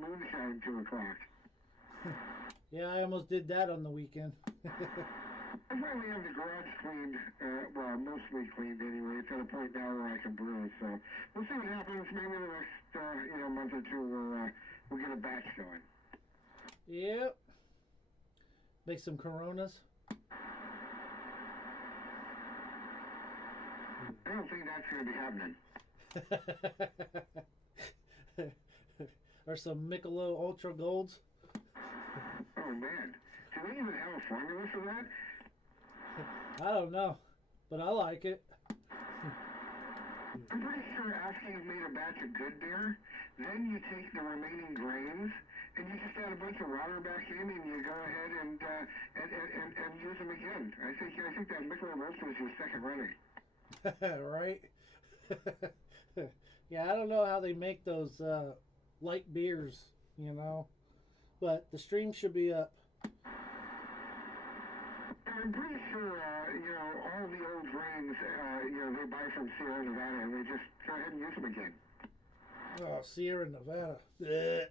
moonshine 2 o'clock. Yeah, I almost did that on the weekend. I finally have the garage cleaned, well, mostly cleaned anyway. It's at a point now where I can brew, so we'll see what happens. Maybe the next, month or two we'll get a batch going. Yep. Make some Coronas. I don't think that's going to be happening. Or some Michelob Ultra Golds. Oh man, do they even have a formula for that? I don't know, but I like it. I'm pretty sure after you've made a batch of good beer, then you take the remaining grains and you just add a bunch of water back in, and you go ahead and use them again. I think that Michelob Ultra is your second running. Right? Yeah, I don't know how they make those light beers, you know, but the stream should be up. I'm pretty sure, all the old grains, they buy from Sierra Nevada, and they just go ahead and use them again. Oh, Sierra Nevada. But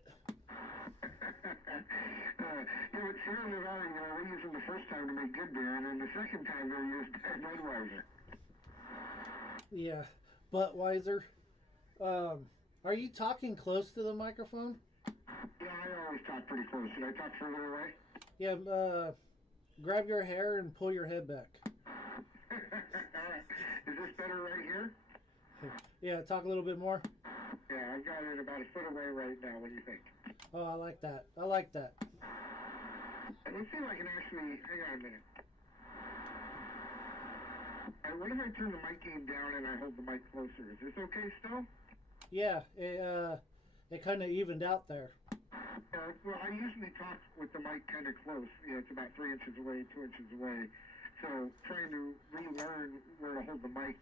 Sierra Nevada, they use them the first time to make good beer, and then the second time they used Budweiser. Yeah, Budweiser. Are you talking close to the microphone? Yeah, I always talk pretty close. Should I talk further away? Yeah, grab your hair and pull your head back. Is this better right here? Yeah, talk a little bit more. Yeah, I've got it about a foot away right now. What do you think? Oh, I like that. I like that. Let's see if I can actually. Hang on a minute. What if I turn the mic gain down and I hold the mic closer? Is this okay still? Yeah, it kind of evened out there. Well, I usually talk with the mic kind of close. It's about 3 inches away, 2 inches away. So trying to relearn where to hold the mic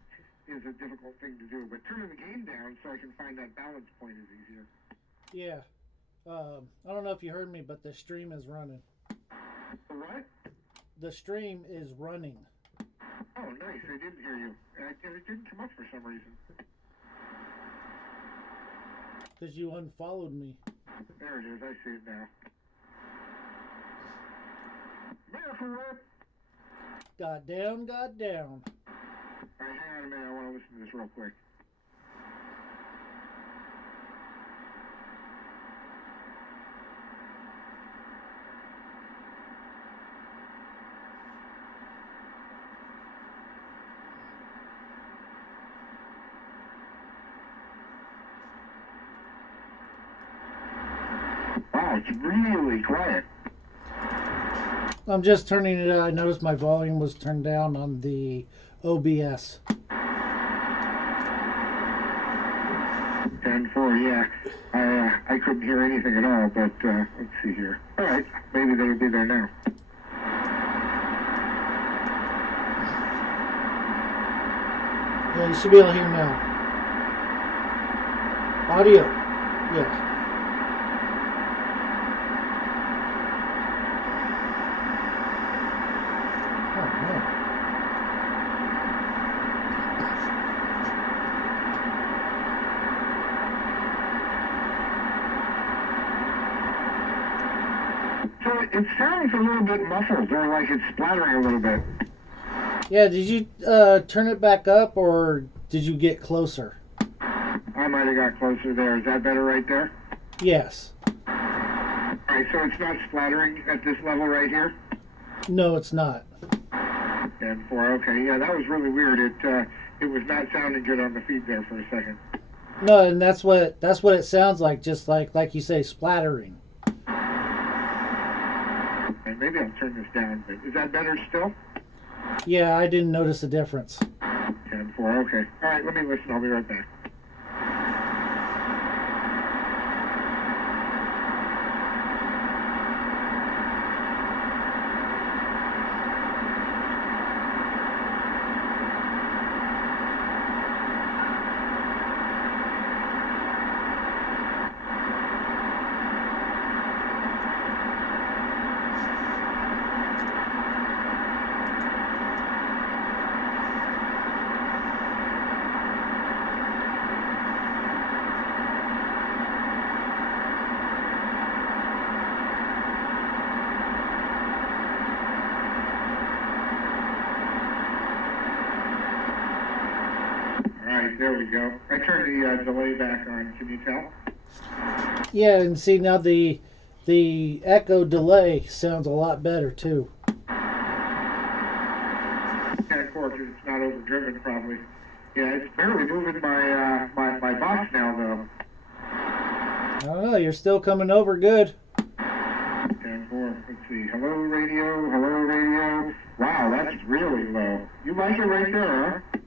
is a difficult thing to do. But turning the gain down so I can find that balance point is easier. Yeah. I don't know if you heard me, but the stream is running. The what? The stream is running. Oh, nice. I didn't hear you. It didn't come up for some reason. Because you unfollowed me. There it is. I see it now. Miracle Whip! Got down, got down. All right, hang on a minute. I want to listen to this real quick. Wow, it's really quiet. I'm just turning it. I noticed my volume was turned down on the OBS. 10-4, yeah. I couldn't hear anything at all, but let's see here. All right, maybe that'll be there now. Yeah, you should be able to hear now. Audio. Yeah. Oh, man. So it sounds a little bit muffled, or like it's splattering a little bit. Yeah, did you turn it back up, or did you get closer? I might have got closer there. Is that better right there? Yes. All right, so it's not splattering at this level right here? No, it's not. 10-4, okay. Yeah, that was really weird. It was not sounding good on the feed there for a second. No, and that's what it sounds like, just like you say, splattering. And maybe I'll turn this down. But is that better still? Yeah, I didn't notice a difference. 10-4, okay. All right, let me listen. I'll be right back. There we go. I turned the delay back on. Can you tell? Yeah, and see now the echo delay sounds a lot better too. And of course, it's not overdriven probably. Yeah, it's barely moving my box now though. I don't know. You're still coming over good. 10-4. Let's see. Hello radio. Hello radio. Wow, that's really low. You like it right there, huh?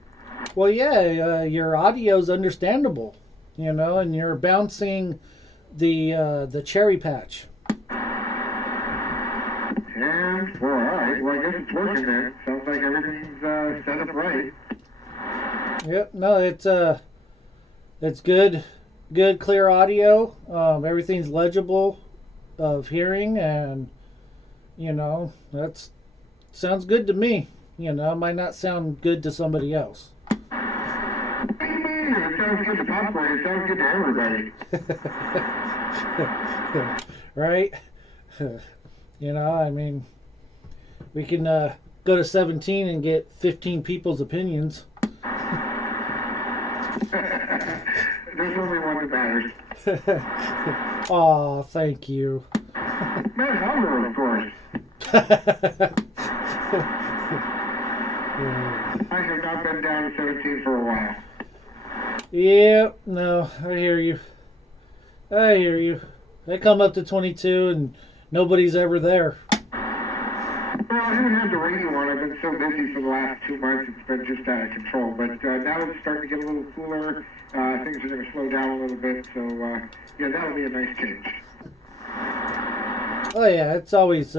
Well, yeah, your audio's understandable, you know, and you're bouncing the cherry patch. 10-4. All right. Well, I guess it's working then. Sounds like everything's set up right. Yep. No, it's good, clear audio. Everything's legible of hearing, and you know that's sounds good to me. You know, it might not sound good to somebody else. What do you mean? It sounds good to popcorn. It sounds good to everybody. Right? You know, I mean, we can go to 17 and get 15 people's opinions. There's only one that matters. Aw, thank you. Matt Hummer, of course. I have not been down to 17 for a while. Yep, no, I hear you. They come up to 22 and nobody's ever there. Well, I haven't had the radio on. I've been so busy for the last 2 months, it's been just out of control. But now it's starting to get a little cooler. Things are going to slow down a little bit. So, yeah, that'll be a nice change. Oh, yeah, it's always,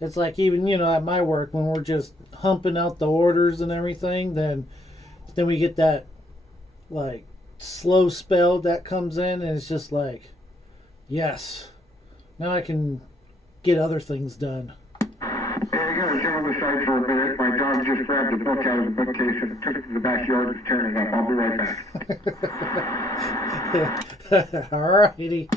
it's like even, you know, at my work when we're just humping out the orders and everything, then we get that, like, slow spell that comes in, and it's just like, yes, now I can get other things done. Hey, I got to jump on the side for a minute. My dog just grabbed a book out of the bookcase and took it to the backyard and turned it up. I'll be right back. Alrighty.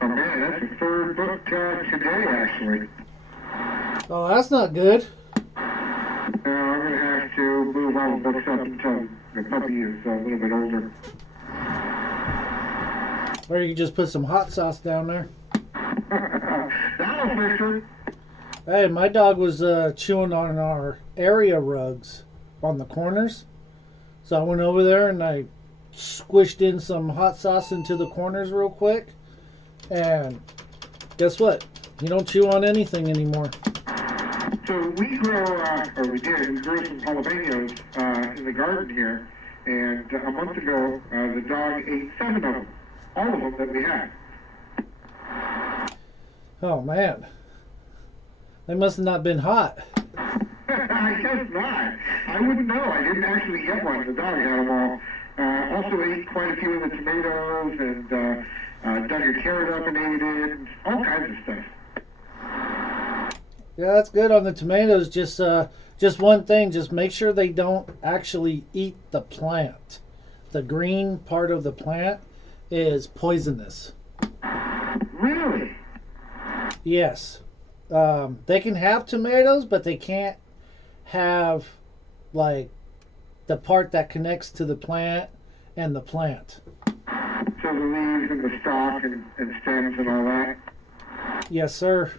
Oh, man, that's the third book today, actually. Oh, that's not good. I'm going to have to move all the books up until the puppy is a little bit older. Or you can just put some hot sauce down there. That'll fix it. Hey, my dog was chewing on our area rugs on the corners. So I went over there and I squished in some hot sauce into the corners real quick. And guess what? You don't chew on anything anymore. So we grow, or we did, we grew some jalapenos in the garden here. And a month ago, the dog ate 7 of them, all of them that we had. Oh man, they must have not been hot. I guess not. I wouldn't know. I didn't actually get one. The dog had them all. Also ate quite a few of the tomatoes and dug a carrot up and ate it. All kinds of stuff. Yeah, that's good on the tomatoes. Just one thing. Just make sure they don't actually eat the plant. The green part of the plant is poisonous. Really? Yes. They can have tomatoes, but they can't have like the part that connects to the plant and the plant. So the leaves and the stalk and stems and all that? Yes, sir.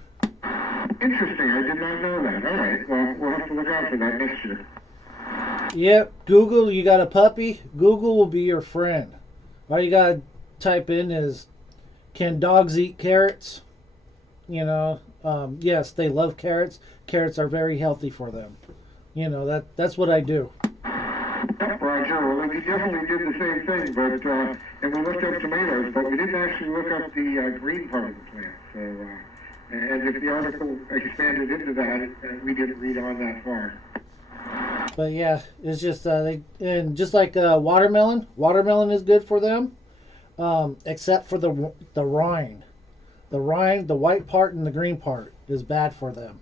Interesting. I did not know that. All right. Well, we'll have to look out for that next year. Yep. Google, you got a puppy? Google will be your friend. All you got to type in is, can dogs eat carrots? You know, yes, they love carrots. Carrots are very healthy for them. You know, that's what I do. Roger. Well, we definitely did the same thing, but and we looked up tomatoes, but we didn't actually look up the green part of the plant. So, and if the article expanded into that, we didn't read on that far. But yeah, it's just and just like watermelon. Watermelon is good for them, except for the rind. The rind, the white part and the green part is bad for them.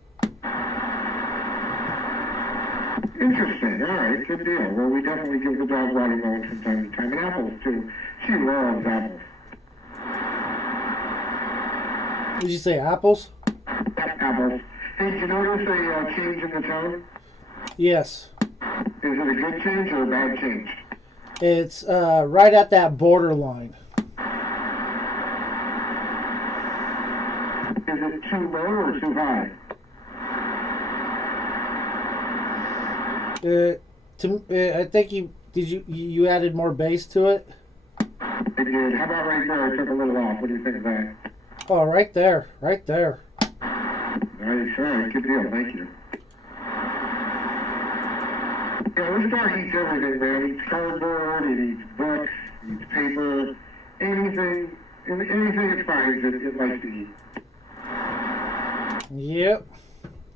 Interesting. All right, good deal. Well, we definitely give the dog watermelon from time to time, and apples too. She loves apples. Did you say apples? Apples. Hey, did you notice a change in the tone? Yes. Is it a good change or a bad change? It's right at that borderline. Is it too low or too high? I think you added more bass to it. I did. How about right there? I took a little off. What do you think of that? Oh, right there. Right there. Nice. All right. Good deal. Thank you. Yeah, this dog eats everything, man. He eats cardboard, it eats books, it eats paper, anything it finds, it likes to eat. Yep.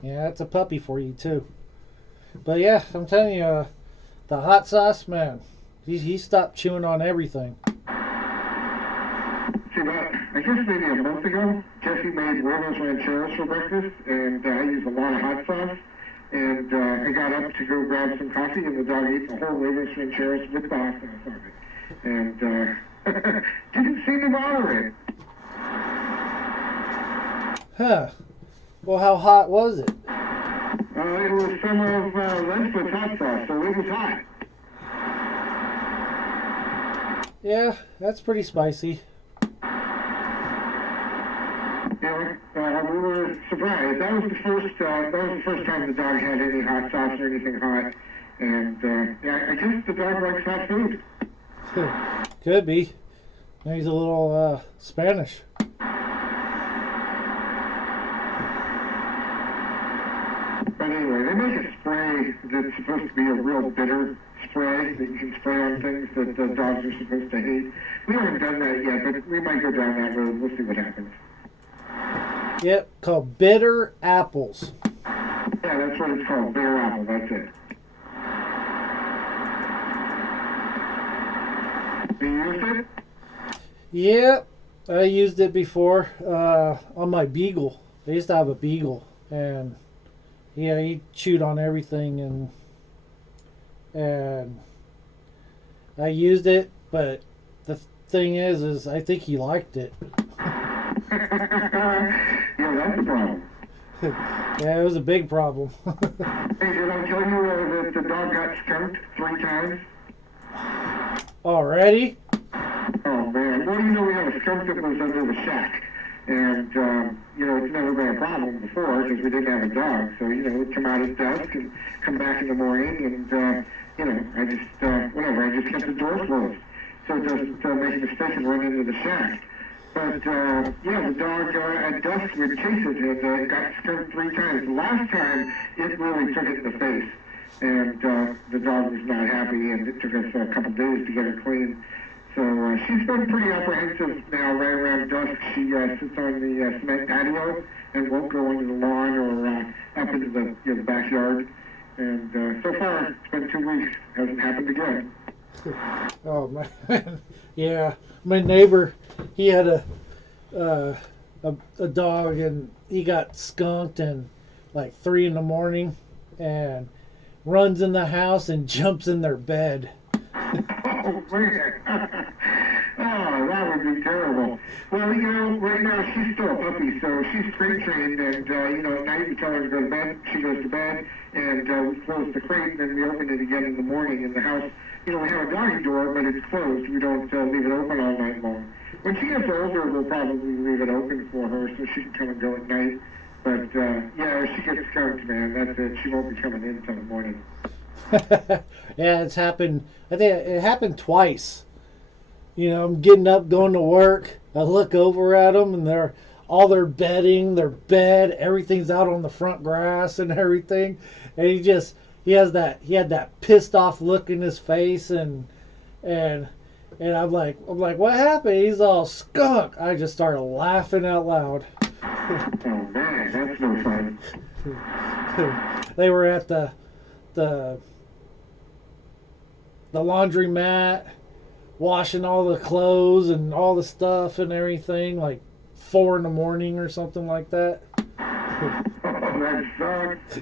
Yeah, that's a puppy for you, too. But yeah, I'm telling you, the hot sauce, man, he stopped chewing on everything. See, I guess maybe a month ago, Jesse made huevos rancheros for breakfast, and I used a lot of hot sauce. And I got up to go grab some coffee, and the dog ate the whole huevos rancheros with the hot sauce on it. And didn't seem to bother it. Huh. Well, how hot was it? It was some of Lensford's hot sauce, so it was hot. Yeah, that's pretty spicy. Yeah, we were surprised. That was the first time the dog had any hot sauce or anything hot. And yeah, I guess the dog likes hot food. Could be. Maybe he's a little Spanish. But anyway, they make a spray that's supposed to be a real bitter spray that you can spray on things that dogs are supposed to hate. We haven't done that yet, but we might go down that road. We'll see what happens. Yep, called bitter apples. Yeah, that's what it's called, bitter apple, that's it. Do you use it? Yep, I used it before on my beagle. I used to have a beagle, and yeah, he chewed on everything, and I used it, but the thing is I think he liked it. Yeah, that's a problem. Yeah, it was a big problem. Hey, did I tell you that the dog got skunked 3 times? Already? Oh, man. Well, we have a skunk that was under the shack. And, it's never been a problem before because we didn't have a dog. So, we'd come out at dusk and come back in the morning and, I just kept the door closed so it doesn't make a mistake and run into the shack. But, the dog at dusk would chase it and it got skunked 3 times. The last time, it really took it in the face. and the dog was not happy, and it took us a couple days to get her clean. So she's been pretty apprehensive now. Right around dusk, she sits on the cement patio and won't go into the lawn or up into the backyard. And so far, it's been 2 weeks. Hasn't happened again. Oh man, yeah. My neighbor, he had a dog, and he got skunked and like 3 in the morning, and runs in the house and jumps in their bed. Oh, man. Oh, that would be terrible. Well, right now she's still a puppy, so she's crate trained, and, at night we tell her to go to bed, she goes to bed, and we close the crate, and then we open it again in the morning in the house. We have a doggy door, but it's closed. We don't leave it open all night long. When she gets older, we'll probably leave it open for her so she can come and go at night. But, if she gets skunked, man, that's it. She won't be coming in until the morning. Yeah, it's happened. I think it happened twice. I'm getting up, going to work. I look over at them, and all their bedding, their bed, everything's out on the front grass and everything. And he had that pissed off look in his face, and I'm like, what happened? He's all skunk. I just started laughing out loud. Oh man, that's no fun. They were at the laundromat, washing all the clothes and all the stuff and everything, like 4 in the morning or something like that. Oh, that sucks.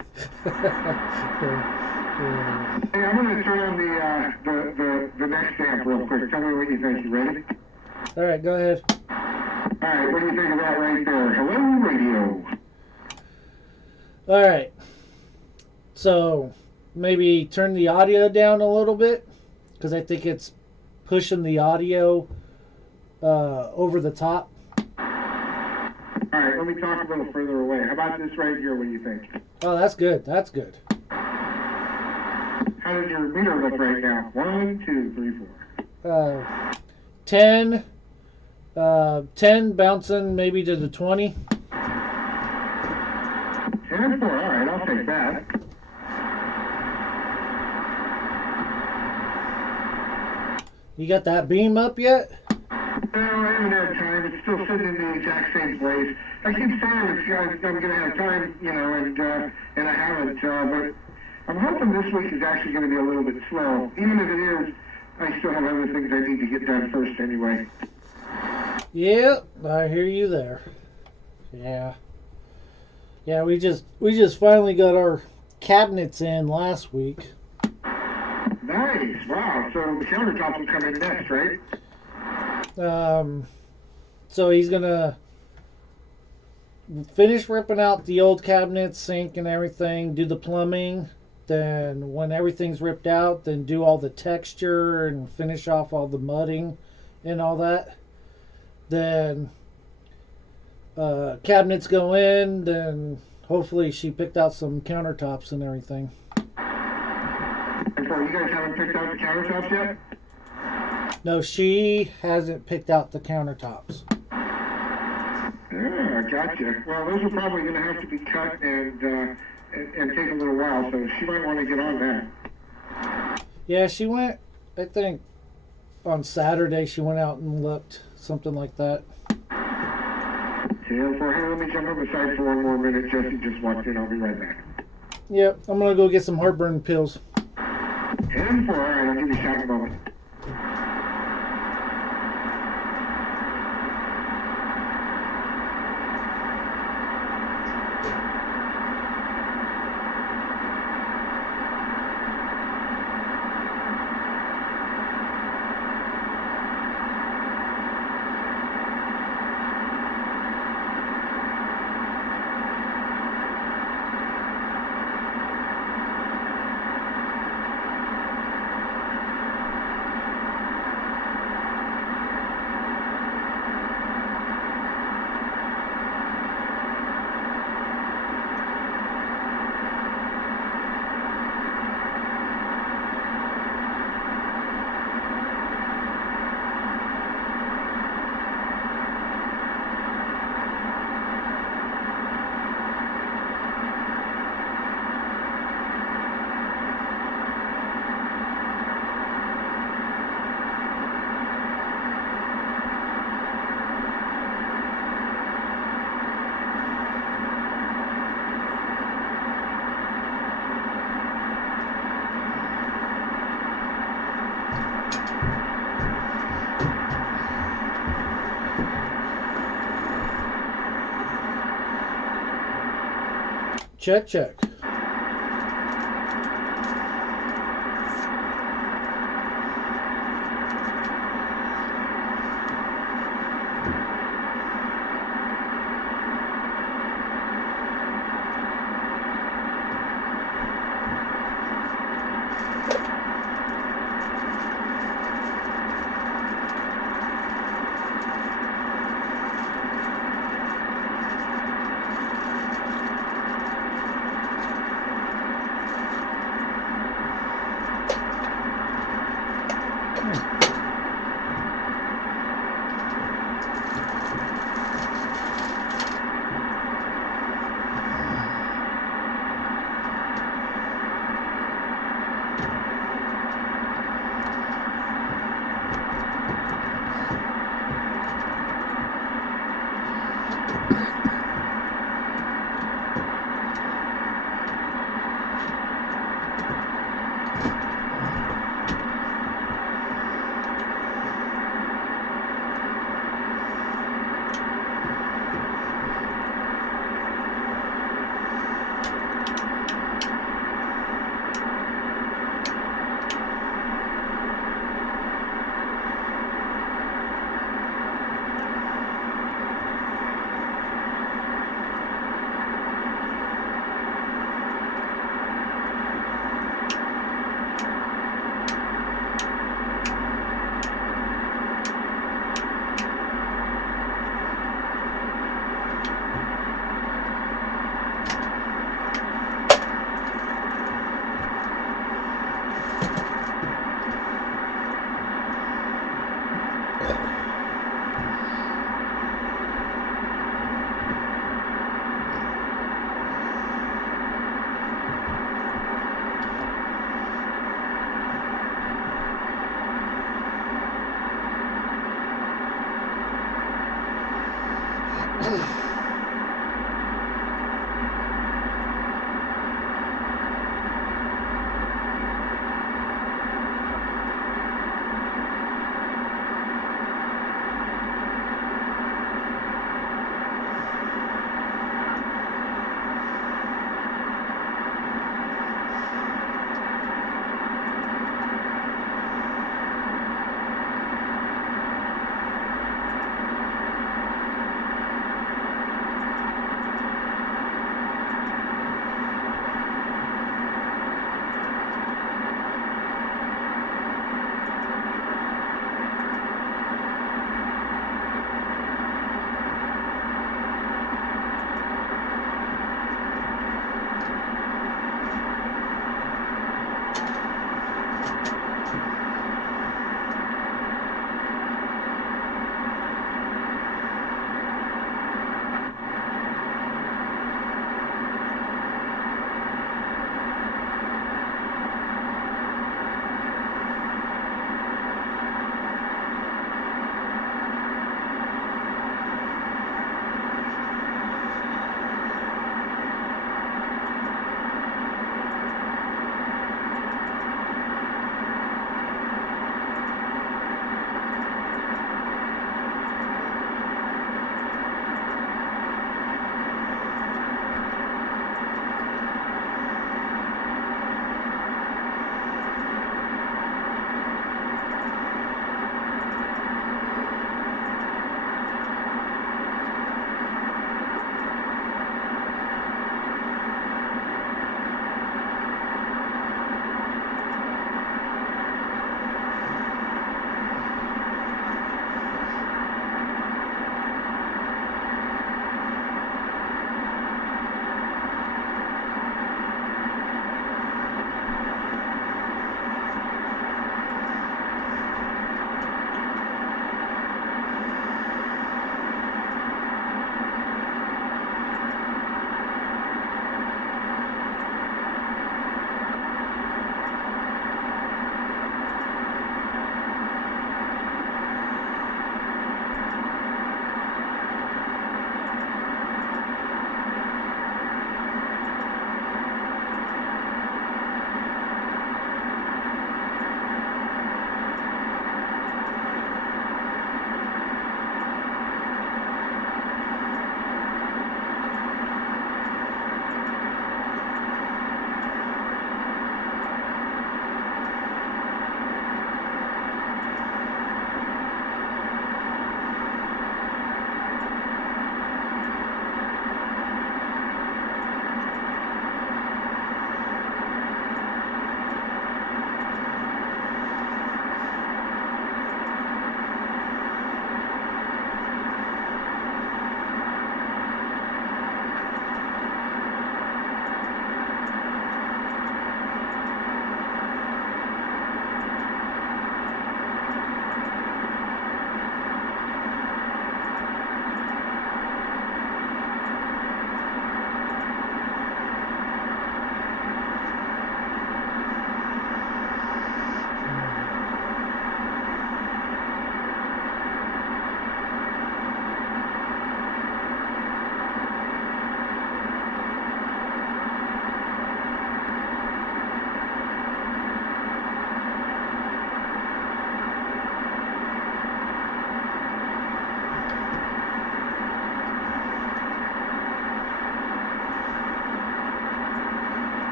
Hey, I'm going to turn on the next amp real quick. Tell me what you think. You ready? All right, go ahead. All right, what do you think of that right there? Hello, radio. All right. So maybe turn the audio down a little bit, because I think it's pushing the audio over the top. All right, let me talk a little further away. How about this right here? What do you think? Oh, that's good. That's good. How does your meter look right now? 1, 2, 3, 4. 10. 10 bouncing maybe to the 20. 10 and 4. All right, I'll take that. You got that beam up yet? No, I haven't had time. It's still sitting in the exact same place. I keep saying I'm going to have time, and I haven't. But I'm hoping this week is actually going to be a little bit slow. Even if it is, I still have other things I need to get done first anyway. Yep, I hear you there. Yeah. Yeah, we just finally got our cabinets in last week. Nice. Wow. So the countertops will come in next, right? So he's gonna finish ripping out the old cabinets, sink and everything, do the plumbing. Then when everything's ripped out, then do all the texture and finish off all the mudding and all that. Then cabinets go in, then hopefully she picked out some countertops and everything. And so you guys haven't picked out the countertops yet? No, she hasn't picked out the countertops. Yeah, gotcha. Well, those are probably going to have to be cut and take a little while, so she might want to get on that. Yeah, she went, I think, on Saturday she went out and looked, something like that. Hey, let me jump up aside for 1 more minute. Jesse just walked in. I'll be right back. Yep, I'm going to go get some heartburn pills. 10 4. All right, I'll give you a shot in a moment. Check, check.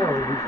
Oh,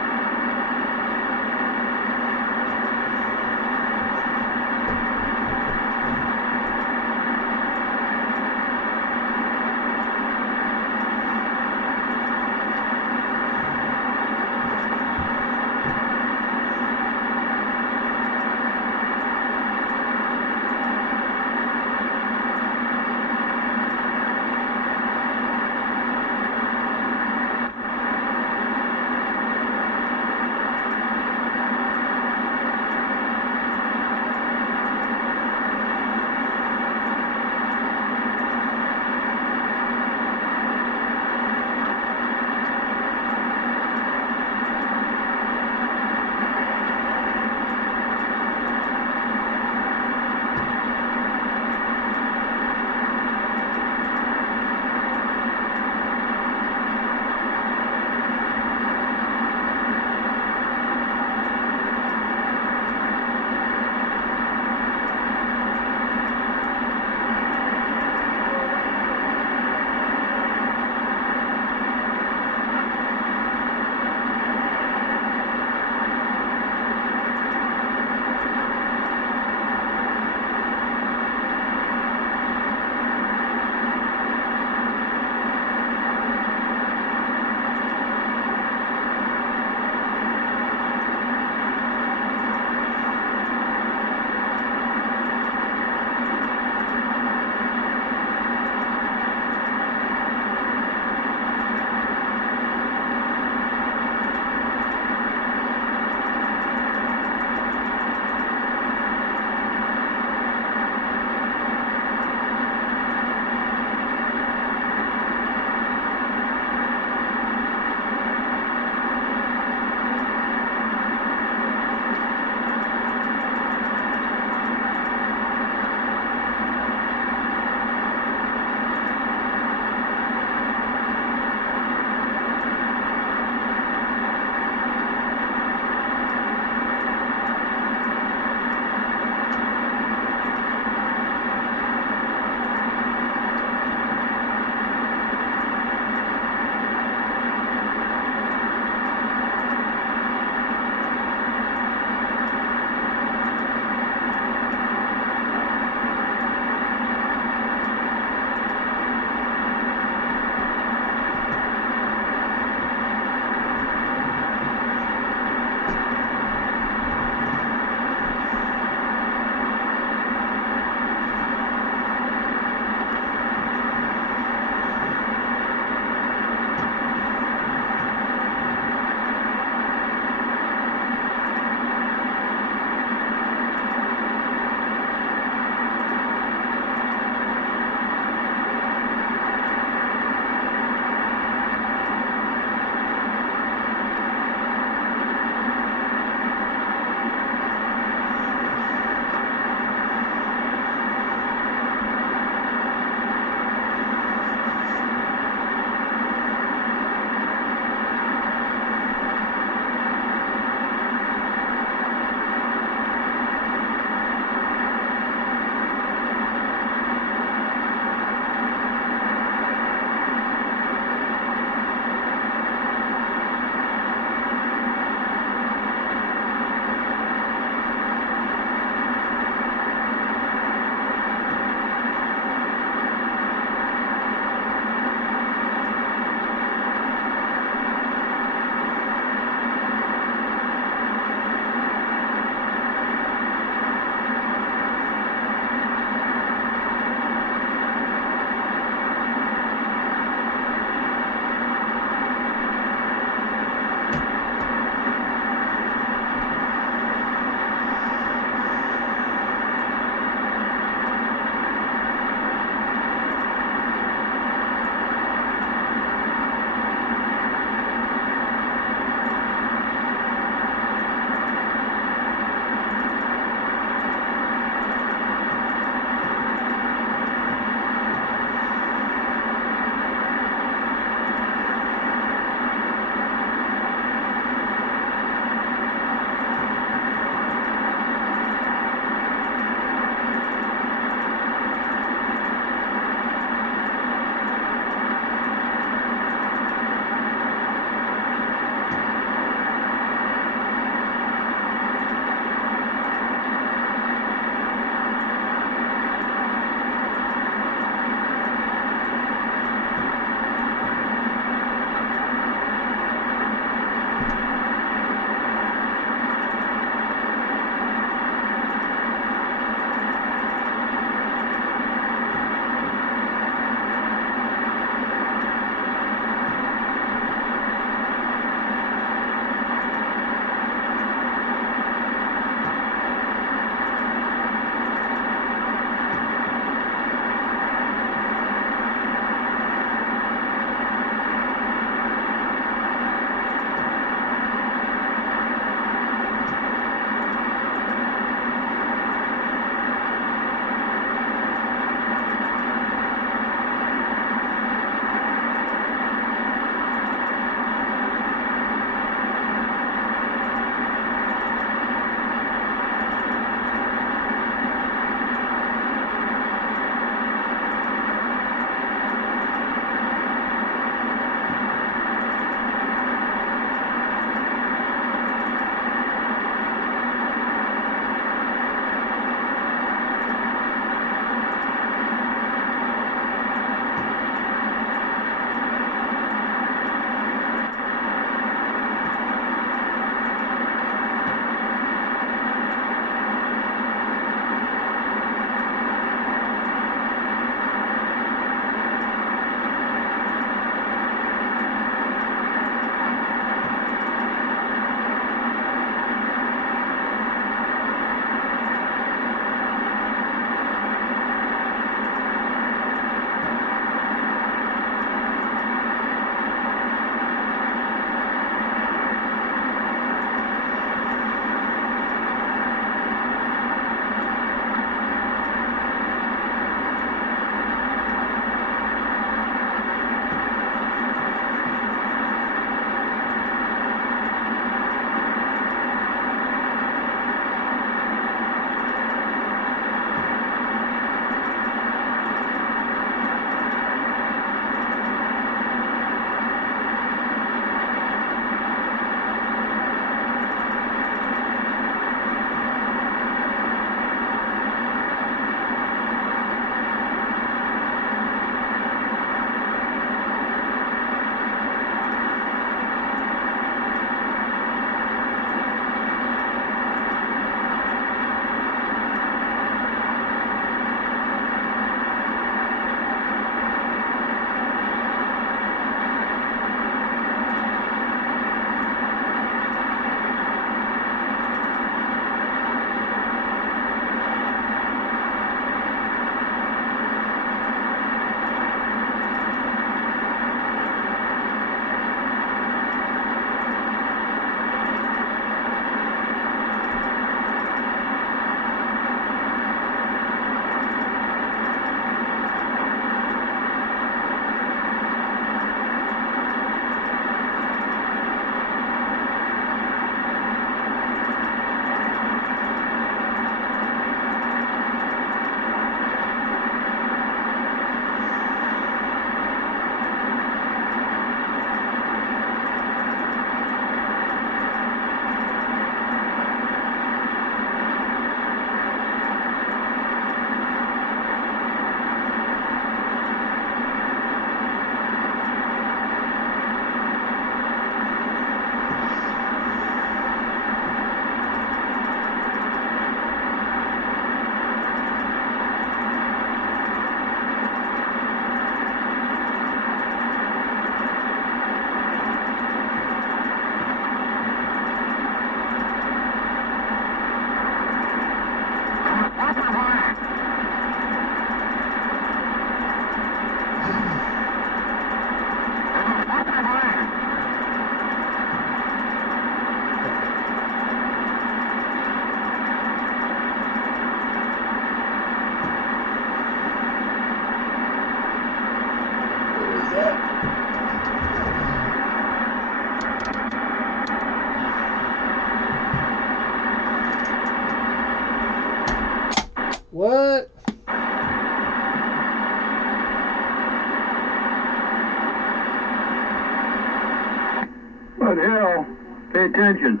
will. Pay attention.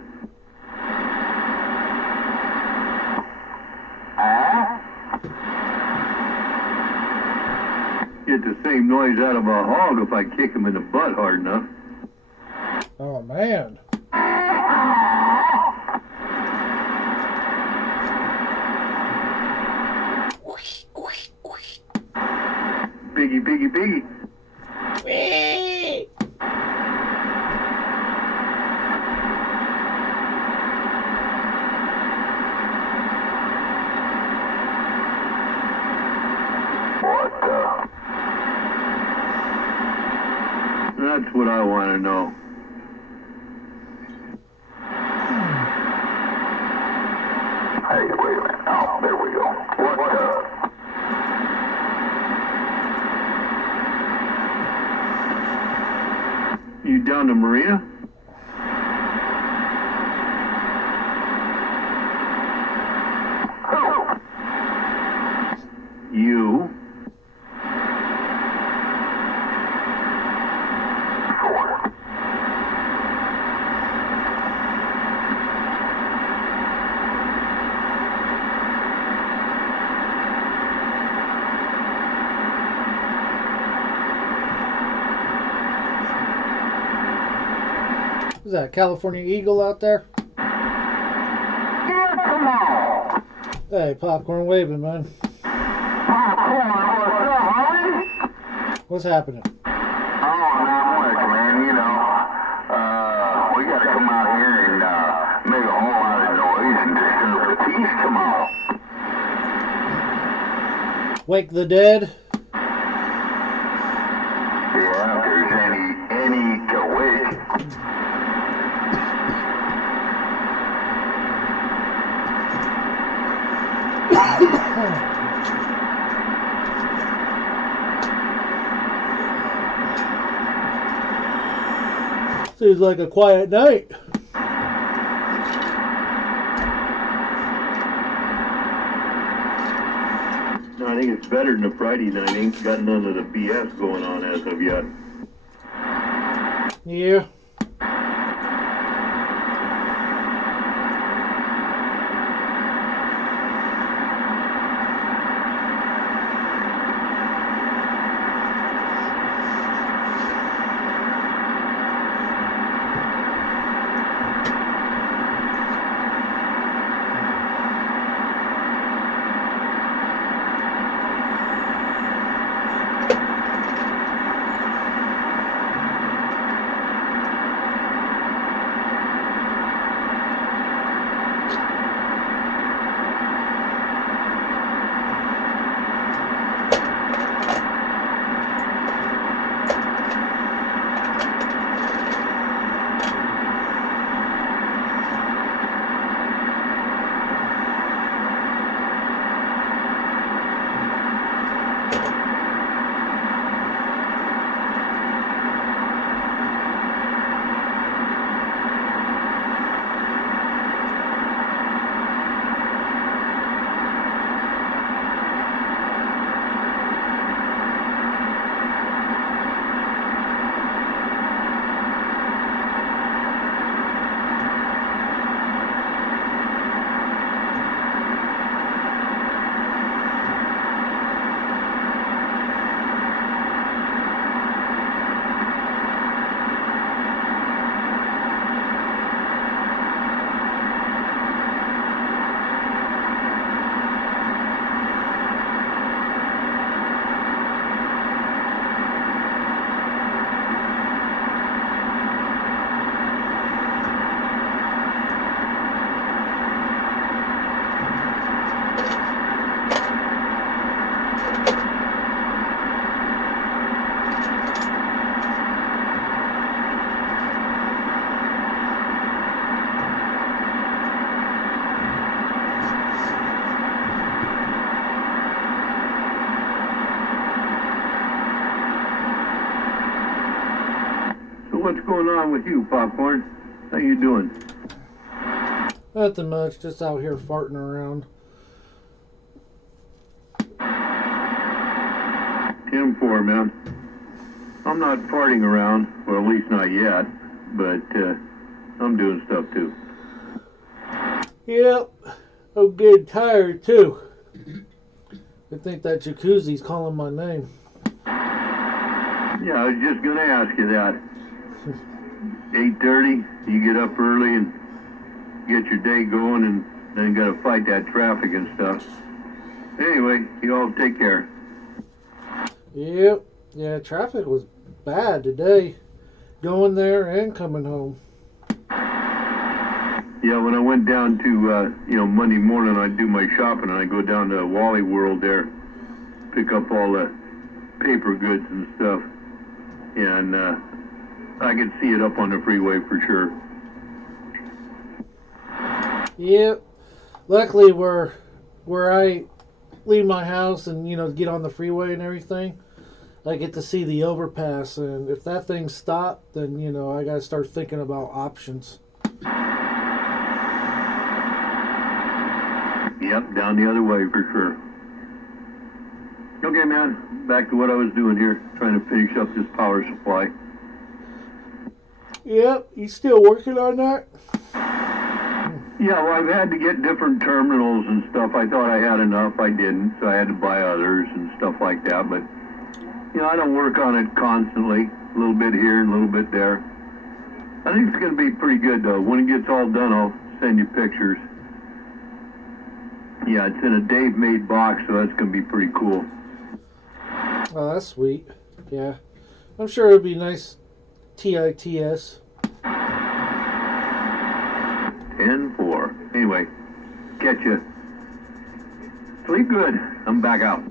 Get the same noise out of a hog if I kick him in the butt hard enough. Oh, man. Biggie, biggie, biggie. That's what I want to know. Hey, wait a minute. Oh, there we go. What You down to Marina? You? Is that a California Eagle out there? Yeah, come on. Hey, popcorn waving, man. Popcorn, what's up, homie? What's happening? Oh, not much, man. You know, we got to come out here and make a whole lot of noise and disturb the peace. Come on. Wake the dead? Yeah, if there's any to wake. Seems like a quiet night. No, I think it's better than a Friday night. Ain't got none of the BS going on as of yet. Yeah. What's going on with you, Popcorn? How you doing? Nothing much, just out here farting around. 10-4, man. I'm not farting around, well, at least not yet, but I'm doing stuff too. Yep. I'm getting tired too. I think that jacuzzi's calling my name. Yeah, I was just gonna ask you that. 8:30, you get up early and get your day going, and then gotta fight that traffic and stuff. Anyway, you all take care. Yep. Yeah, traffic was bad today. Going there and coming home. Yeah, when I went down to, Monday morning, I do my shopping, and I go down to Wally World there, pick up all the paper goods and stuff, and I can see it up on the freeway for sure. Yep. Luckily, where I leave my house and get on the freeway and everything, I get to see the overpass. And if that thing stopped, then I gotta start thinking about options. Yep, down the other way for sure. Okay, man, back to what I was doing here, trying to finish up this power supply. Yep. You still working on that? Yeah, well, I've had to get different terminals and stuff. I thought I had enough. I didn't, so I had to buy others and stuff like that. But, I don't work on it constantly. A little bit here and a little bit there. I think it's going to be pretty good, though. When it gets all done, I'll send you pictures. Yeah, it's in a Dave-made box, so that's going to be pretty cool. Oh, that's sweet. Yeah. I'm sure it'll be nice TITS. 10-4. Anyway, catch ya. Sleep good. I'm back out.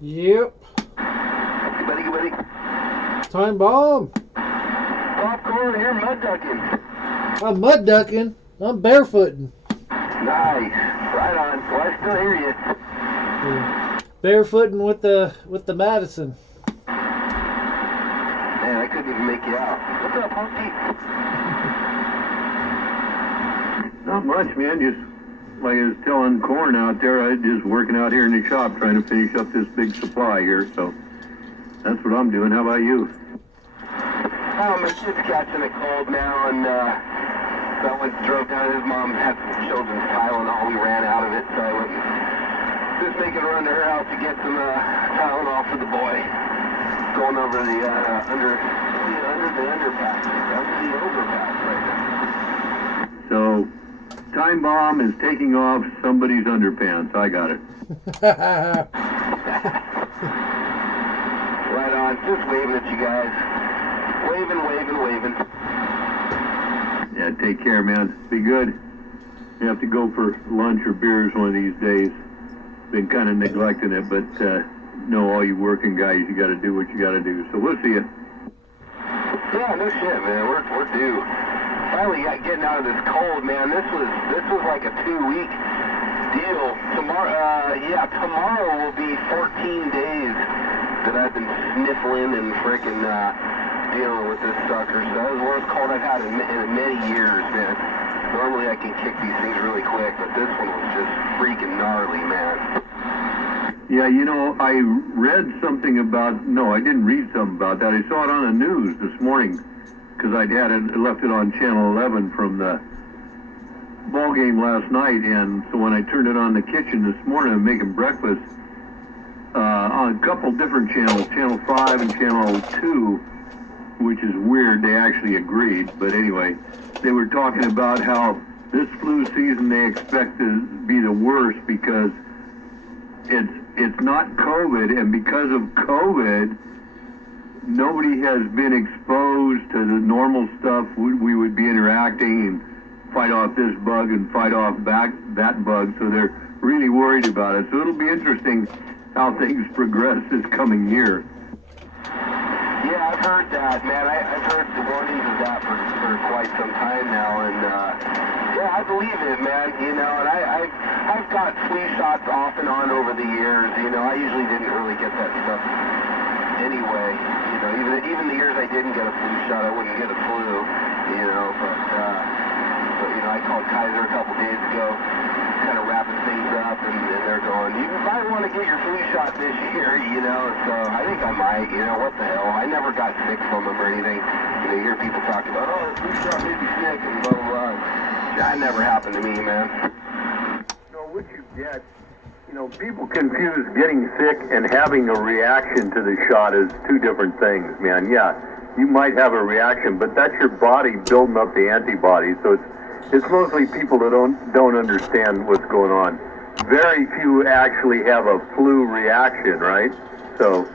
Yep. Buddy. Time bomb. Popcorn here, mud ducking. I'm mud ducking. I'm barefooting. Nice. Right on. Well, I still hear you. Yeah. Barefooting with the Madison. Man, I couldn't even make you out. What's up, Hunky? Not much, man. Just like I was telling Corn out there, I was just working out here in the shop trying to finish up this big supply here. So that's what I'm doing. How about you? Oh, my kid's catching a cold now, and so I drove down. His mom had some children's Tylenol. We ran out of it, so I went just making a run to her house to get some Tylenol for the boy. Going over the under the underpass, under the overpass right now. So, time bomb is taking off somebody's underpants. I got it. Right on. Just waving at you guys. Waving. Yeah, take care, man. Be good. You have to go for lunch or beers one of these days. Been kind of neglecting it, but know all you working guys, you got to do what you got to do. So we'll see you. Yeah, no shit, man. We're due. Finally got getting out of this cold, man. This was like a 2-week deal. Tomorrow will be 14 days that I've been sniffling and freaking dealing with this sucker. So that was the worst cold I've had in many years, man. Normally I can kick these things really quick, but this one was just freaking gnarly, man. Yeah, I read something about, no, I didn't read something about that. I saw it on the news this morning because I'd left it on Channel 11 from the ball game last night, and so when I turned it on the kitchen this morning, I'm making breakfast on a couple different channels, Channel 5 and Channel 2, which is weird. They actually agreed, but anyway, they were talking about how this flu season they expect to be the worst because it's not COVID, and because of COVID, nobody has been exposed to the normal stuff we would be interacting and fight off this bug and fight off that bug, so they're really worried about it. So it'll be interesting how things progress this coming year. Yeah, I've heard that, man. I've heard the warnings of that for quite some time now, and yeah, I believe it, man. And I've got flu shots off and on over the years. I usually didn't really get that stuff anyway. Even the years I didn't get a flu shot, I wouldn't get a flu. But I called Kaiser a couple days ago, kind of wrapping things up, and they're going, you might want to get your flu shot this year, so I think I might, what the hell. I never got sick from them or anything. You hear people talk about, oh, the flu shot made me sick, and That never happened to me, man. What you get, people confuse getting sick and having a reaction to the shot as two different things, man. Yeah, you might have a reaction, but that's your body building up the antibodies. So it's mostly people that don't understand what's going on. Very few actually have a flu reaction, right? So,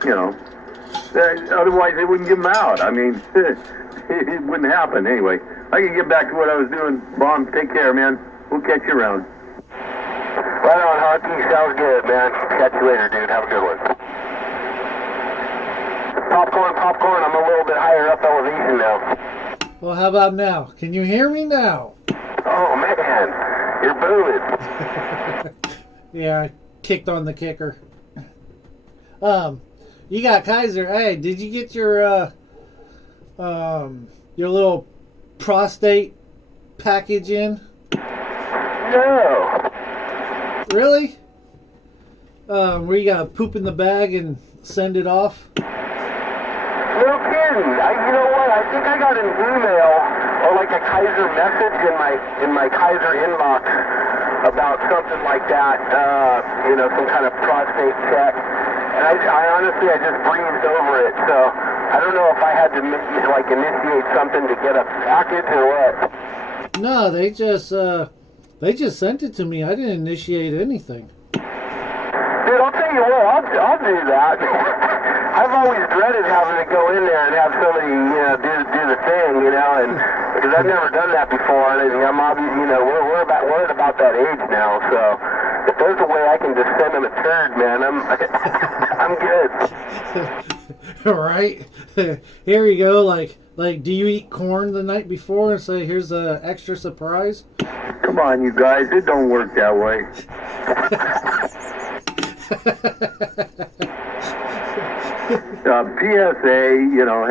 otherwise they wouldn't give them out. I mean, it wouldn't happen anyway. I can get back to what I was doing. Bomb, take care, man. We'll catch you around. Right on, Hockey. Sounds good, man. Catch you later, dude. Have a good one. Popcorn. I'm a little bit higher up elevation now. Well, how about now? Can you hear me now? Oh, man. You're booming. Yeah, I kicked on the kicker. You got Kaiser. Hey, did you get your little prostate package in? No. Really? Where you gotta poop in the bag and send it off? No kidding. You know what? I think I got an email or like a Kaiser message in my Kaiser inbox about something like that. Some kind of prostate check. And I honestly, I just breezed over it. So I don't know if I had to initiate something to get a package or what. No, they just sent it to me. I didn't initiate anything. Dude, I'll tell you what, I'll do that. I've always dreaded having to go in there and have somebody, do the thing, and because I've never done that before, and I'm we're at about that age now, so if there's a way I can just send them a turd, man, I'm good. All right. Here you go. Like, do you eat corn the night before and say, here's a extra surprise? Come on, you guys. It don't work that way. PSA,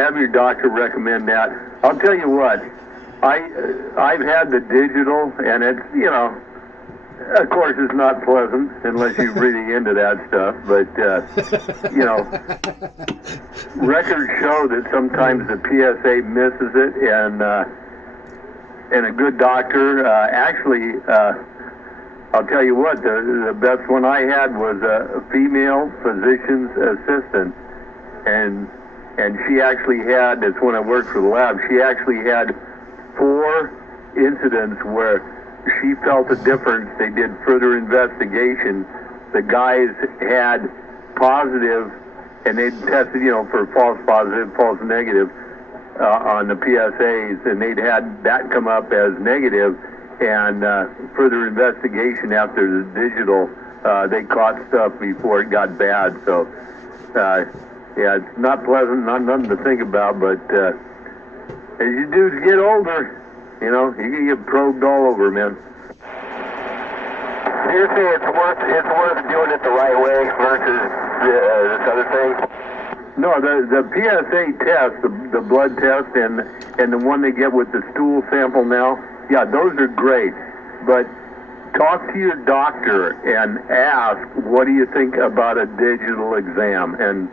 have your doctor recommend that. I'll tell you what, I've had the digital, and it's, of course it's not pleasant unless you're really into that stuff, but, records show that sometimes the PSA misses it, and a good doctor, I'll tell you what, the best one I had was a female physician's assistant, and she actually had, it's when I worked for the lab, she actually had 4 incidents where she felt a difference. They did further investigation. The guys had positive, and they tested, for false positive, false negative on the PSAs, and they'd had that come up as negative. And further investigation after the digital, they caught stuff before it got bad. So, it's not pleasant, nothing to think about. But as you dudes get older, you can get probed all over, man. You're saying it's worth doing it the right way versus this other thing? No, the PSA test, the blood test, and the one they get with the stool sample now. Yeah, those are great, but talk to your doctor and ask, what do you think about a digital exam? And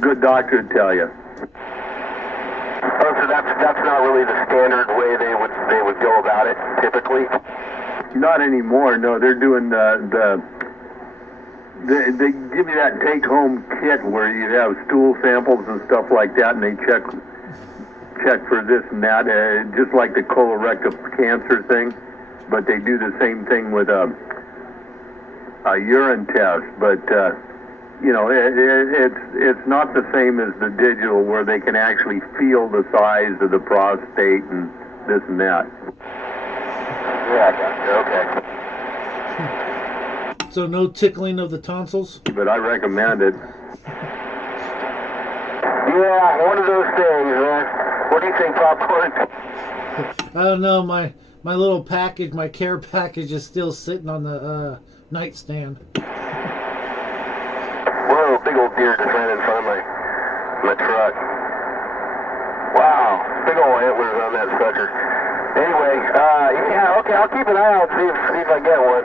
good doctor will tell you. Oh, so that's not really the standard way they would go about it typically? Not anymore. No, they're doing they give you that take-home kit where you have stool samples and stuff like that, and they check for this and that, just like the colorectal cancer thing, but they do the same thing with a urine test. But it's not the same as the digital where they can actually feel the size of the prostate and this and that. Yeah, I got you. Okay. So no tickling of the tonsils? But I recommend it. Yeah, one of those things, man. What do you think, Popcorn? I don't know. My little package, my care package, is still sitting on the nightstand. Whoa, big old deer just ran in front of my truck. Wow, big old antlers on that sucker. Anyway, yeah, okay, I'll keep an eye out and see if I get one.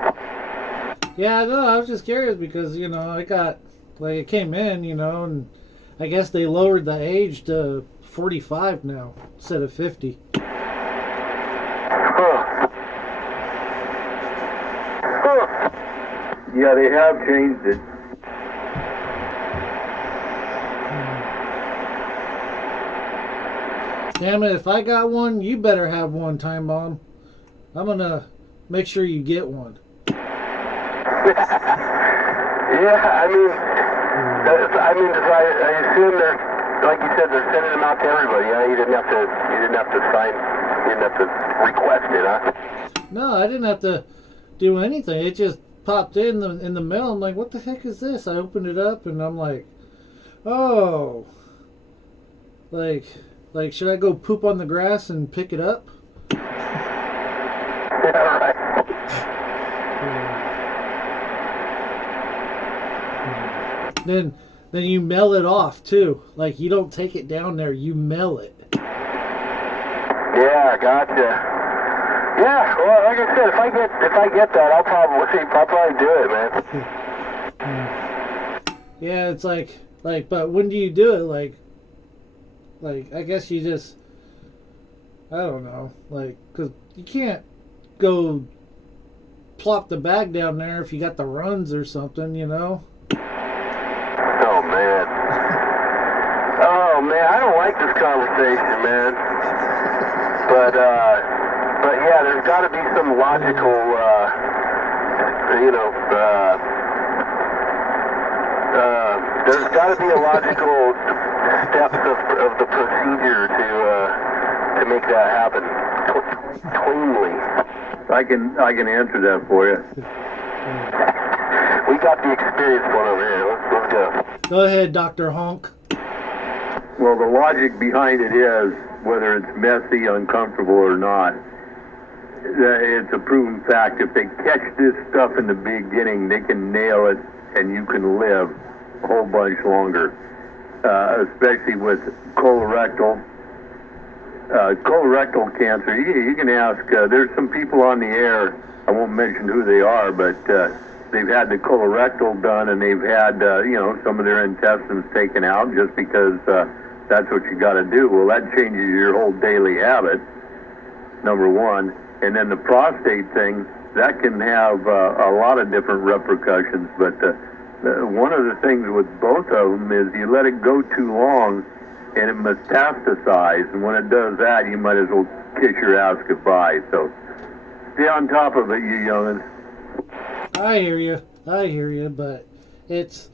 Yeah, no, I was just curious because, I got, it came in, and I guess they lowered the age to 45 now instead of 50. Huh. Huh. Yeah, they have changed it. Damn it, if I got one, you better have one, Time Bomb. I'm gonna make sure you get one. Yeah, I mean, I assume they're, like you said, they're sending them out to everybody. You didn't have to sign, you didn't have to request it, huh? No, I didn't have to do anything. It just popped in the mail. I'm like, what the heck is this? I opened it up and I'm like, oh, like should I go poop on the grass and pick it up? Yeah, right. Then you mail it off too. Like you don't take it down there, you mail it. Yeah, gotcha. Yeah, well, like I said, if I get that, I'll probably do it, man. Yeah, it's like, but when do you do it? Like I guess you just, I don't know, like, cause you can't go plop the bag down there if you got the runs or something, you know. Oh man, I don't like this conversation, man. But yeah, there's got to be some logical, there's got to be a logical steps of the procedure to make that happen cleanly. I can answer that for you. We got the experienced one over here. Let's go. Go ahead, Dr. Honk. Well, the logic behind it is, whether it's messy, uncomfortable, or not, it's a proven fact. If they catch this stuff in the beginning, they can nail it, and you can live a whole bunch longer. Especially with colorectal cancer. You can ask. There's some people on the air. I won't mention who they are, but they've had the colorectal done, and they've had some of their intestines taken out just because that's what you got to do. Well, that changes your whole daily habit. Number one, and then the prostate thing, that can have a lot of different repercussions. But one of the things with both of them is you let it go too long, and it metastasize. And when it does that, you might as well kiss your ass goodbye. So stay on top of it, you young'uns. I hear you, but it's,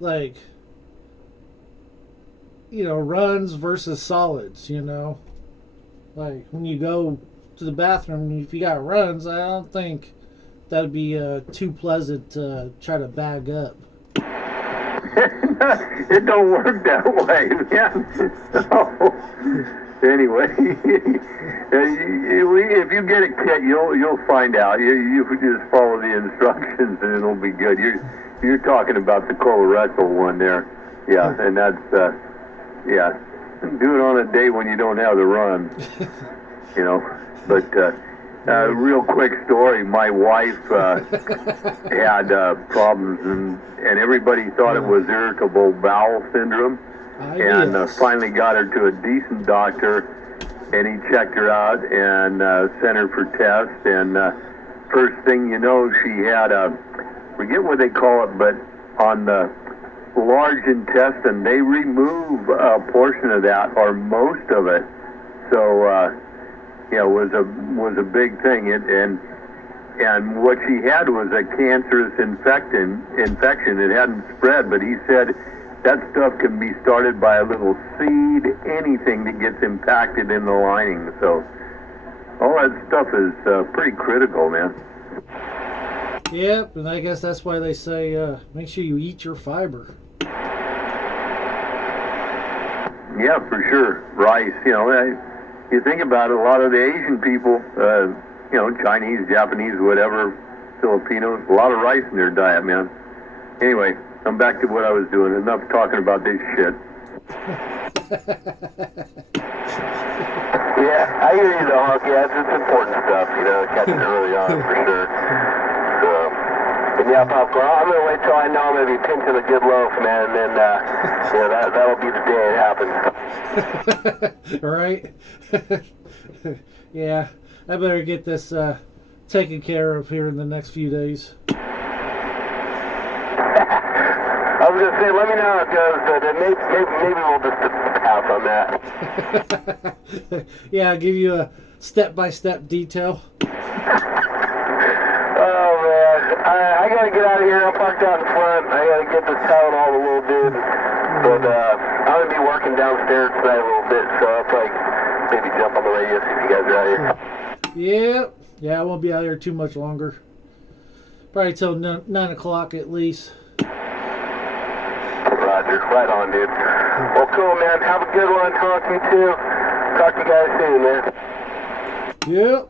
like, runs versus solids, like when you go to the bathroom, if you got runs, I don't think that'd be too pleasant to try to bag up. It don't work that way, man. So, anyway, if you get a kit, you'll find out. You just follow the instructions and it'll be good. You're talking about the colorectal one there, yeah, and that's do it on a day when you don't have the run, But real quick story: my wife had problems, and everybody thought it was irritable bowel syndrome. And finally got her to a decent doctor, and he checked her out and sent her for tests. And first thing you know, she had forget what they call it, but on the large intestine, they remove a portion of that or most of it. So it was a big thing. And what she had was a cancerous infection. It hadn't spread, but he said that stuff can be started by a little seed, anything that gets impacted in the lining. So all that stuff is pretty critical, man. Yep, and I guess that's why they say make sure you eat your fiber. Yeah, for sure. Rice, you think about it, a lot of the Asian people, Chinese, Japanese, whatever, Filipinos, a lot of rice in their diet, man. Anyway, I'm back to what I was doing. Enough talking about this shit. Yeah, I hear you though, Hunk. Yeah, it's important stuff, catching it early on for sure. And yeah, Popcorn, I'm going to wait till I know I'm going to be pinching a good loaf, man, and then, that'll be the day it happens. Right? Yeah, I better get this taken care of here in the next few days. I was gonna say, let me know how it goes, but maybe we'll just pass on that. Yeah, I'll give you a step-by-step detail. Oh man, I gotta get out of here. I'm parked out in front. I gotta get this town all the little dude. But I'm gonna be working downstairs tonight a little bit, so I'll probably maybe jump on the radio see if you guys are out here. Yep. Yeah, I won't be out here too much longer. Probably till 9 o'clock at least. Roger, right on, dude. Well, cool, man. Have a good one. Talk to you too. Talk to you guys soon, man. Yep.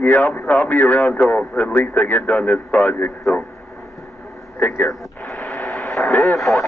Yeah, I'll be around till at least I get done this project, so take care. Man, for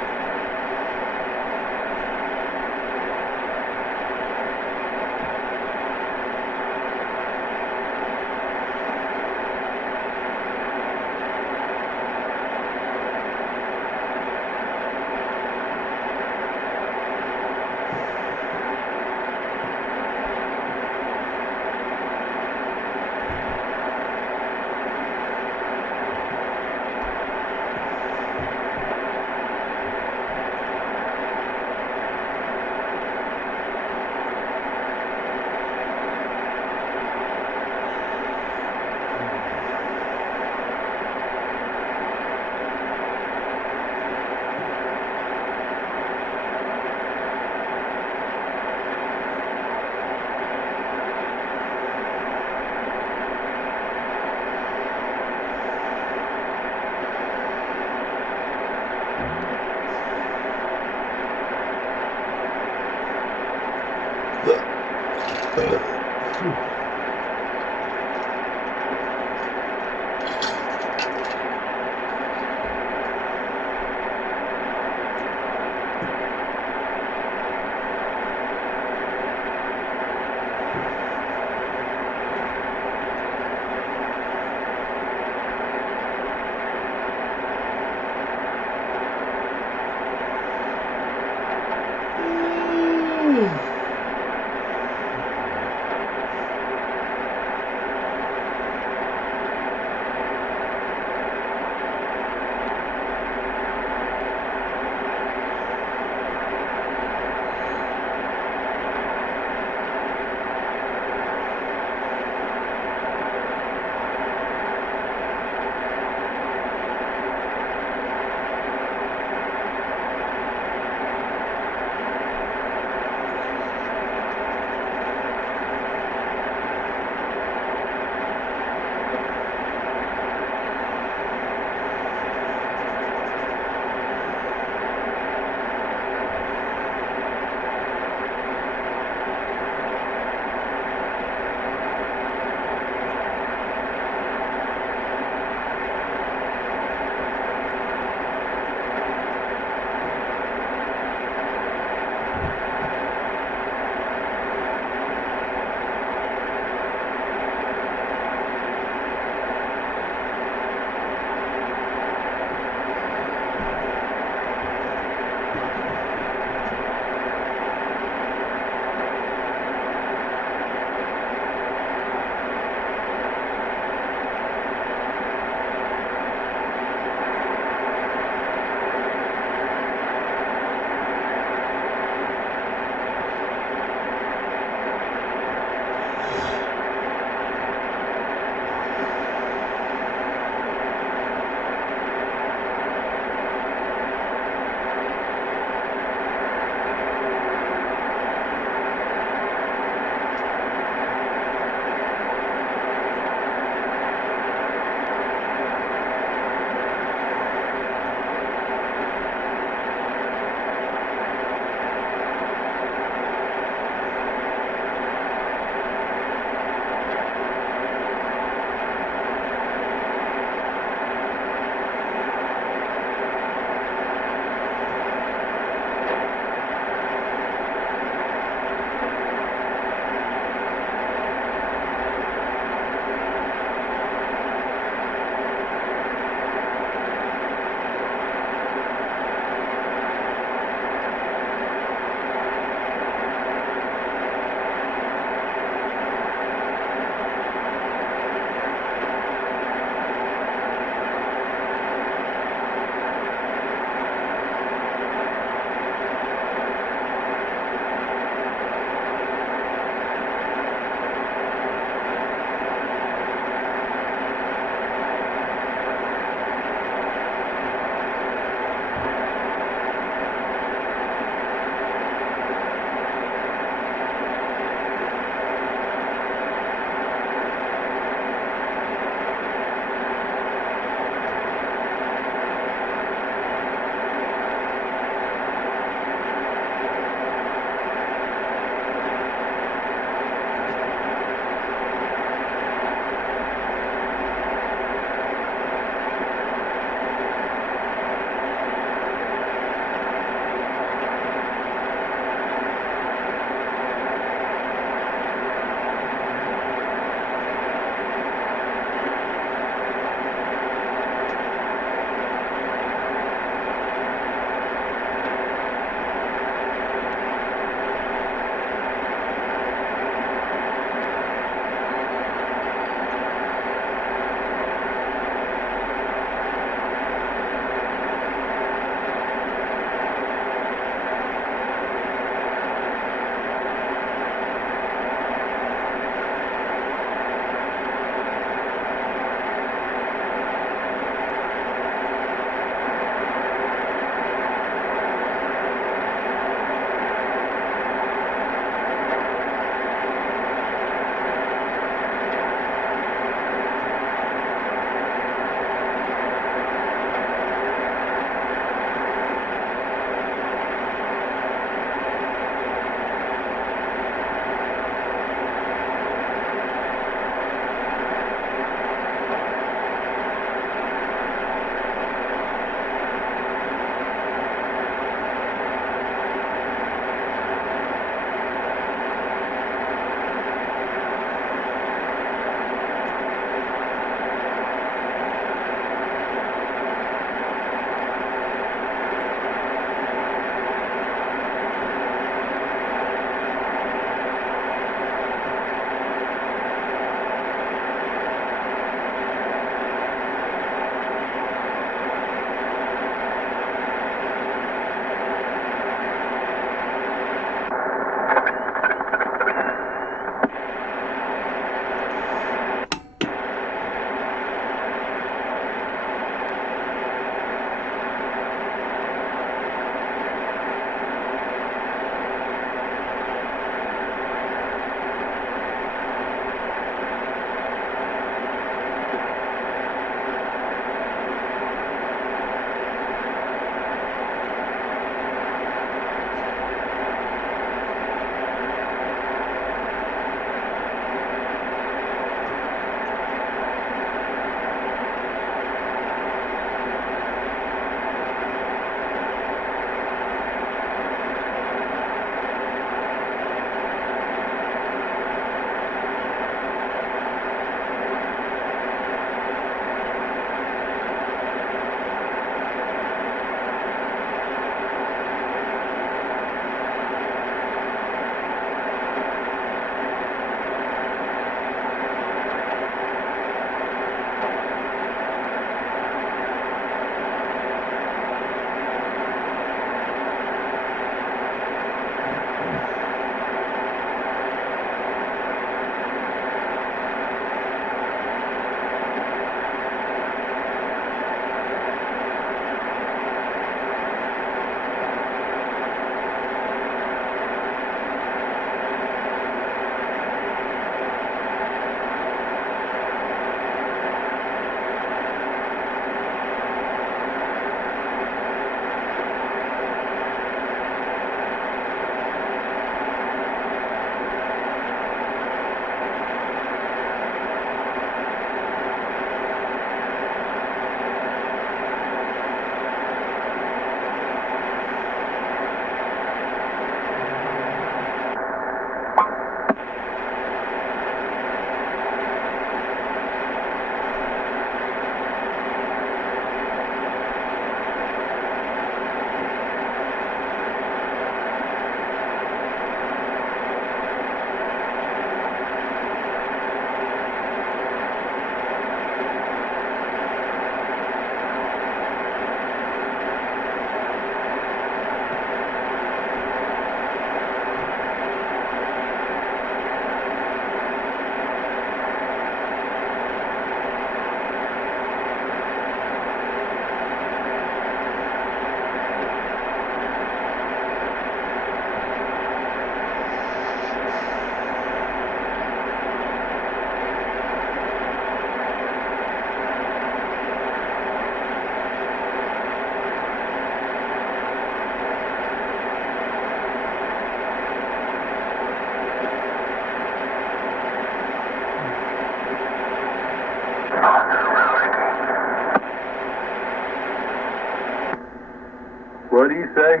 What do you say?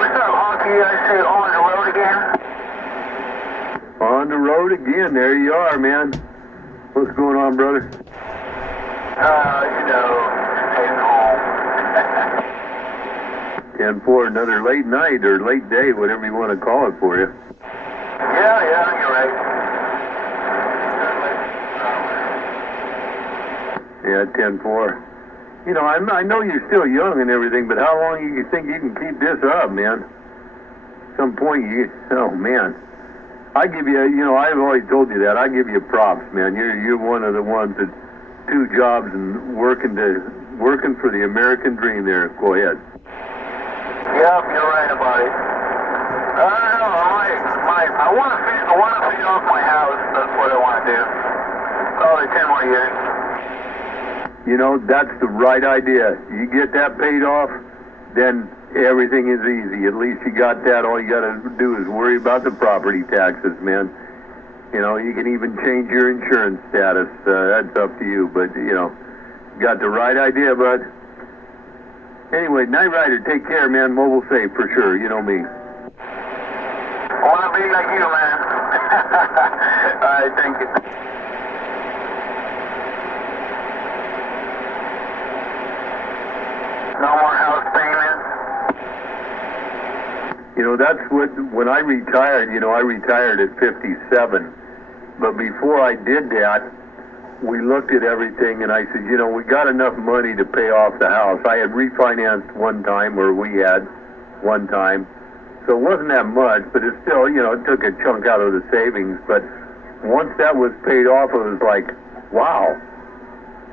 What's up, Honky? I say on the road again? On the road again. There you are, man. What's going on, brother? You know, heading home. 10-4, another late night or late day, whatever you want to call it for you. Yeah, you're right. Yeah, 10-4. You know, I know you're still young and everything, but how long do you think you can keep this up, man? Some point oh man. I give you, you know, I've always told you that. I give you props, man. You're one of the ones that 2 jobs and working for the American dream there. Go ahead. Yep, you're right about it. I don't know, I want to finish off my house. That's what I want to do. Probably 10 more years. You know, that's the right idea. You get that paid off, then everything is easy. At least you got that. All you got to do is worry about the property taxes, man. You know, you can even change your insurance status. That's up to you. But, you know, got the right idea, bud. Anyway, Night Rider, take care, man. Mobile safe for sure. You know me. I want to be like you, man. All right, thank you. No more house payments. You know, that's what, when I retired, you know, I retired at 57. But before I did that, we looked at everything and I said, you know, we got enough money to pay off the house. I had refinanced one time, or we had one time. So it wasn't that much, but it still, you know, it took a chunk out of the savings. But once that was paid off, it was like, wow,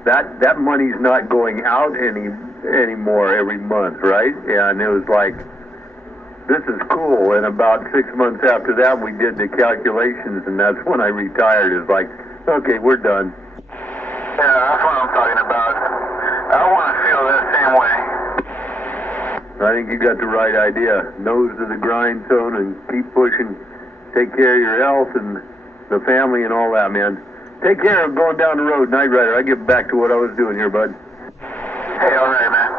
that money's not going out anymore every month, right? And it was like, this is cool. And about 6 months after that, we did the calculations, and that's when I retired. It's like, okay, we're done. Yeah, that's what I'm talking about. I want to feel that same way. I think you got the right idea. Nose to the grindstone and keep pushing. Take care of your health and the family and all that, man. Take care of going down the road, Night Rider. I get back to what I was doing here, bud. Hey, all right, man.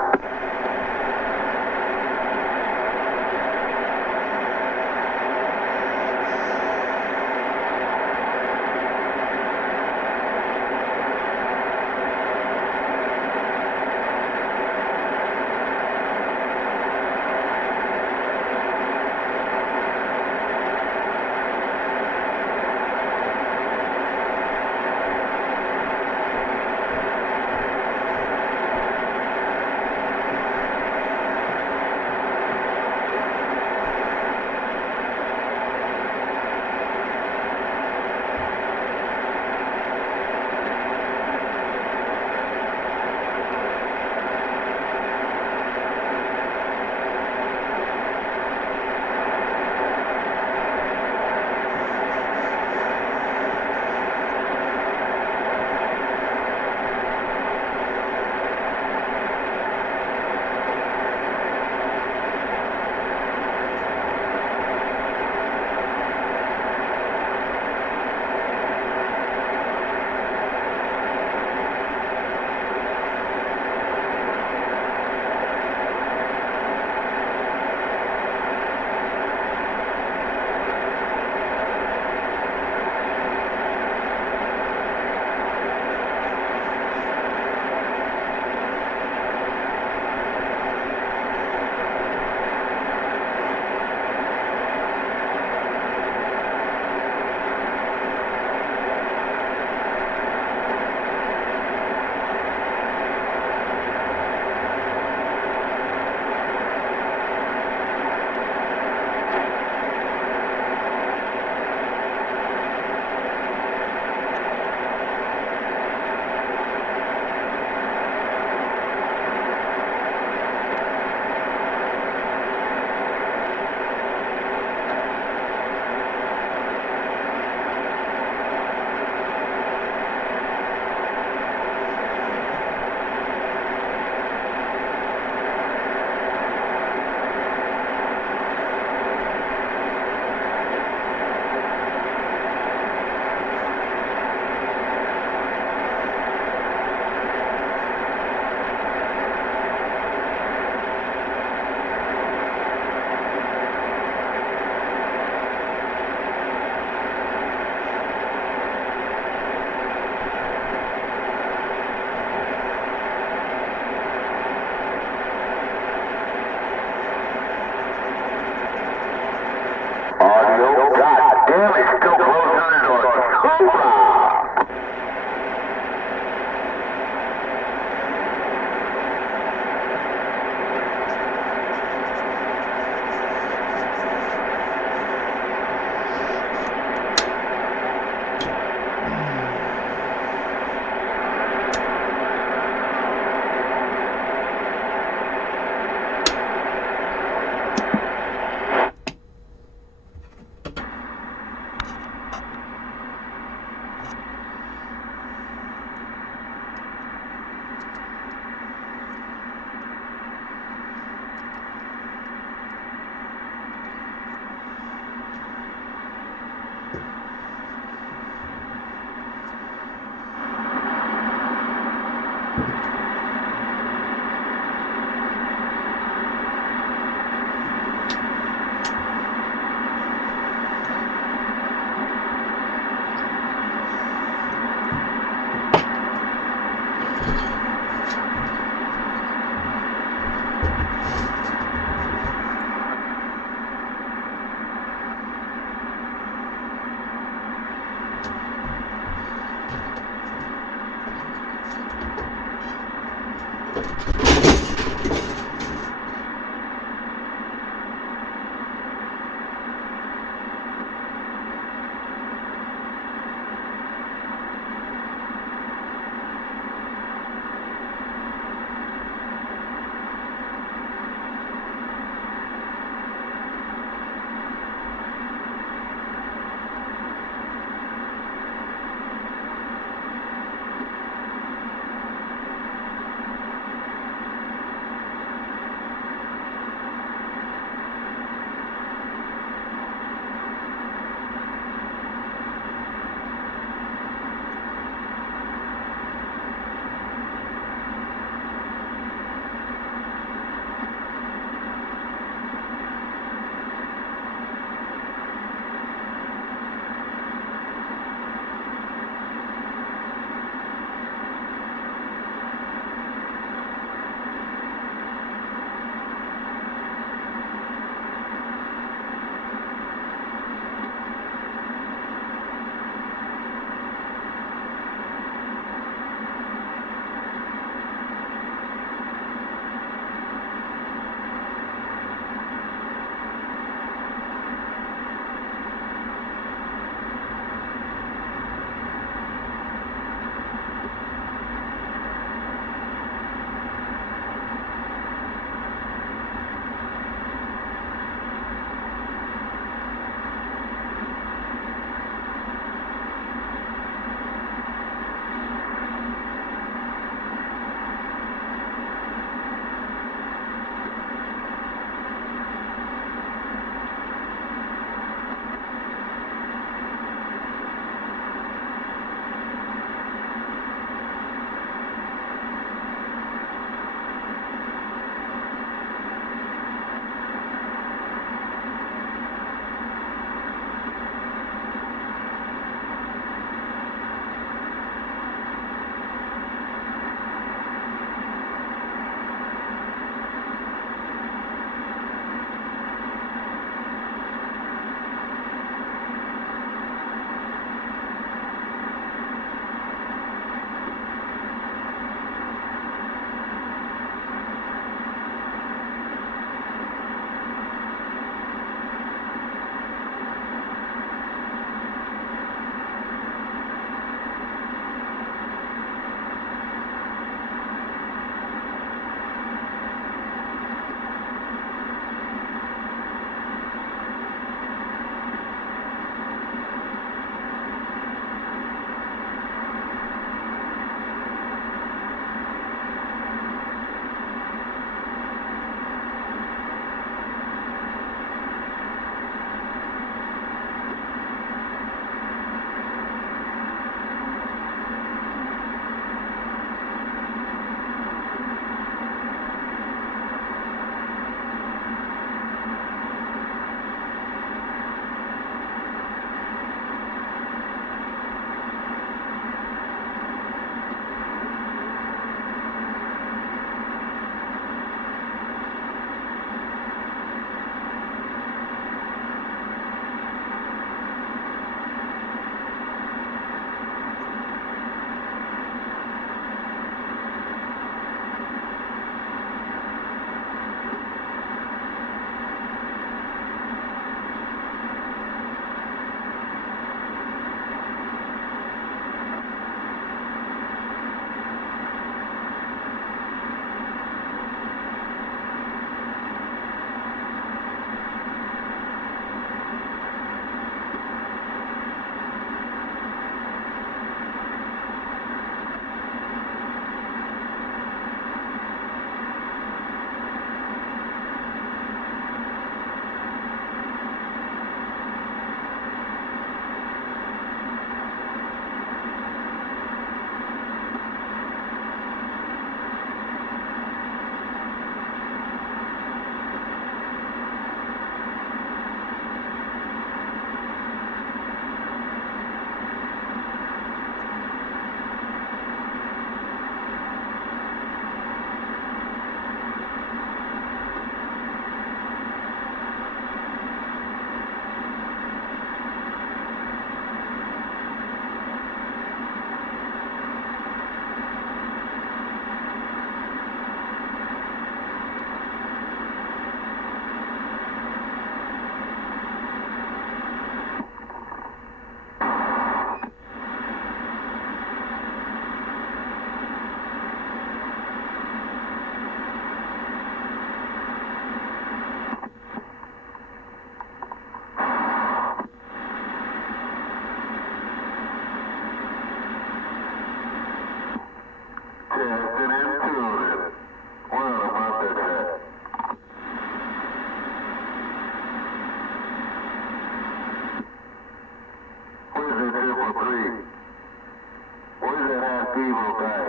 evil day.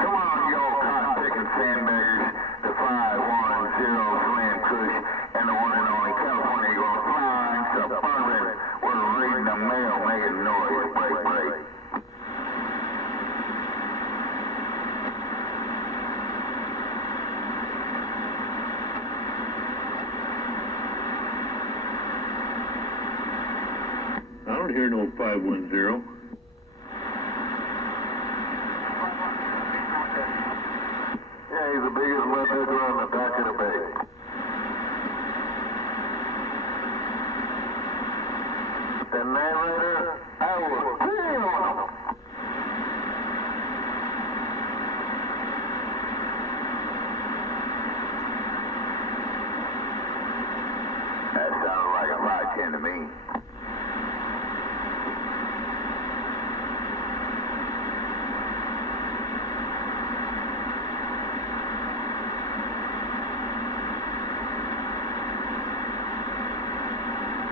Come on, you old cotton-picking sandbaggers. The 510 Slam Kush and the one and only California Eagle flying suburban. We're reading the mail, making noise. Break, break. I don't hear no 510. Yeah, he's the biggest motherfucker on the back of the bay. The narrator, I will kill him. That sounds like a 510 to me.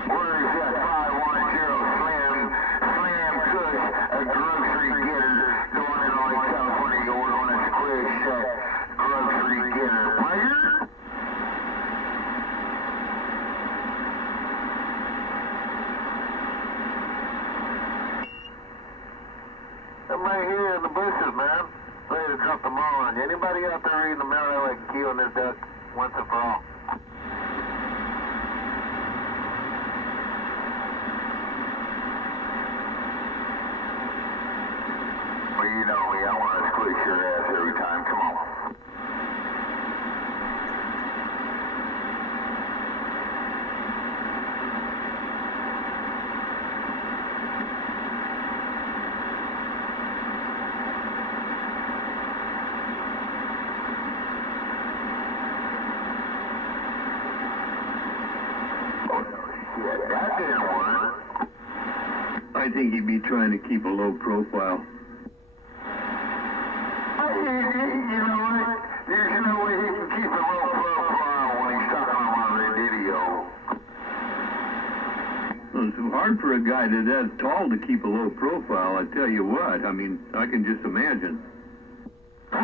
Where's that 510 Slam Kush, a grocery getter, the one and only California Eagle? We're going to squish that grocery getter. Tiger? I'm right here in the bushes, man. Ready to drop the ball on you. Anybody out there reading the mail that like killing this duck once and for all? Well, you know me. I want to squish your ass every time. Come on. Oh, shit. That didn't work. I think he'd be trying to keep a low profile. You know what? There's no way he can keep a low profile when he's talking on the radio. Well, it's hard for a guy that's tall to keep a low profile, I tell you what. I mean, I can just imagine. No,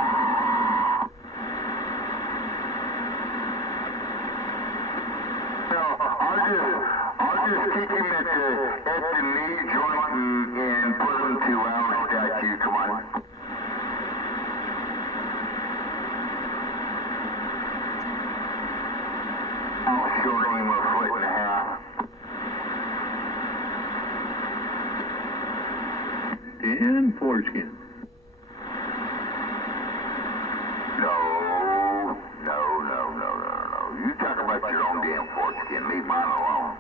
I'll just kick him at the knee joint and put him to our statue. Come on. I'll shorten him a foot and a half. And foreskin. No. You talk about your own damn foreskin. Leave mine alone.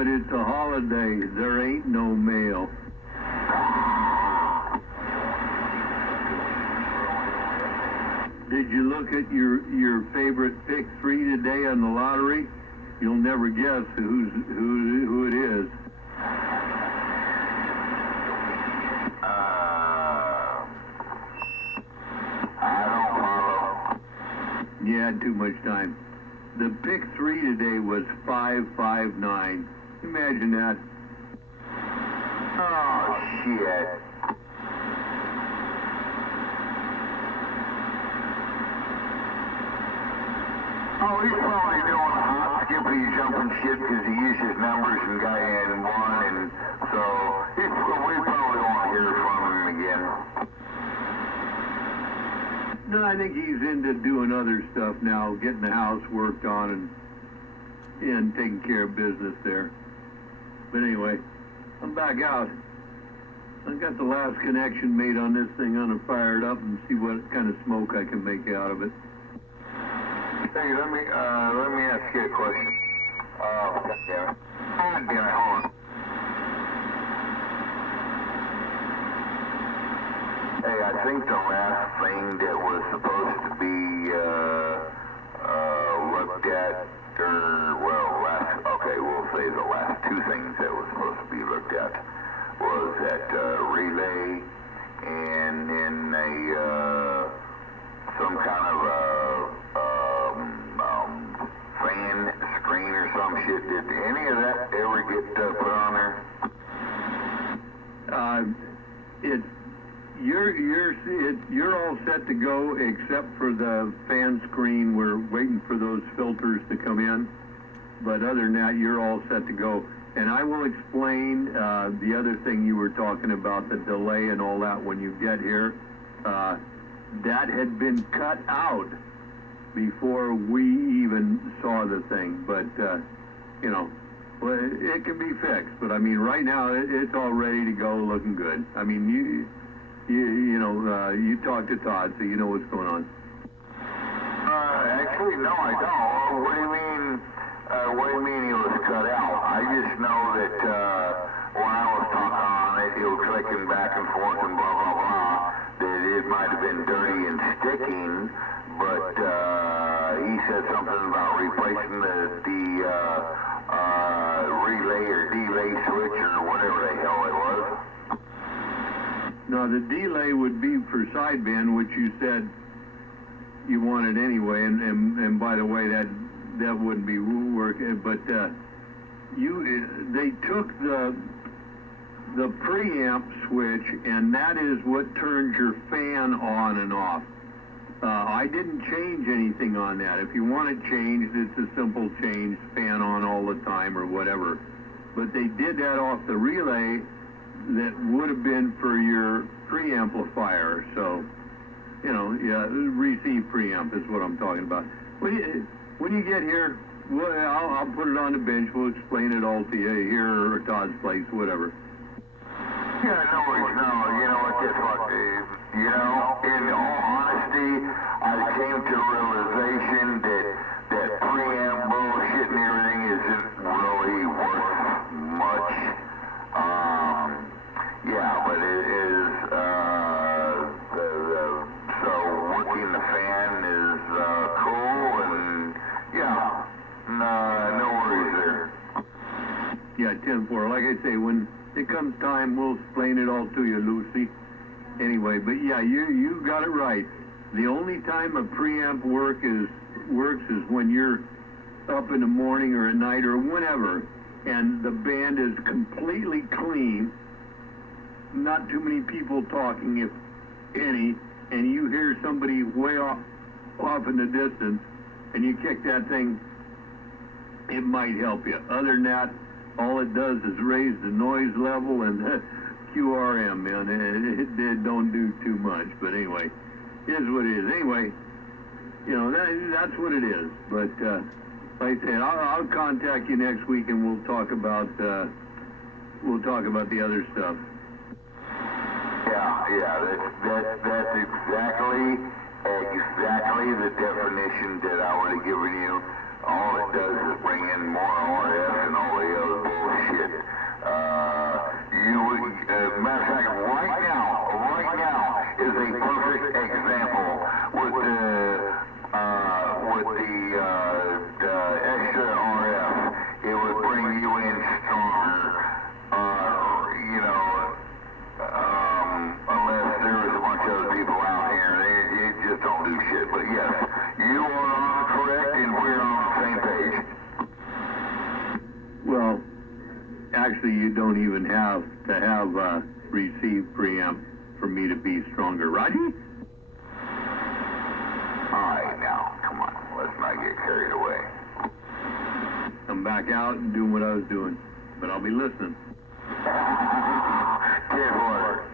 but it's a holiday. There ain't no mail. Did you look at your favorite pick 3 today on the lottery? You'll never guess who it is. I don't follow. You had too much time. The pick 3 today was 559. Imagine that. Oh, shit. Oh, he's probably doing a hop, skippity, jumping shit because he used his numbers and got in one, and so we probably won't hear from him again. No, I think he's into doing other stuff now, getting the house worked on and taking care of business there. But anyway, I'm back out. I got the last connection made on this thing. I'm gonna fire it up and see what kind of smoke I can make out of it. Hey, let me ask you a question. God damn it. Hold on. Hey, I think the last thing that was supposed to be looked at, we'll say the last 2 things that was supposed to be looked at was that relay and then some kind of fan screen or some shit. Did any of that ever get put on there? You're all set to go except for the fan screen. We're waiting for those filters to come in, but other than that, you're all set to go. And I will explain the other thing you were talking about, the delay and all that when you get here. That had been cut out before we even saw the thing, but well, it can be fixed. But I mean, right now it's all ready to go, looking good. I mean, you talk to Todd, so you know what's going on. Actually, no, I don't. What do you mean? What do you mean it was cut out? I just know that when I was talking on it, it was clicking back and forth and blah blah blah. That it might have been dirty and sticking, but he said something about replacing the relay or delay switch or whatever the hell it was. No, the delay would be for sideband, which you said you wanted anyway, and by the way, that wouldn't be working. But they took the preamp switch, and that is what turns your fan on and off. I didn't change anything on that. If you want it changed, it's a simple change, fan on all the time or whatever. But they did that off the relay that would have been for your preamplifier. So, receive preamp is what I'm talking about. When you get here, I'll put it on the bench. We'll explain it all to you here or Todd's place, whatever. Yeah, no worries. No, you know what? Just fuck, Dave. In all honesty, I came to a realization that preamp bullshit and everything isn't really worth much. Yeah, but it is, so working the fan is cool, and yeah, no worries there. Yeah, 10-4. Like I say, when it comes time, we'll explain it all to you, Lucy. Anyway, but yeah, you got it right. The only time a preamp works is when you're up in the morning or at night or whenever, and the band is completely clean, not too many people talking, if any, and you hear somebody way off in the distance, and you kick that thing, it might help you. Other than that, all it does is raise the noise level and QRM, man. It don't do too much, but anyway, it is what it is. Anyway, that's what it is. But like I said, I'll contact you next week and we'll talk about the other stuff. Yeah, that's exactly the definition that I would have given you. All it does is bring in more RF and all the other bullshit. actually, you don't even have to have a receive preamp for me to be stronger. Roger? Alright, now, come on. Let's not get carried away. I'm back out and doing what I was doing, but I'll be listening. Good word.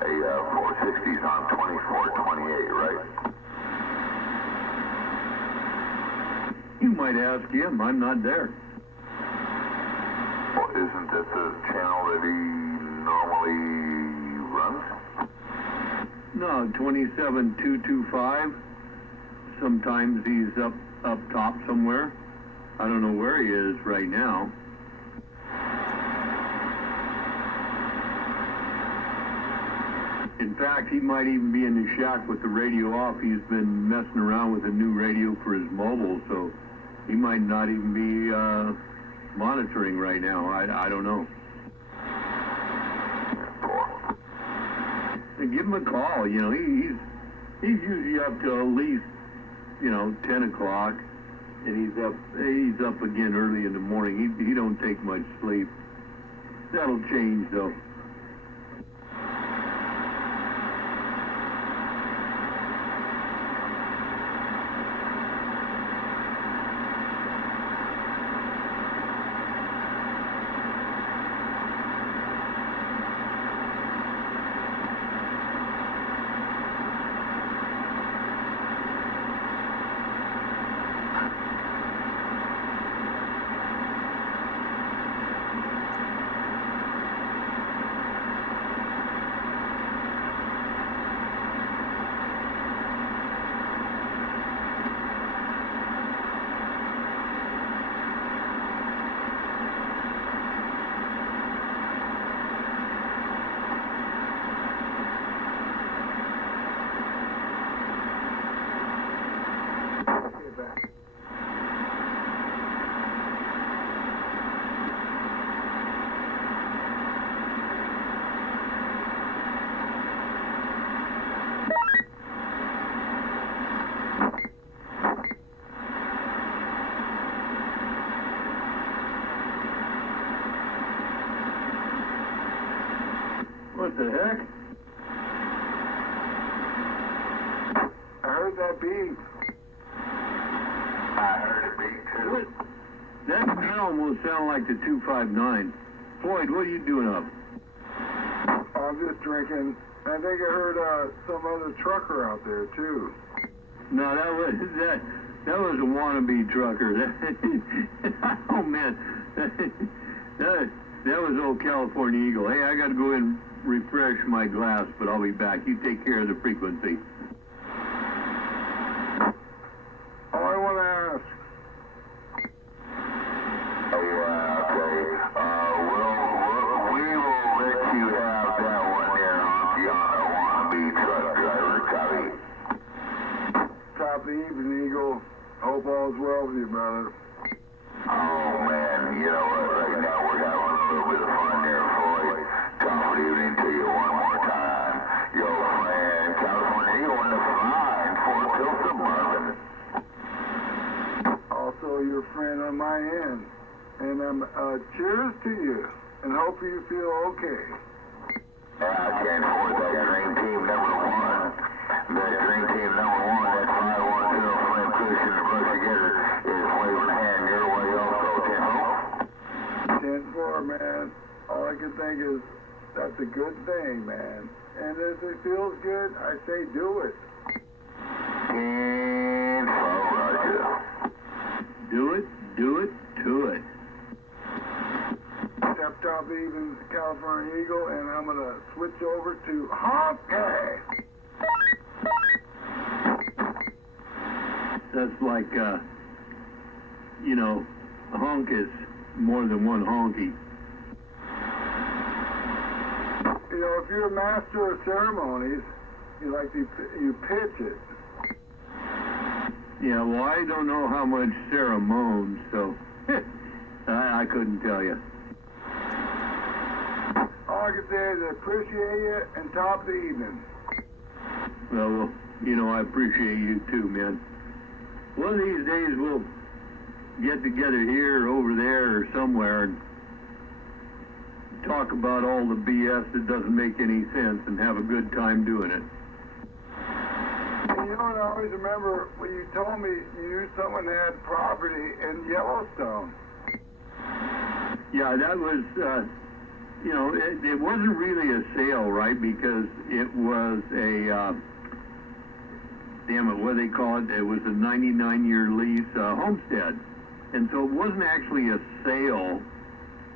A 460's on 2428, right? You might ask him. I'm not there. Well, isn't this a channel that he normally runs? No, 27225. Sometimes he's up top somewhere. I don't know where he is right now. In fact, he might even be in the shack with the radio off. He's been messing around with a new radio for his mobile, so he might not even be monitoring right now. I don't know. Give him a call. You know, he's usually up till at least 10 o'clock, and he's up again early in the morning. He don't take much sleep. That'll change though. What the heck? I heard that beep. I heard it beep too. What? That almost sounded like the 259. Floyd, what are you doing up? I'm just drinking. I think I heard some other trucker out there too. No, that was a wannabe trucker. Oh man, that was old California Eagle. Hey, I got to go and refresh my glass, but I'll be back. You take care of the frequency. All I want to ask. We will let you have that one there on the wannabe truck driver, Cubby. Top of the evening, Eagle. Hope all's well with you, brother. Oh man, you know what? Right now we're having a little bit of fun there, Floyd. Top of the evening to you one more time. Your friend, California Eagle in the flying Fort Pilsen, Marvin. Also your friend on my end. And cheers to you. And hope you feel okay. I can't afford that Dream Team number one. That Dream Team number one, that 510 Flame Cushion, the Brush Together, is waving a hand your way also, Tim. 10-4, man. All I can think is, that's a good thing, man. And if it feels good, I say do it. 10-4, Roger. Do it, to it. Step top even California Eagle, and I'm going to switch over to Honky. That's like, a honk is more than one honky. You know, if you're a master of ceremonies, you pitch it. Yeah, well, I don't know how much Sarah moans, so I couldn't tell you. All I can say is I appreciate you and top of the evening. Well, I appreciate you too, man. One of these days we'll get together here or over there or somewhere and talk about all the BS that doesn't make any sense and have a good time doing it. And you know what I always remember when you told me you knew someone had property in Yellowstone. Yeah, that was, it wasn't really a sale, right? Because it was a, what do they call it? It was a 99-year lease homestead. And so it wasn't actually a sale.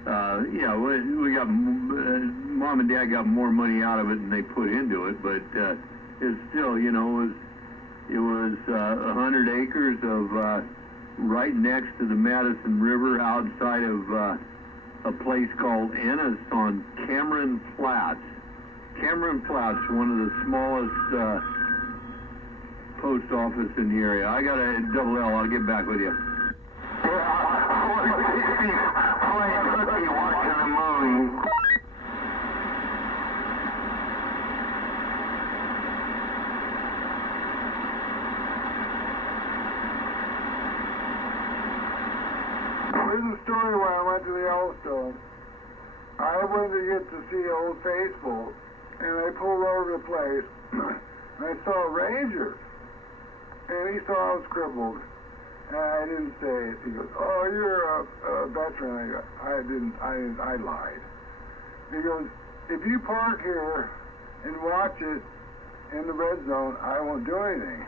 We got, Mom and Dad got more money out of it than they put into it, but it's still, it was 100 acres of right next to the Madison River outside of a place called Ennis on Cameron Flats. Cameron Flats, one of the smallest post office in the area. I got a double L. I'll get back with you. Playing hooky, watching the moon. Here's the story when I went to the Yellowstone. I wanted to get to see Old Faithful, and I pulled over the place, and I saw a ranger, and he saw I was crippled, and I didn't say it. He goes, "Oh, you're a veteran." I go, I lied. He goes, "If you park here and watch it in the red zone, I won't do anything."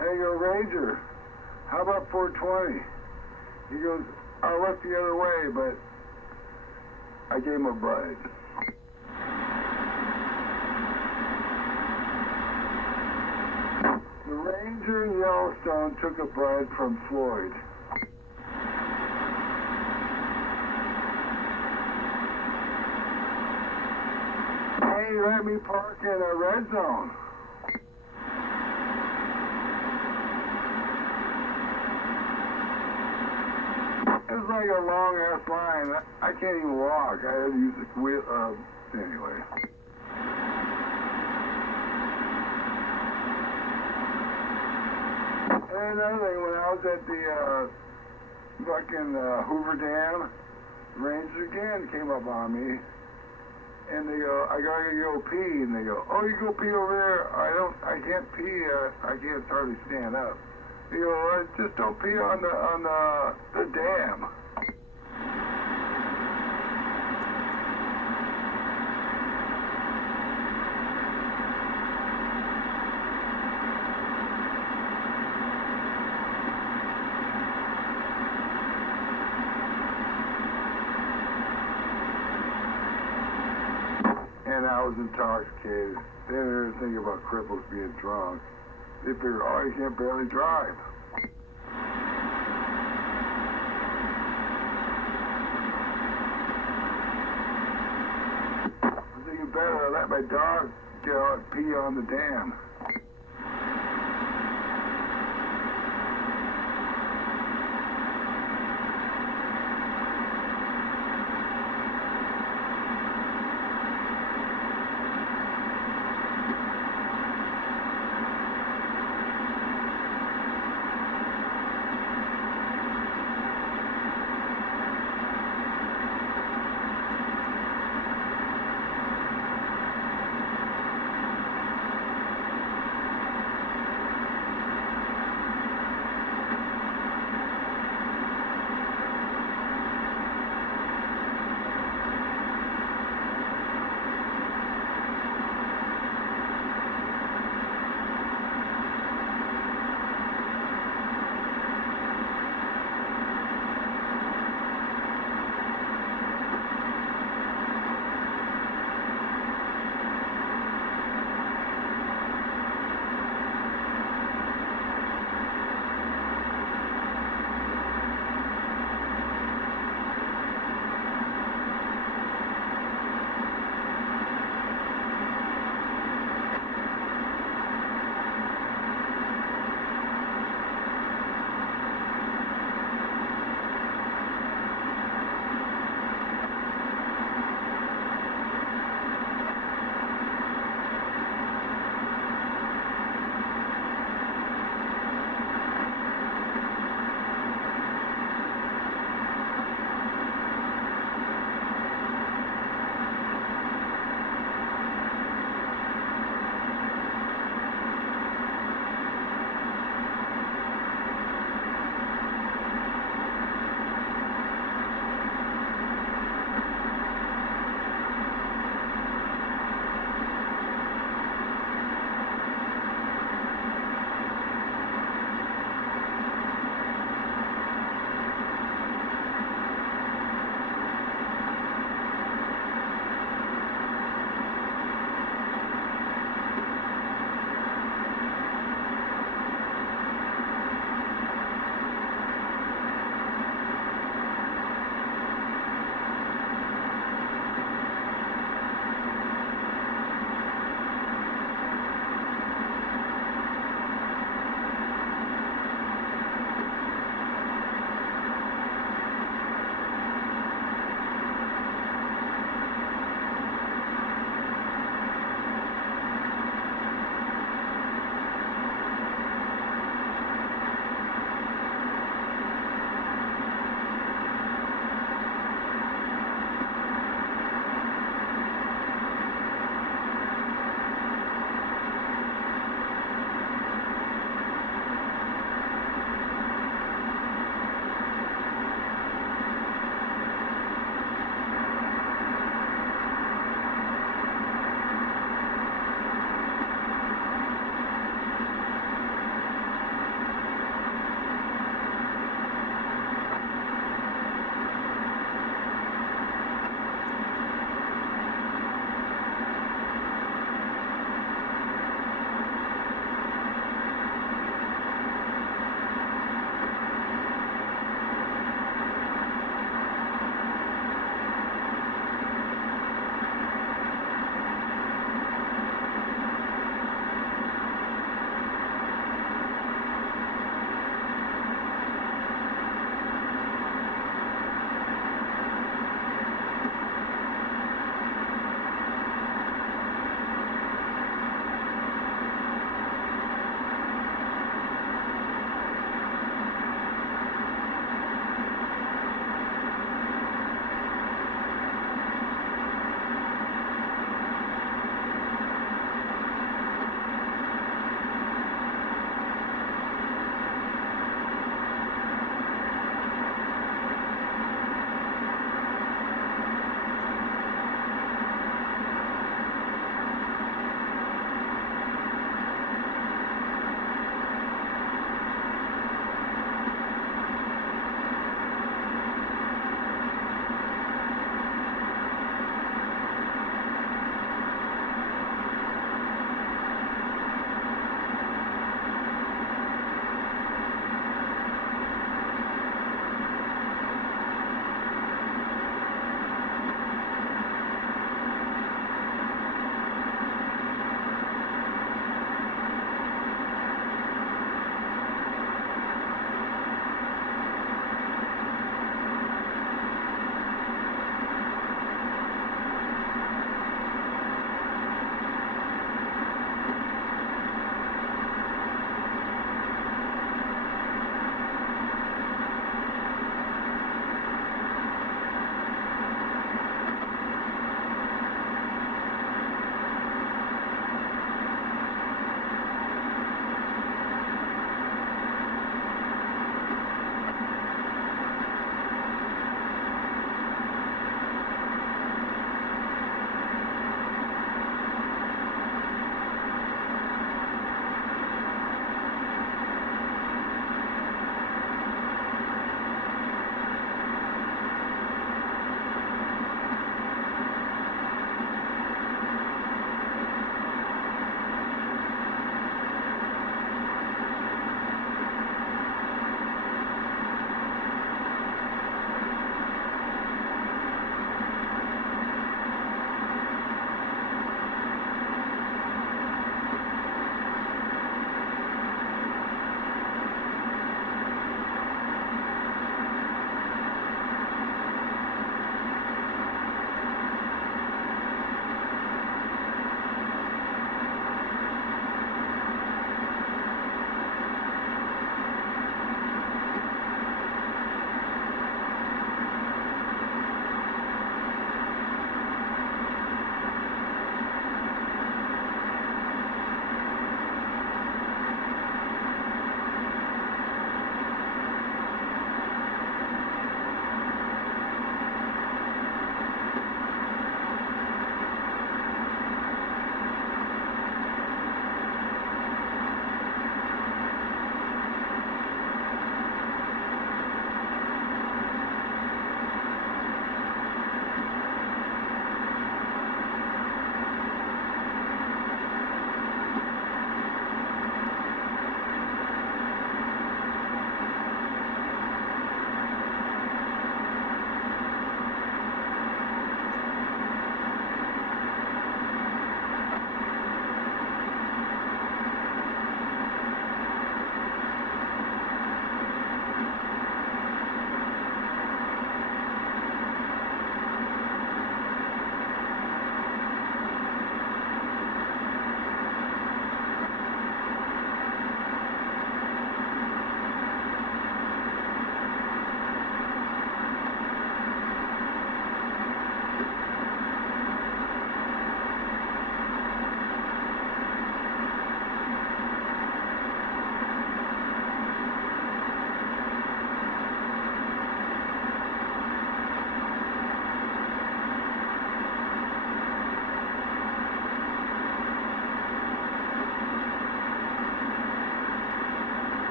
And I go, "Ranger, how about 420? He goes, "I'll look the other way," but I gave him a bud. The ranger in Yellowstone took a bud from Floyd. Hey, he let me park in a red zone. It was like a long ass line. I can't even walk. I had to use the wheel. Anyway. And another thing, when I was at the fucking Hoover Dam, Rangers again came up on me. and they go, I gotta go pee, and they go, oh, you go pee over there. I can't pee. I can't hardly stand up. You go, just don't pee on the dam. And I was intoxicated. They didn't even think about cripples being drunk. They figure, oh, you can't barely drive. I'm thinking better, I let my dog get out and pee on the dam.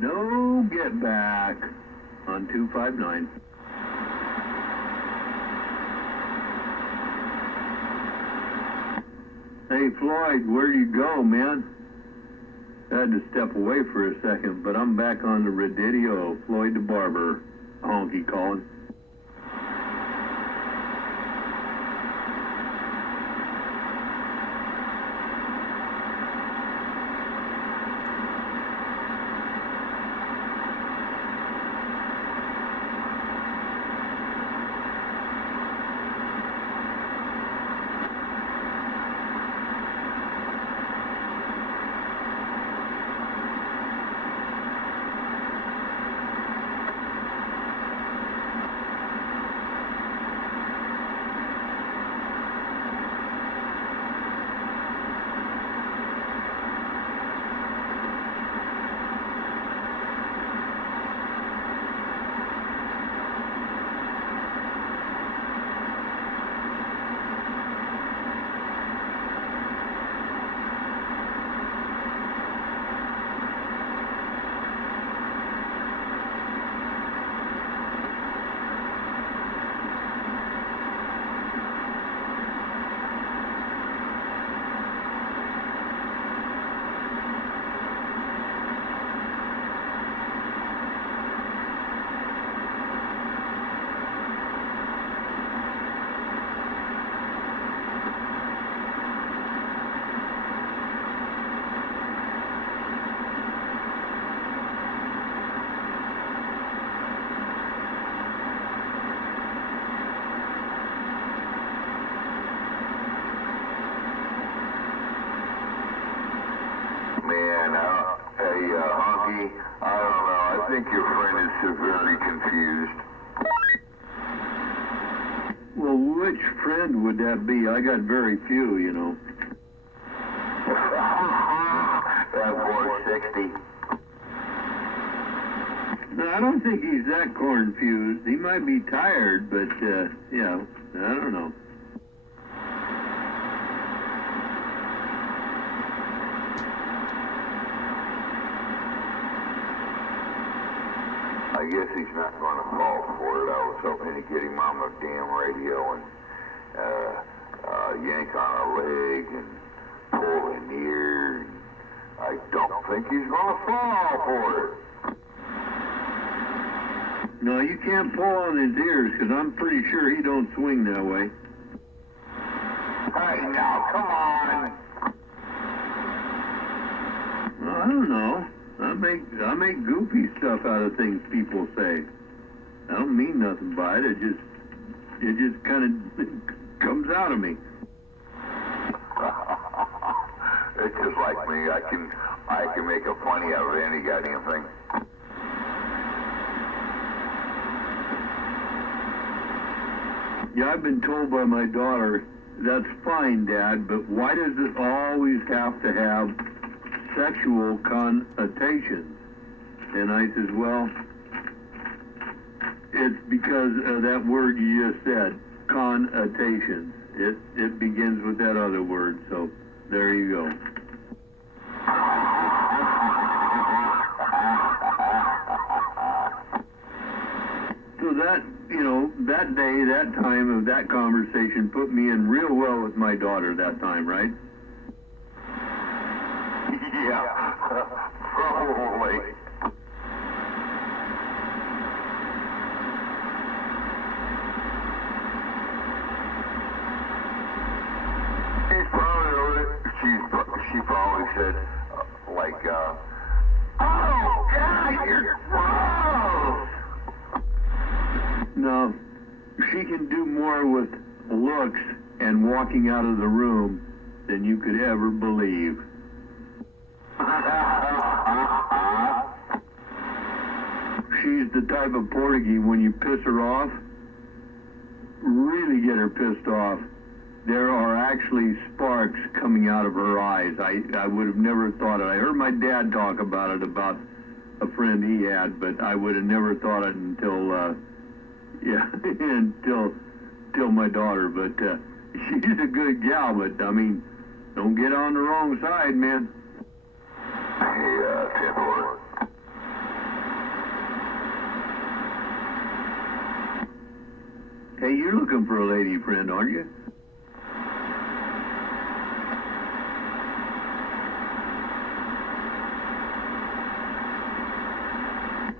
No get back on 259. Hey Floyd, where'd you go, man? I had to step away for a second, but I'm back on the radio. Floyd the Barber, honky calling. Honky, I don't know. I think your friend is severely confused. Well, which friend would that be? I got very few, you know. That boy's 60. No, I don't think he's that confused. He might be tired, but, yeah, I don't know. I guess he's not going to fall for it. I was hoping to get him on the damn radio and yank on a leg and pull an ear. And I don't think he's going to fall for it. No, you can't pull on his ears, because I'm pretty sure he don't swing that way. Hey, now, come on. Well, I don't know. I make goofy stuff out of things people say. I don't mean nothing by it. It just kind of comes out of me. It's just like me. I can make a funny out of any goddamn thing. Yeah, I've been told by my daughter, that's fine, Dad, but why does it always have to have sexual connotations? And I says, well, it's because of that word you just said, connotations. It begins with that other word, so there you go. So that, that day, that time of that conversation put me in real well with my daughter that time, right? Yeah, probably. She probably said, oh, God, you're gross! No, she can do more with looks and walking out of the room than you could ever believe. She's the type of Portuguese, when you piss her off, really get her pissed off, there are actually sparks coming out of her eyes. I would have never thought it. I heard my dad talk about it, about a friend he had, but I would have never thought it until, until my daughter. But she's a good gal, but, I mean, don't get on the wrong side, man. Hey, Tickler. you're looking for a lady friend, aren't you?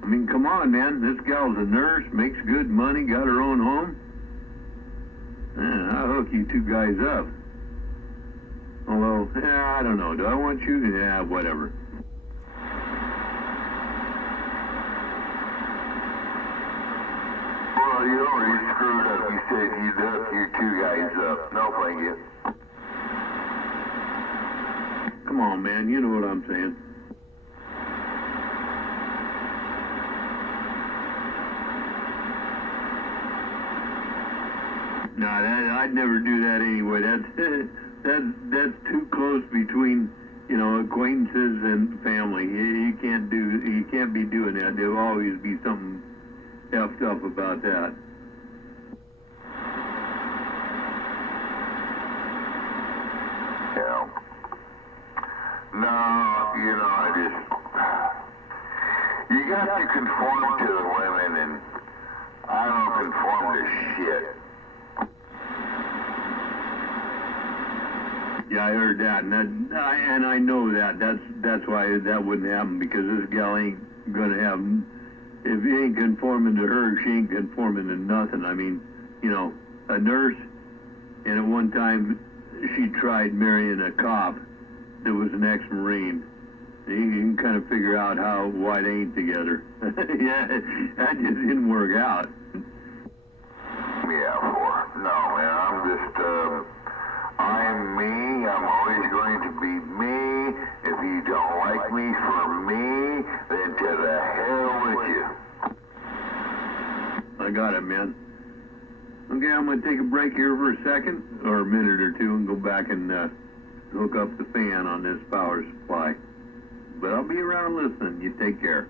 I mean, come on, man. This gal's a nurse, makes good money, got her own home. I'll hook you two guys up. Although, I don't know. Do I want you? Yeah, whatever. Well, you already screwed up. You said you'd hook you two guys up. No, thank you. Come on, man. You know what I'm saying. No, I'd never do that anyway. That's too close between, acquaintances and family. You can't be doing that. There'll always be something effed up about that. Yeah. No, you got to conform to the women, and I don't conform to shit. Yeah, I heard that, and I know that. That's why that wouldn't happen, because this gal ain't gonna have. If he ain't conforming to her, she ain't conforming to nothing. I mean, a nurse, and at one time she tried marrying a cop that was an ex-Marine. You can kind of figure out why they ain't together. Yeah, that just didn't work out. Yeah, no, man, I'm me. I'm always going to be me. If you don't like me for me, then to the hell with you. I got it, man. Okay, I'm going to take a break here for a second, or a minute or two, and go back and hook up the fan on this power supply. But I'll be around listening. You take care.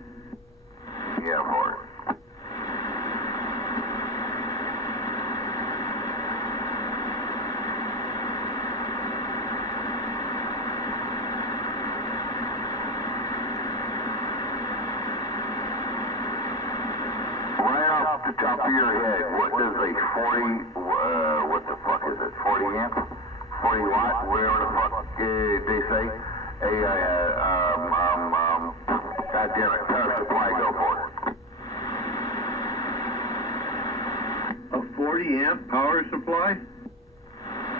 Yeah, boy. Right off the top of your head, what does a 40, what the fuck is it, 40 amp? 40 watt, whatever the fuck they say? God damn it, power supply go for it. A 40 amp power supply?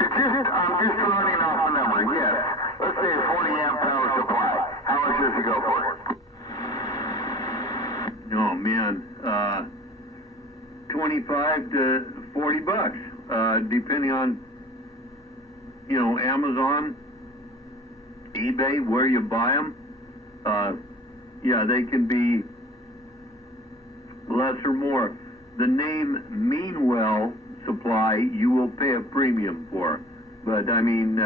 I'm just running off a number, yes. Let's say a 40 amp power supply. How much does it go for? Oh, man. 25 to 40 bucks, depending on, Amazon, eBay, where you buy them. Yeah, they can be less or more. The name Meanwell Supply, you will pay a premium for. But, I mean,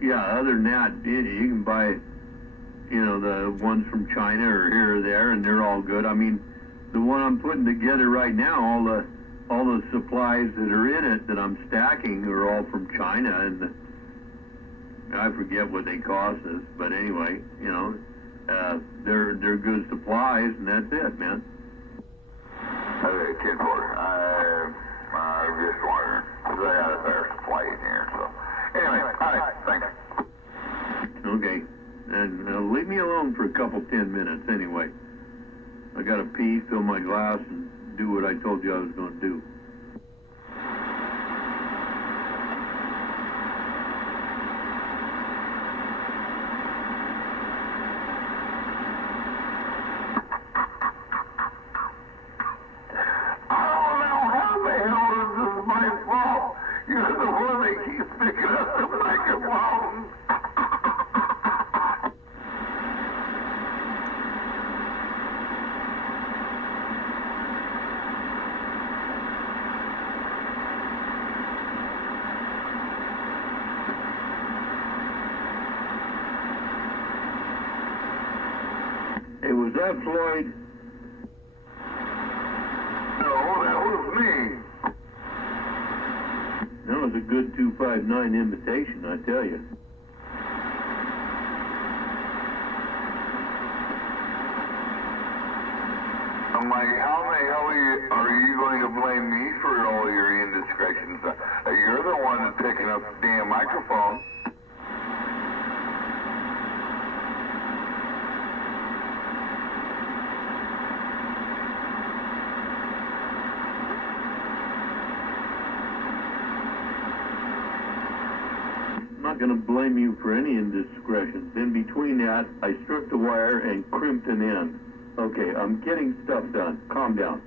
yeah, other than that, you can buy, the ones from China or here or there, and they're all good. I mean, the one I'm putting together right now, all the supplies that are in it that I'm stacking are all from China, and I forget what they cost us, but anyway, they're good supplies, and that's it, man. Okay, Kid Porter, I'm just wondering, because I got a better supply in here, so. Anyway, alright, thanks. Okay, and leave me alone for a couple 10 minutes anyway. I gotta pee, fill my glass, and do what I told you I was gonna do. You're the one that keeps picking up the microphone. Hey, was that Floyd? No, that was me. That was a good 259 invitation, I tell you. I'm like, how in the hell are you going to blame me for all your indiscretions? You're the one that's picking up the damn microphone. I'm not going to blame you for any indiscretions. In between that, I stripped the wire and crimped an end. Okay, I'm getting stuff done. Calm down.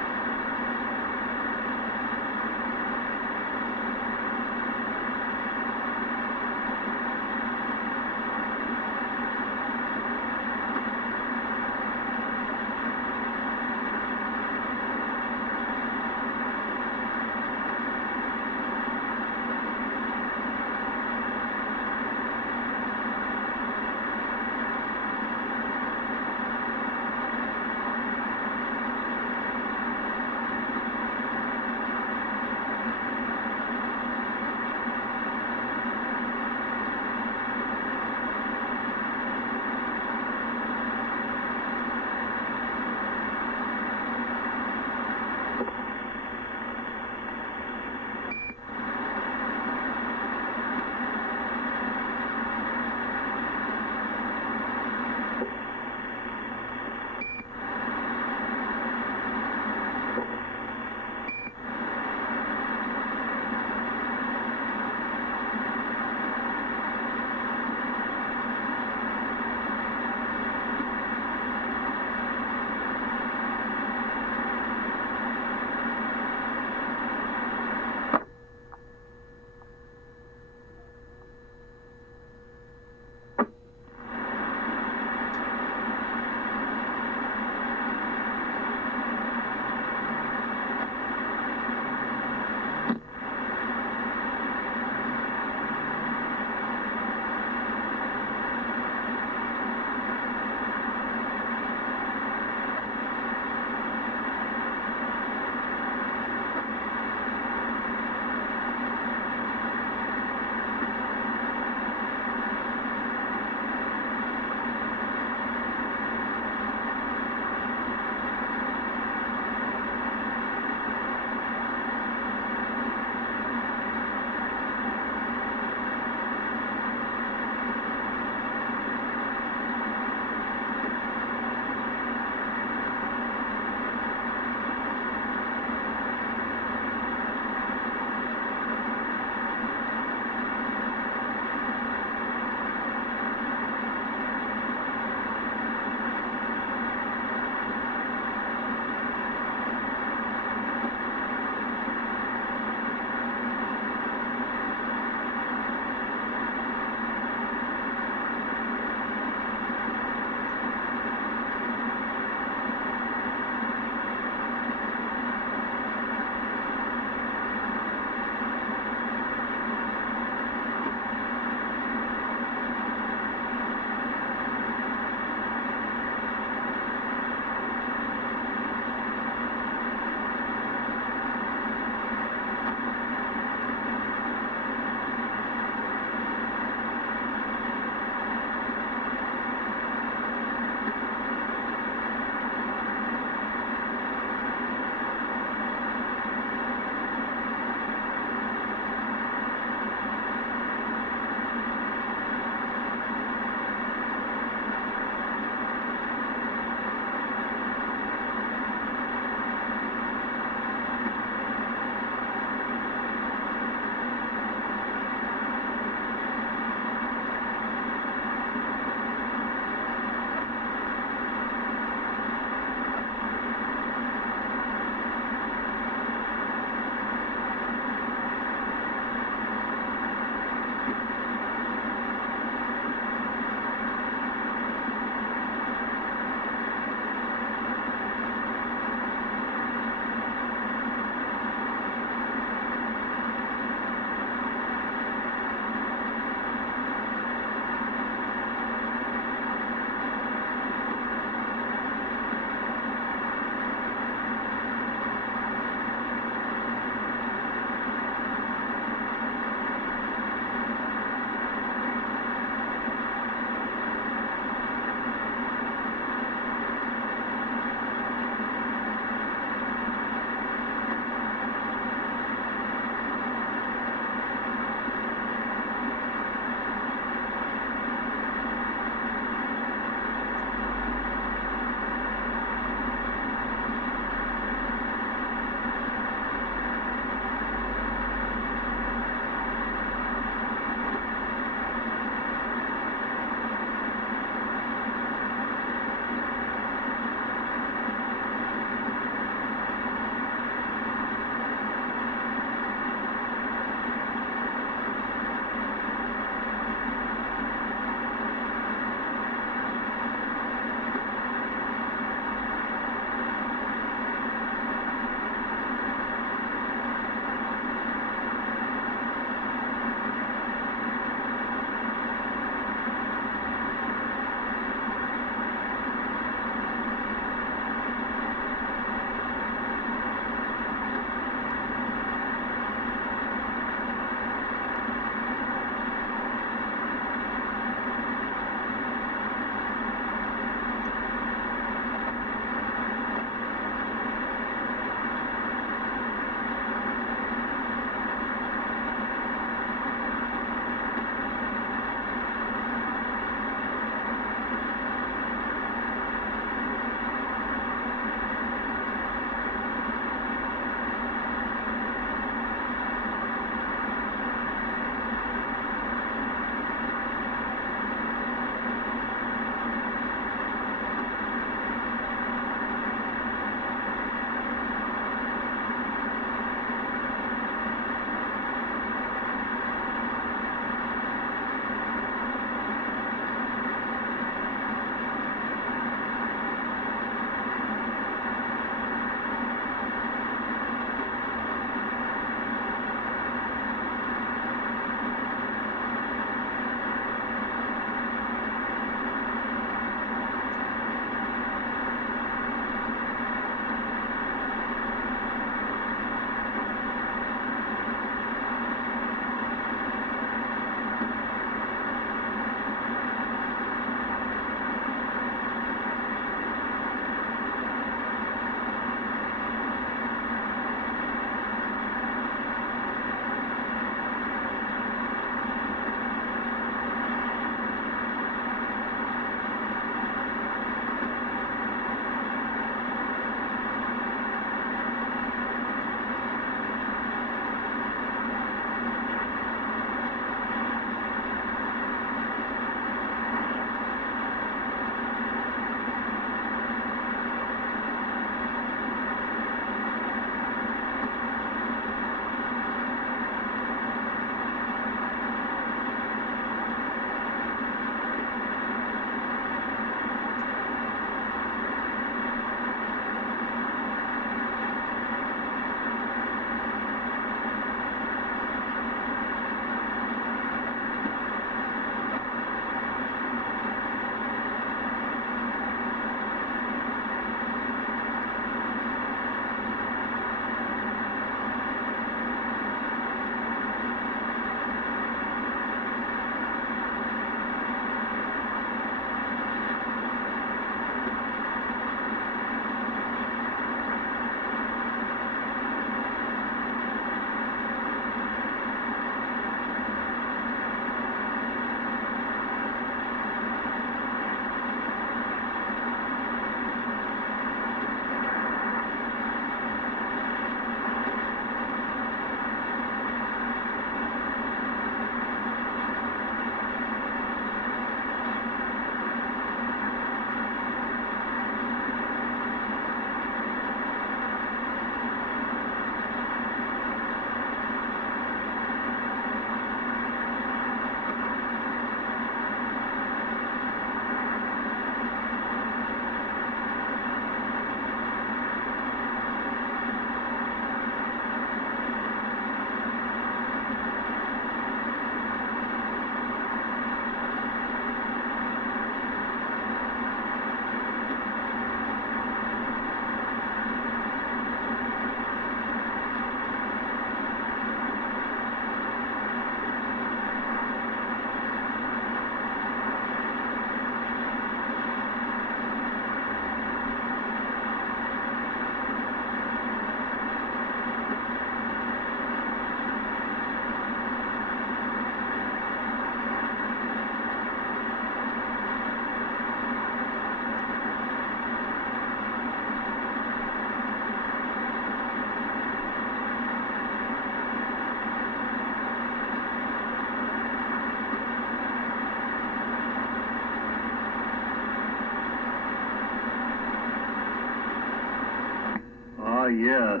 Ah, yes,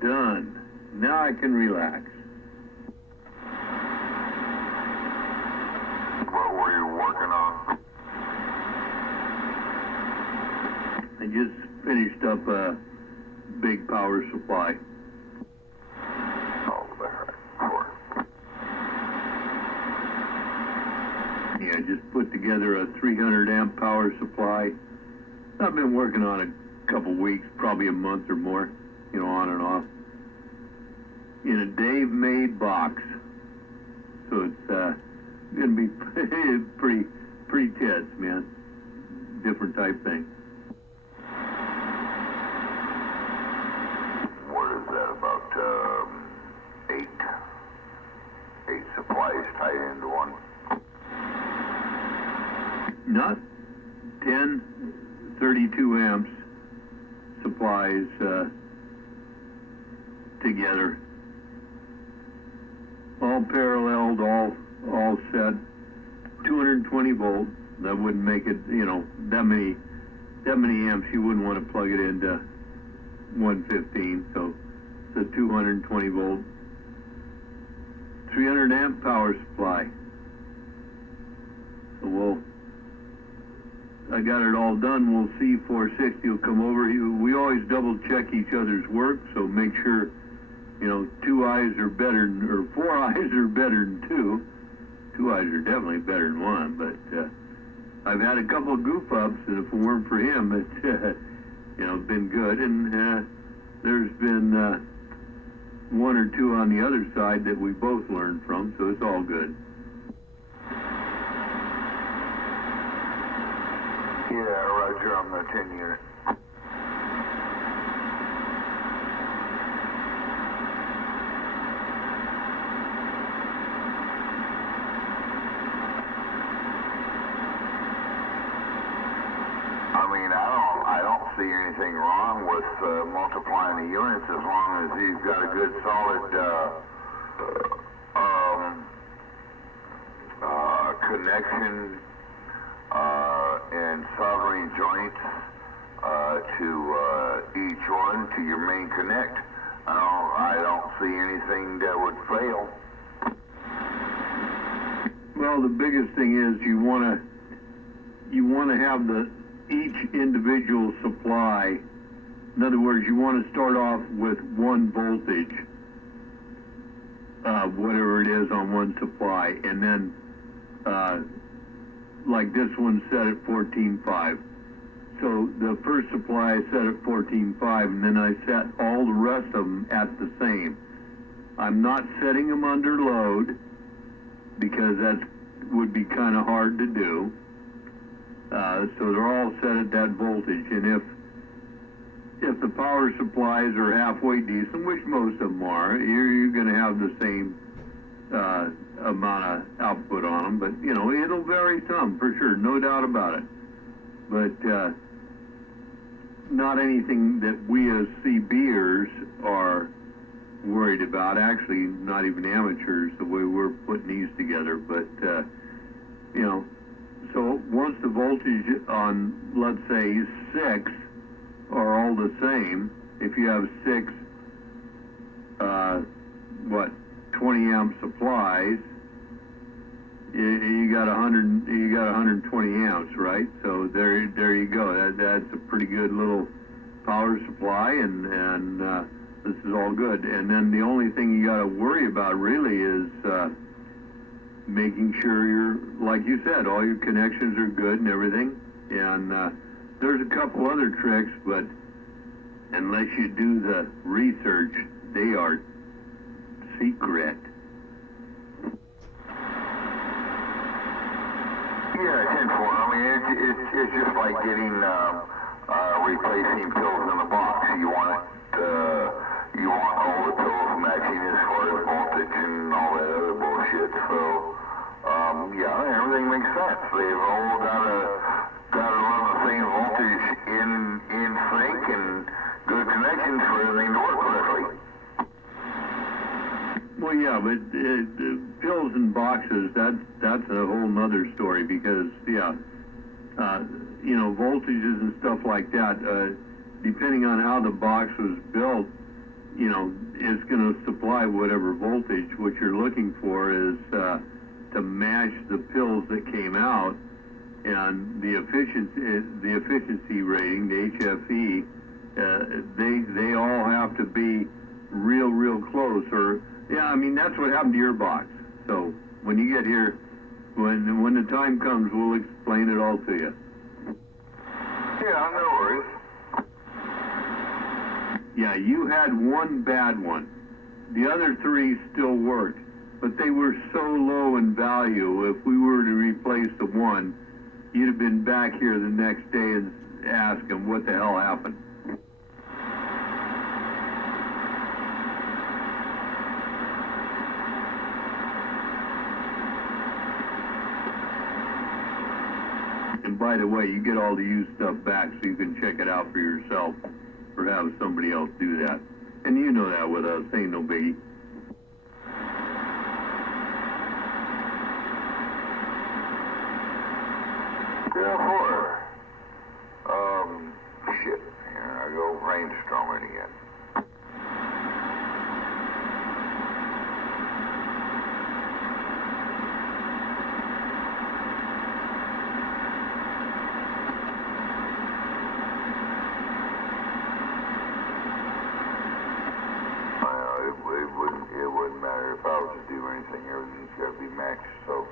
done. Now I can relax. What were you working on? I just finished up a big power supply. Oh, there. Sure. Yeah, I just put together a 300 amp power supply. I've been working on it a couple weeks, probably a month or more, you know, on and off. In a Dave made box. So it's gonna be pretty tits, man. Different type thing. What is that, about eight supplies tied into one? Not 10 32 amps supplies together. All paralleled, all set. 220 volt. That wouldn't make it, you know, that many amps. You wouldn't want to plug it into 115. So it's a 220 volt, 300 amp power supply. So I got it all done. We'll see. 460 will come over. We always double check each other's work, so make sure, you know, 2 eyes are better than, or 4 eyes are better than 2. 2 eyes are definitely better than 1, but I've had a couple of goof ups, and if it weren't for him, it's you know, been good. And there's been 1 or 2 on the other side that we both learned from, so it's all good. Yeah, Roger, on the 10 unit. I don't see anything wrong with multiplying the units as long as you've got a good solid connection and soldering joints to each one to your main connect. I don't see anything that would fail. Well, the biggest thing is you want to have each individual supply. In other words, you want to start off with 1 voltage, whatever it is on one supply, and then like this one's set at 14.5. So the first supply I set at 14.5, and then I set all the rest of them at the same. I'm not setting them under load because that would be kind of hard to do. So they're all set at that voltage, and if the power supplies are halfway decent, which most of them are, you're going to have the same amount of output on them. But you know, it'll vary some for sure, no doubt about it. But not anything that we as CBers are worried about. Actually, not even amateurs, the way we're putting these together. But you know. So once the voltage on, let's say, 6 are all the same, if you have 6, 20 amp supplies, you got 120 amps, right? So there you go. That's a pretty good little power supply, and this is all good. And then the only thing you got to worry about really is making sure you're, like you said, all your connections are good and everything. And there's a couple other tricks, but unless you do the research, they are secret. Yeah, 10-4. I mean, it's just like getting replacing pills in a box. You want all the pills matching as far as voltage and all that other bullshit. So. Yeah, everything makes sense. They've all got to run the same voltage in sync and good connections for everything to work correctly. Well, yeah, but pills and boxes, that's a whole nother story because, yeah, you know, voltages and stuff like that, depending on how the box was built, you know, it's going to supply whatever voltage. What you're looking for is to match the pills that came out, and the efficiency rating, the HFE, they all have to be real close. Or yeah, I mean that's what happened to your box. So when you get here, when the time comes, we'll explain it all to you. Yeah, no worries. Yeah, you had one bad one. The other three still worked, but they were so low in value. If we were to replace the one, you'd have been back here the next day and ask them what the hell happened. And by the way, you get all the used stuff back so you can check it out for yourself or have somebody else do that. And you know that with us, ain't no biggie. Yeah, shit, here I go brainstorming again. It wouldn't matter if I was to do anything. Everything's got to be matched. So,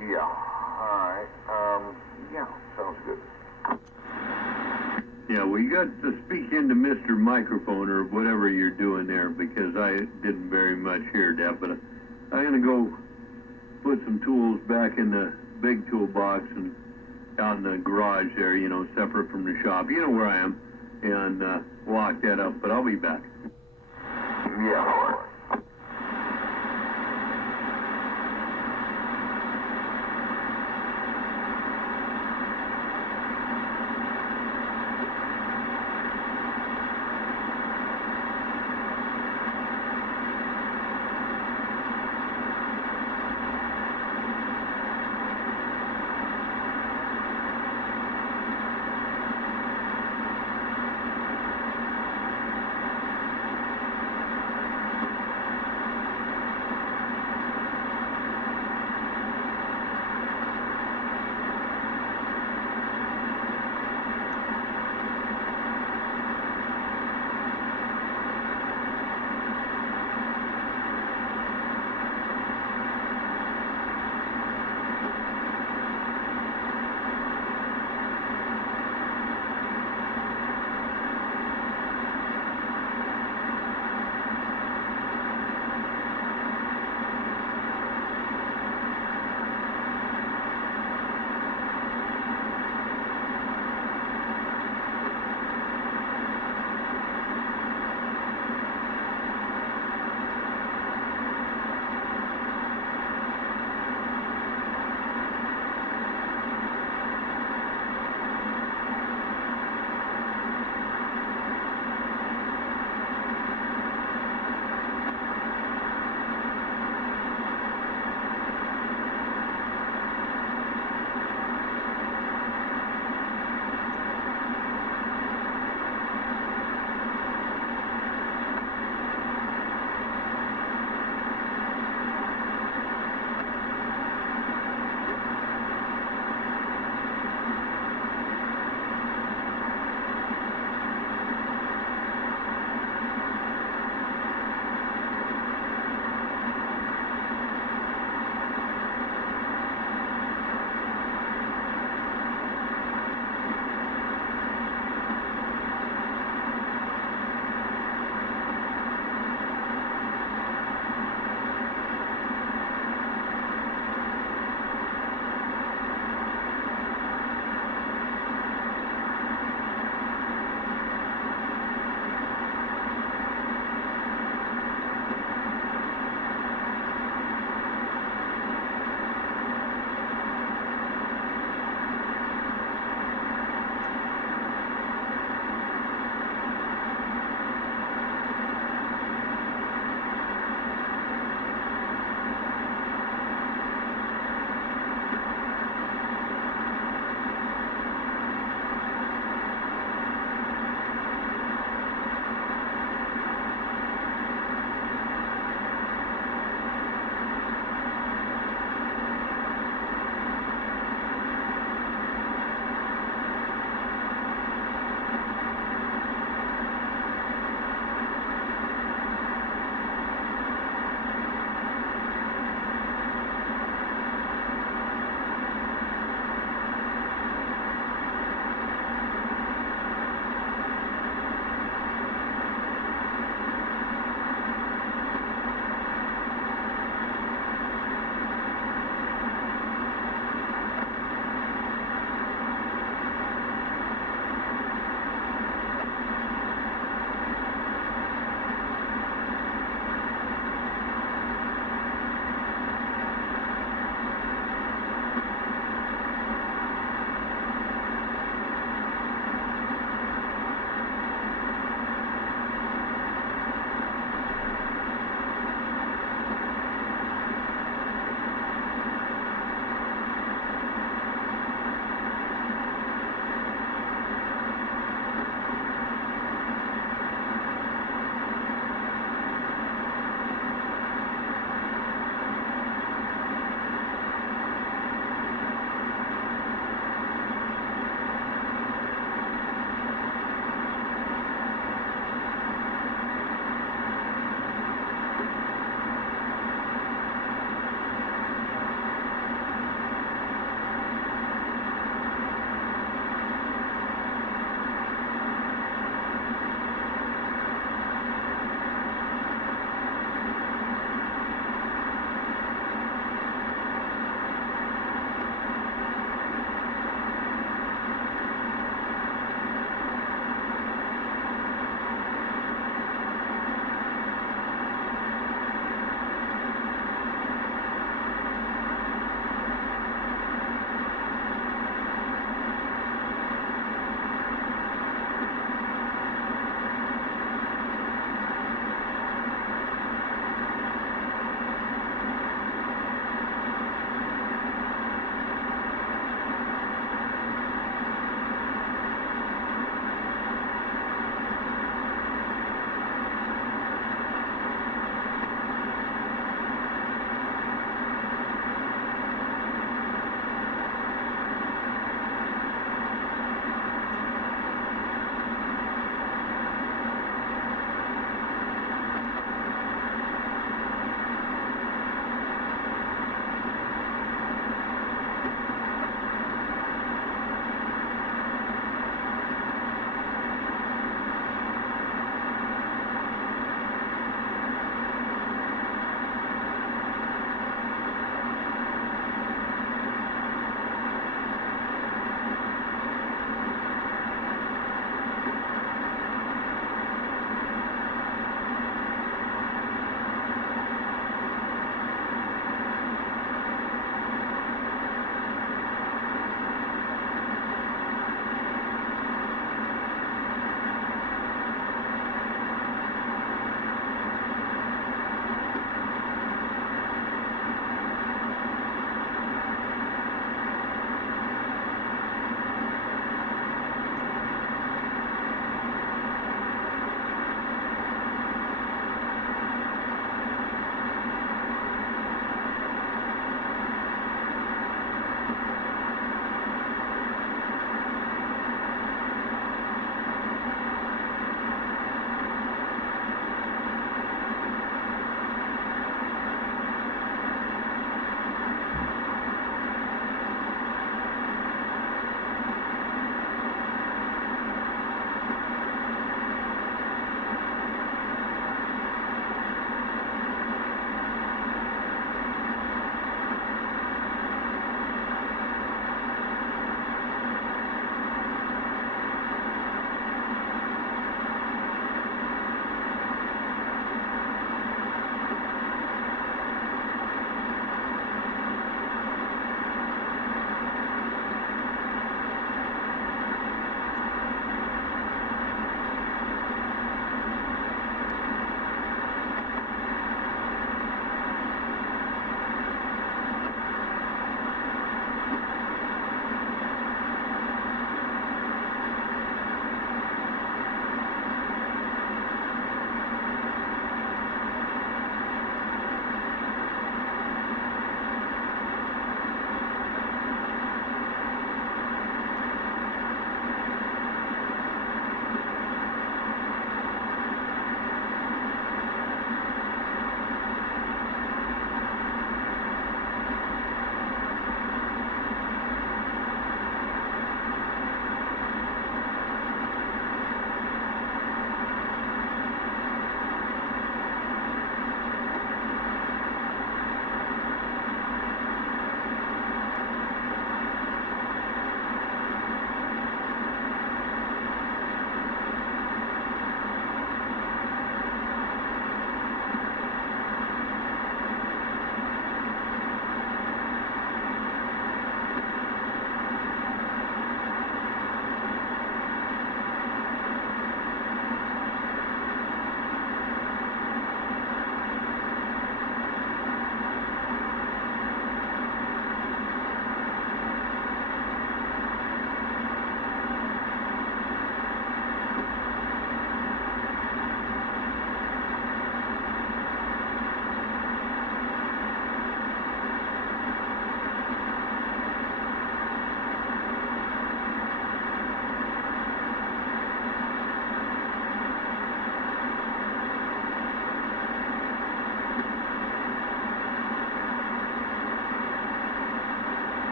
yeah. All right. Yeah, sounds good. Yeah, well, you got to speak into Mr. Microphone or whatever you're doing there, because I didn't very much hear that. But I'm going to go put some tools back in the big toolbox and out in the garage there, you know, separate from the shop. You know where I am. And lock that up, but I'll be back. Yeah.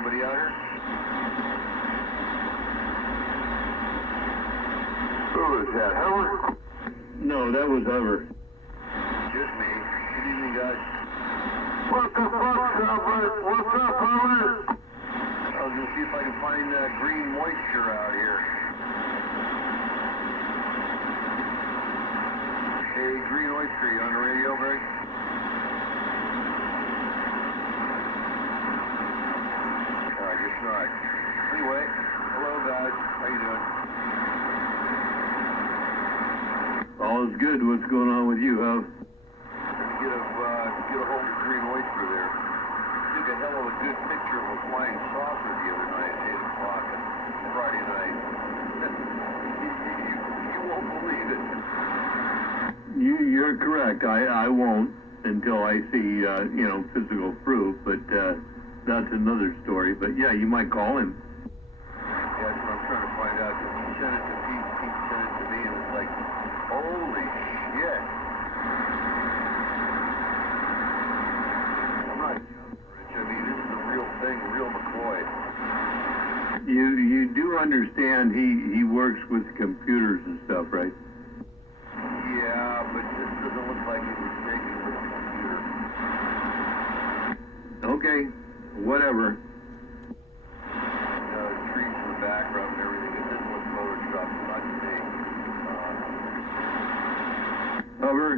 Anybody out here? Who is that, Howard? No, that was Hover. Just me. Good evening, guys. What the fuck, Southwest? What's up, Howard? I was gonna see if I can find green moisture out here. Hey, Green Oyster, you on the radio, Greg? I guess not. Anyway, hello guys. How you doing? All is good. What's going on with you, Hov? Get a hold of Green Oyster there. Took a hell of a good picture of a flying saucer the other night at 8 o'clock on Friday night. you won't believe it. You're correct. I won't until I see physical proof. But that's another story. But yeah, you might call him. Yeah, that's what I'm trying to find out. He sent it to Pete. Pete sent it to me, and it's like, holy shit. I'm not joking, Rich. I mean, this is a real thing, real McCoy. You do understand he works with computers and stuff, right? Yeah, but this doesn't look like it was taken with a computer. Okay, whatever. Trees in the background and everything. It doesn't look photoshopped, not to me. However,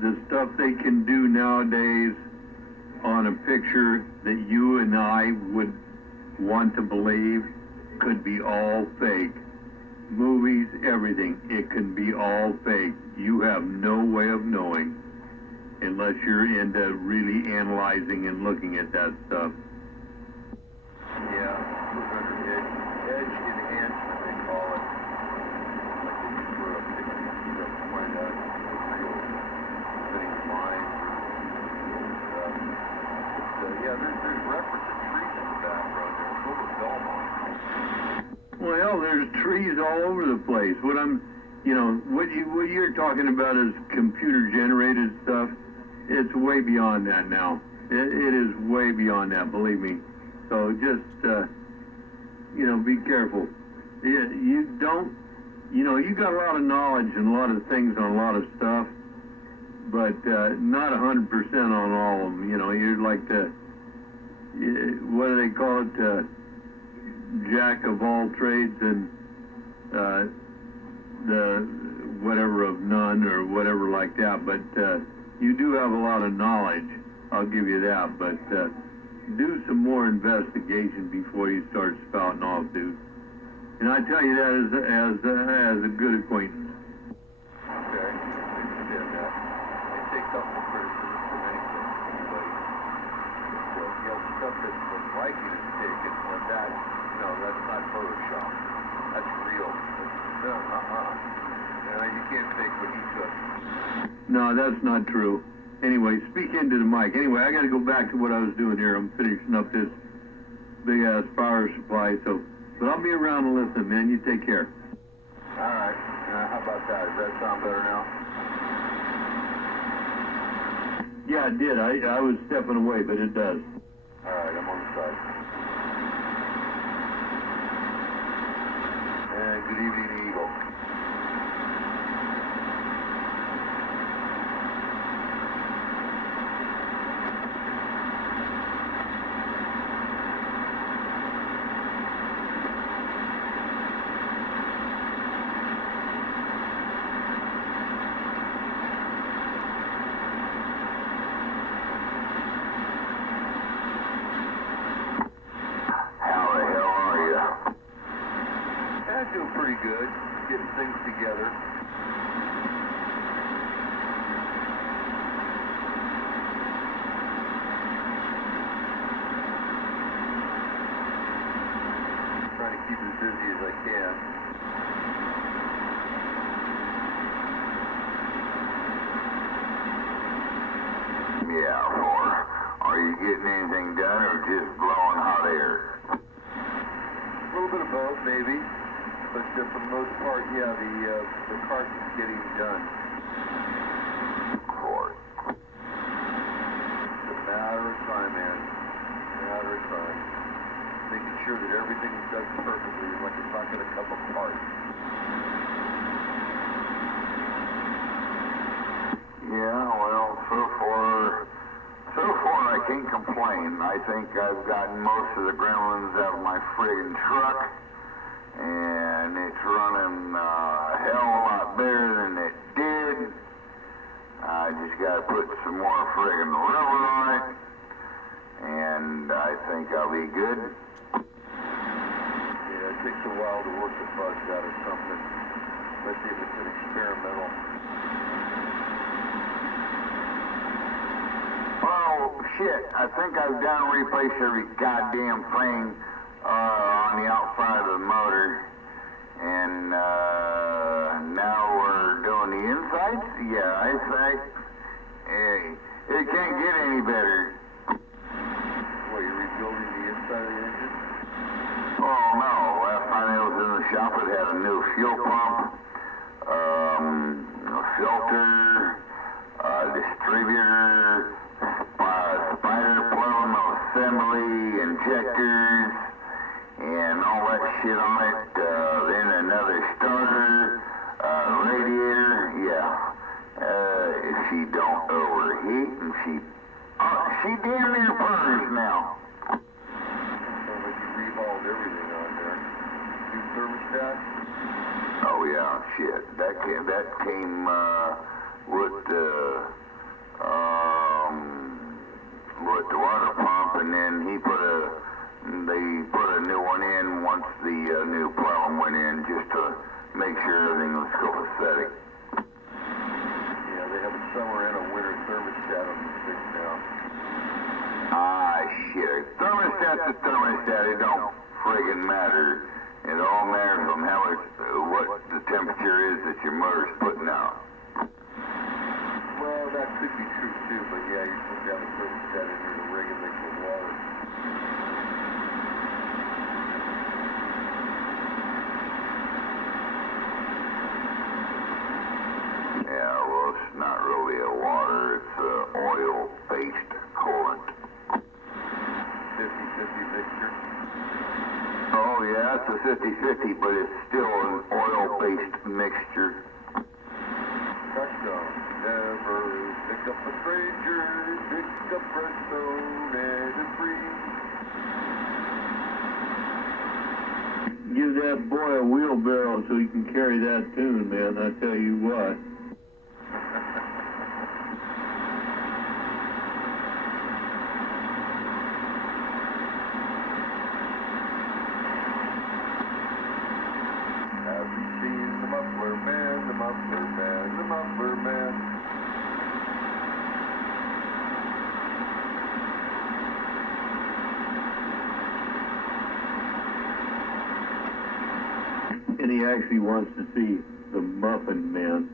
the stuff they can do nowadays on a picture that you and I would want to believe could be all fake. Movies, everything, it can be all fake. You have no way of knowing unless you're into really analyzing and looking at that stuff. Yeah, edge enhancement, they call it. Like they use for a picture to point out the real thing mind. Yeah, there's reference to trees in the background there. It's over Belmont. Well, there's trees all over the place. What you're talking about is computer-generated stuff. It's way beyond that now. It is way beyond that, believe me. So just, be careful. You don't, you got a lot of knowledge and a lot of things on a lot of stuff, but not 100% on all of them. You're like what do they call it? Jack of all trades and the whatever of none or whatever like that. But you do have a lot of knowledge. I'll give you that. But do some more investigation before you start spouting off, dude. And I tell you that as a good acquaintance. Okay, I understand that. I take couple criticism from anything, anybody. The stuff that the Viking has taken, well, that's not Photoshop. That's real. You can't fake what he took. No, that's not true. Anyway, speak into the mic. Anyway, I got to go back to what I was doing here. I'm finishing up this big-ass power supply, but I'll be around and listen, man. You take care. All right. How about that? Does that sound better now? Yeah, it did. I was stepping away, but it does. All right, I'm on the side. And good evening, Eagle. Doing pretty good, getting things together. Trying to keep as busy as I can. Yeah, are you getting anything done or just blowing hot air? A little bit of both, maybe. But for the most part, yeah, the cart is getting done. Ford. It's a matter of time, man. Matter of time. sure that everything's done perfectly, like it's not going to come apart. Yeah, well, so far I can't complain. I think I've gotten most of the gremlins out of my friggin' truck, and it's running a hell of a lot better than it did. I just gotta put some more friggin' rubber on it, and I think I'll be good. Yeah, it takes a while to work the bugs out of something, especially if it's an experimental. Oh, shit, I think I've done replaced every goddamn thing on the outside of the motor. And now we're doing the insides? Yeah, I think it can't get any better. What, you're rebuilding the inside of the engine? Oh, no. Last time I was in the shop, it had a new fuel pump, a filter, distributor, spider plum assembly, injectors, and all that shit on it. Then another starter, radiator, yeah. If she don't overheat, and she damn near burns now. Sounds like you revolved everything on there. New thermostat? Oh yeah, shit. That came with the water pump, and then they put a new one in once the new plum went in, just to make sure everything was copacetic. Yeah, they have a summer and a winter thermostat on these things now. Ah, shit. Thermostat's a thermostat. It don't friggin' matter. It all matters on what the temperature is that your motor's putting out. Well, that could be true too, but yeah, you're supposed to have a thermostat in there to regulate the water. Yeah, well, it's not really a water, it's an oil-based coolant. 50-50 mixture? Oh yeah, it's a 50-50, but it's still an oil-based mixture. Touchdown. Never pick up a stranger, pick up Redstone and it's free. Give that boy a wheelbarrow so he can carry that tune, man, I tell you what. Have you seen the Muffler Man, the Muffler Man, the Muffler Man? And he actually wants to see the Muffin Man.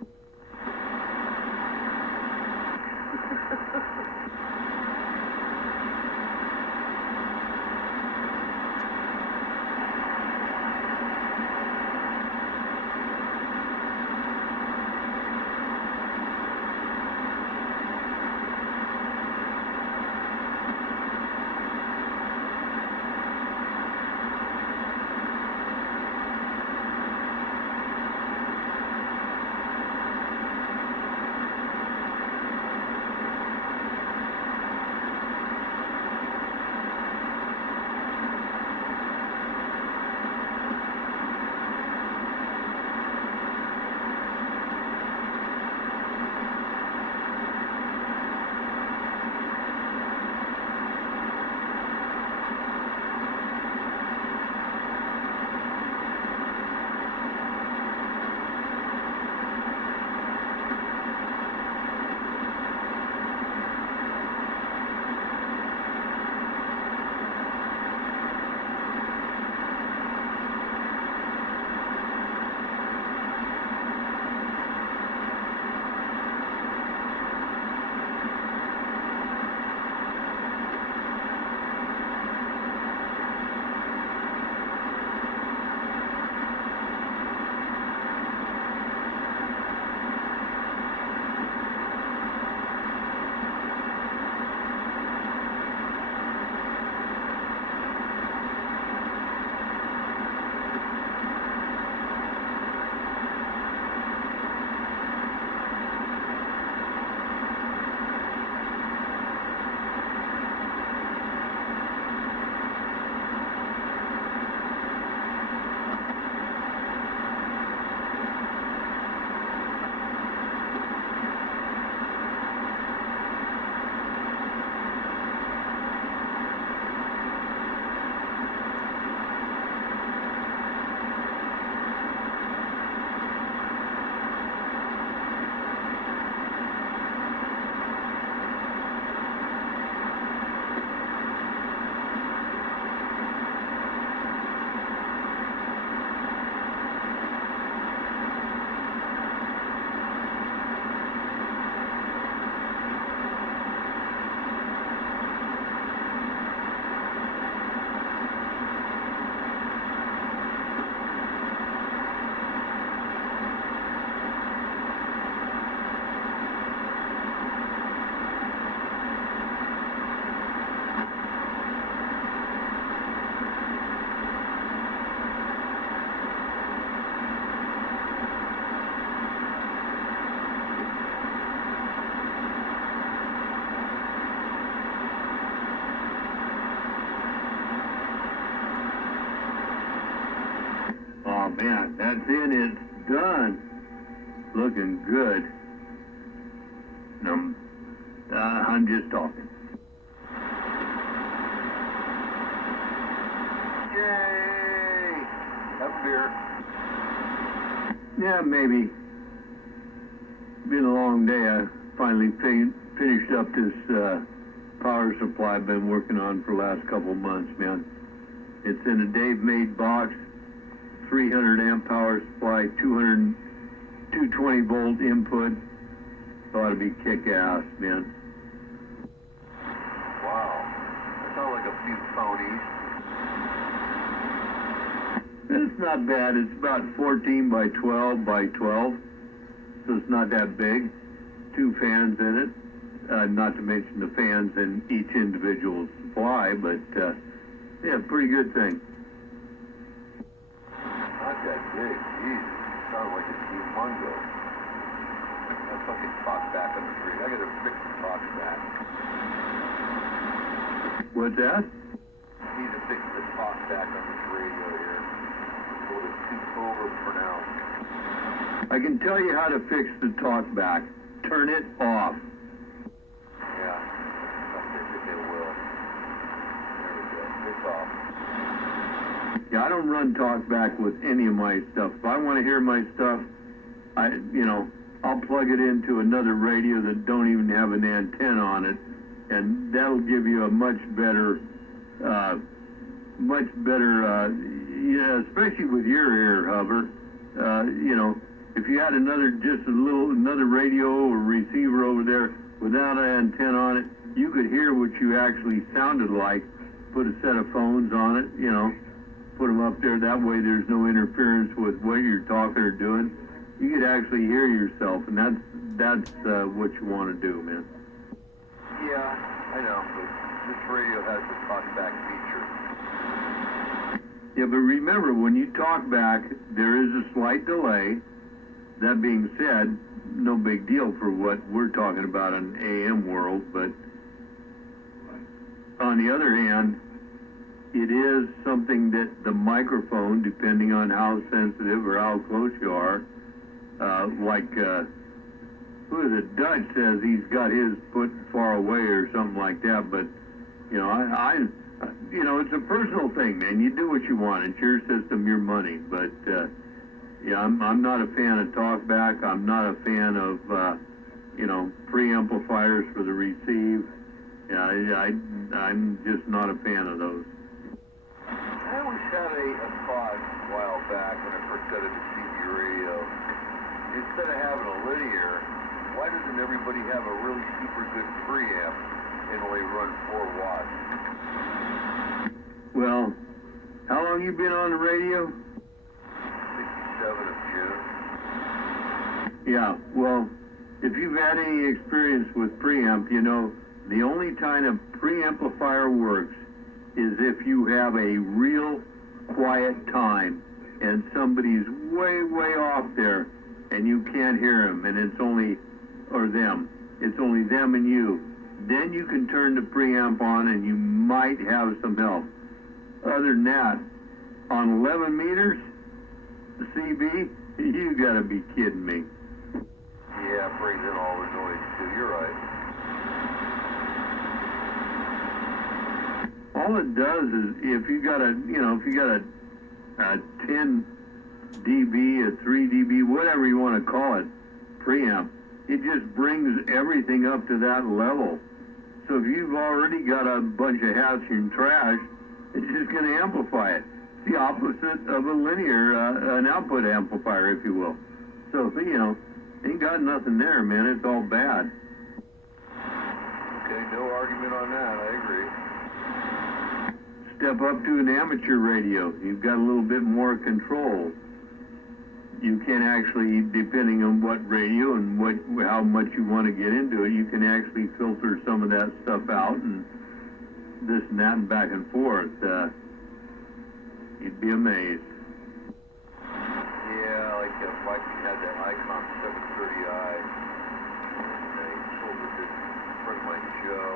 man, that's it. It's done. Looking good. I'm just talking. Yay! Have a beer. Yeah, maybe. Been a long day. I finally finished up this power supply I've been working on for the last couple of months, man. It's in a Dave-made box, 300 amp power supply, 220 volt input. Ought to be kick-ass, man. Wow. That sounds like a few phonies. It's not bad. It's about 14 by 12 by 12, so it's not that big. 2 fans in it, not to mention the fans in each individual supply, but yeah, pretty good thing. Not that big. Jesus. Sounds like it's humongous. That fucking talk back on the tree. I gotta fix the talk back. What's that? Need to fix the talk back on this radio here. It's a little too over-pronounced. I can tell you how to fix the talk back. Turn it off. Yeah, I think it will. There we go. It's off. Yeah, I don't run talkback with any of my stuff. If I want to hear my stuff, I'll plug it into another radio that don't even have an antenna on it, and that'll give you a much better, yeah, especially with your ear, Hubbard. If you had another radio or receiver over there without an antenna on it, you could hear what you actually sounded like. Put a set of phones on it, put them up there. That way there's no interference with what you're talking or doing. You could actually hear yourself, and that's what you want to do, man. Yeah, I know, but this radio has the talkback feature. Yeah, but remember, when you talk back, there is a slight delay. That being said, no big deal for what we're talking about in AM world, but on the other hand, it is something that the microphone, depending on how sensitive or how close you are, who is it? Dutch says he's got his put far away or something like that, but, it's a personal thing, man. You do what you want. It's your system, your money, but, yeah, I'm not a fan of talkback. I'm not a fan of, preamplifiers for the receive. Yeah, I'm just not a fan of those. I always had a thought a while back when I first got into CB radio. Instead of having a linear, why doesn't everybody have a really super good preamp and only run 4 watts? Well, how long you been on the radio? 67 of June. Yeah, well, if you've had any experience with preamp, the only time a preamplifier works is if you have a real quiet time and somebody's way, way off there and you can't hear them, and it's only them and you. Then you can turn the preamp on and you might have some help. Other than that, on 11 meters, CB, you gotta be kidding me. Yeah, it brings in all the noise too. You're right. All it does is if you got a 10 dB, a 3 dB, whatever you want to call it, preamp, it just brings everything up to that level. So if you've already got a bunch of hats and trash, it's just going to amplify it. It's the opposite of a linear, an output amplifier, if you will. So, ain't got nothing there, man. It's all bad. Okay, no argument on that. I agree. Step up to an amateur radio. You've got a little bit more control. You can actually, depending on what radio and how much you want to get into it, you can actually filter some of that stuff out and this and that and back and forth. You'd be amazed. Yeah, like Mike had that Icon 730i. And he sold it to a friend of mine, Joe.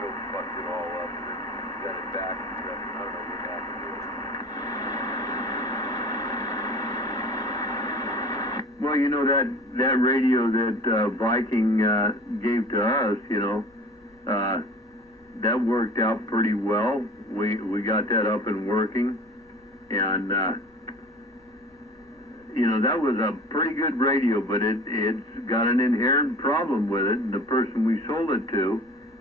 Joe fucked it all up and then got it back and stuff. I don't know what happened to it. Well, you know, that radio that Viking gave to us, you know, that worked out pretty well. We got that up and working, and you know, that was a pretty good radio, but it's got an inherent problem with it. And the person we sold it to,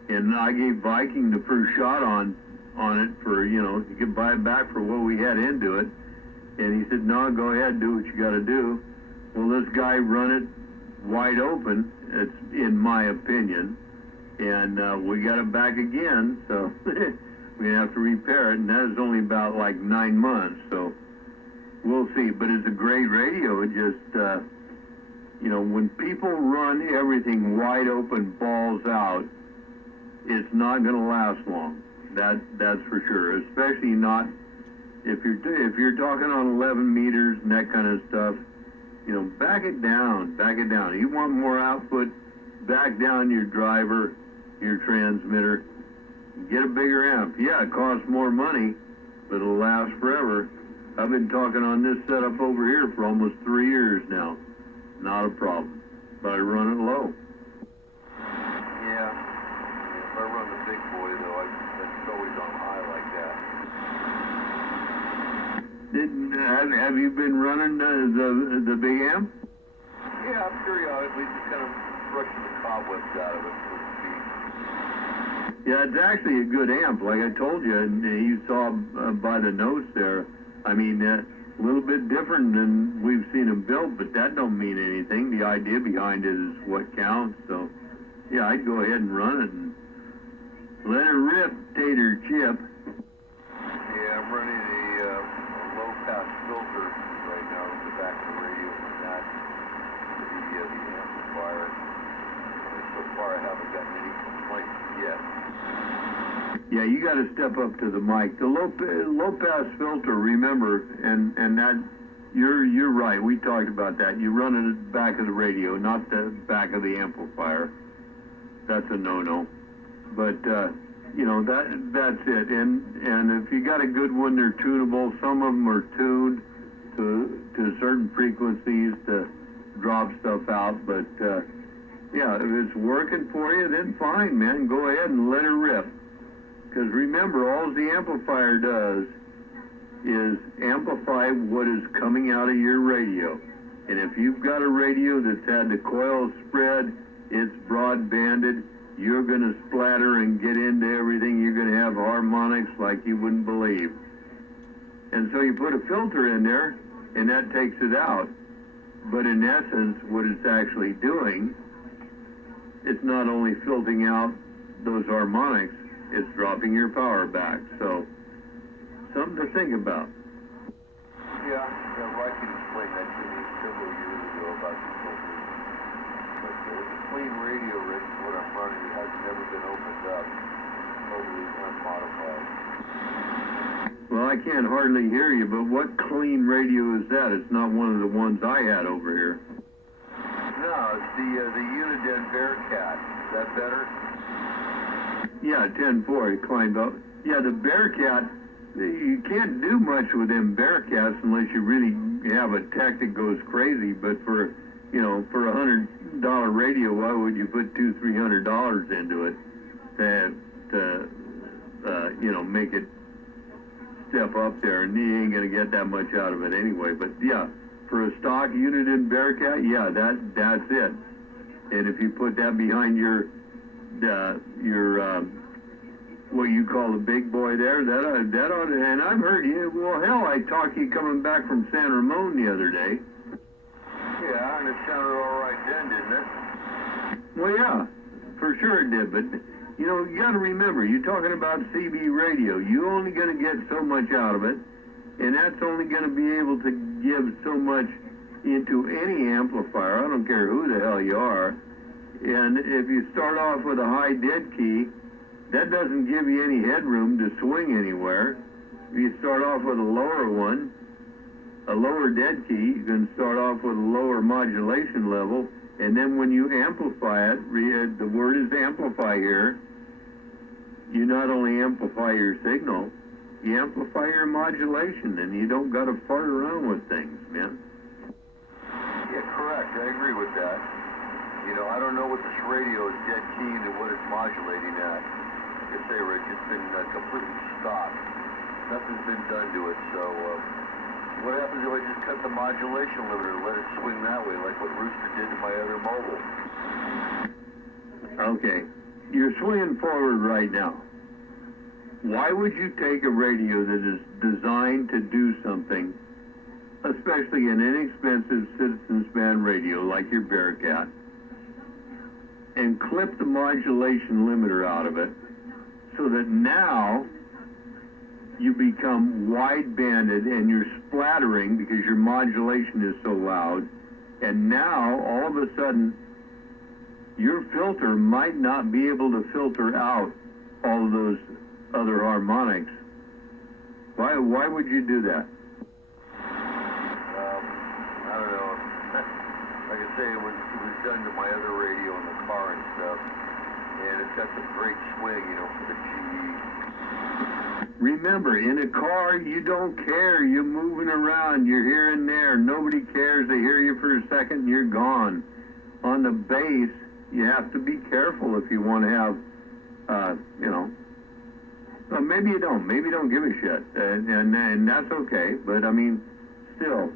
and I gave Viking the first shot on it for, you know, you could buy it back for what we had into it. And he said, no, go ahead, do what you got to do. Well, this guy run it wide open, it's in my opinion, and we got it back again, so we have to repair it, and that is only about like 9 months, so we'll see. But it's a great radio. It just, you know, when people run everything wide open, balls out, it's not going to last long. That's for sure. Especially not if you're talking on 11 meters and that kind of stuff. You know, back it down. You want more output, back down your driver, your transmitter, get a bigger amp. Yeah, it costs more money, but it'll last forever. I've been talking on this setup over here for almost 3 years now. Not a problem. But I run it low. Yeah. If I run the big boy, though, it's always on high like that. Have you been running the big amp? Yeah, periodically, just kind of brushing the cobwebs out of it, so to speak. Yeah, it's actually a good amp, like I told you, and you saw by the notes there. I mean, a little bit different than we've seen them built, but that don't mean anything. The idea behind it is what counts. So, yeah, I'd go ahead and run it and let it rip, Tater Chip. Yeah, I'm running a low-pass filter right now in the back of the radio from that to the amplifier. And so far, I haven't gotten any complaints yet. Yeah, you got to step up to the mic. The low pass filter, remember, and that you're right. We talked about that. You run it at the back of the radio, not the back of the amplifier. That's a no-no. But you know, that's it. And if you got a good one, they're tunable. Some of them are tuned to certain frequencies to drop stuff out. But yeah, if it's working for you, then fine, man. Go ahead and let it rip. Because remember, all the amplifier does is amplify what is coming out of your radio. And if you've got a radio that's had the coil spread, it's broadbanded, you're going to splatter and get into everything. You're going to have harmonics like you wouldn't believe. And so you put a filter in there, and that takes it out. But in essence, what it's actually doing, it's not only filtering out those harmonics, it's dropping your power back. So, something to think about. Yeah, Viking explained that to me several years ago about the filters. But with the clean radio, Rick, what I'm running, it has never been opened up, totally unmodified. Well, I can't hardly hear you, but what clean radio is that? It's not one of the ones I had over here. No, it's the Uniden Bearcat. Is that better? Yeah, 10-4, it climbed up. Yeah, the Bearcat, you can't do much with them Bearcats unless you really have a tech that goes crazy. But for, you know, for $100 radio, why would you put $200-300 into it to you know, make it step up there? And you ain't gonna get that much out of it anyway. But yeah, for a stock Uniden Bearcat, yeah, that's it. And if you put that behind your what you call the big boy there, that ought to, and I've heard you, well, hell, I talked you coming back from San Ramon the other day. Yeah, and it sounded all right then, didn't it? Well, yeah, for sure it did, but, you know, you got to remember, you're talking about CB radio. You're only going to get so much out of it, and that's only going to be able to give so much into any amplifier. I don't care who the hell you are. And if you start off with a high dead key, that doesn't give you any headroom to swing anywhere. If you start off with a lower one, a lower dead key, you can start off with a lower modulation level, and then when you amplify it, the word is amplify here, you not only amplify your signal, you amplify your modulation, and you don't got to fart around with things, man. Yeah, Yeah, correct. I agree with that. You know, I don't know what this radio is dead keen and what it's modulating at. Like I say, Rich, it's been completely stopped. Nothing's been done to it, so what happens if I just cut the modulation limiter and let it swing that way, like what Rooster did to my other mobile? Okay, you're swinging forward right now. Why would you take a radio that is designed to do something, especially an inexpensive Citizens Band radio like your Bearcat, and clip the modulation limiter out of it so that now you become wide-banded and you're splattering because your modulation is so loud, and now all of a sudden your filter might not be able to filter out all of those other harmonics. Why would you do that? I don't know. Like I say, it was done to my other radio in the car and stuff, and it's got some great swing, you know, for the GE. Remember, in a car, you don't care. You're moving around. You're here and there. Nobody cares. They hear you for a second and you're gone. On the bass, you have to be careful if you want to have, you know, well, maybe you don't. Maybe you don't give a shit. And that's okay. But, I mean, still,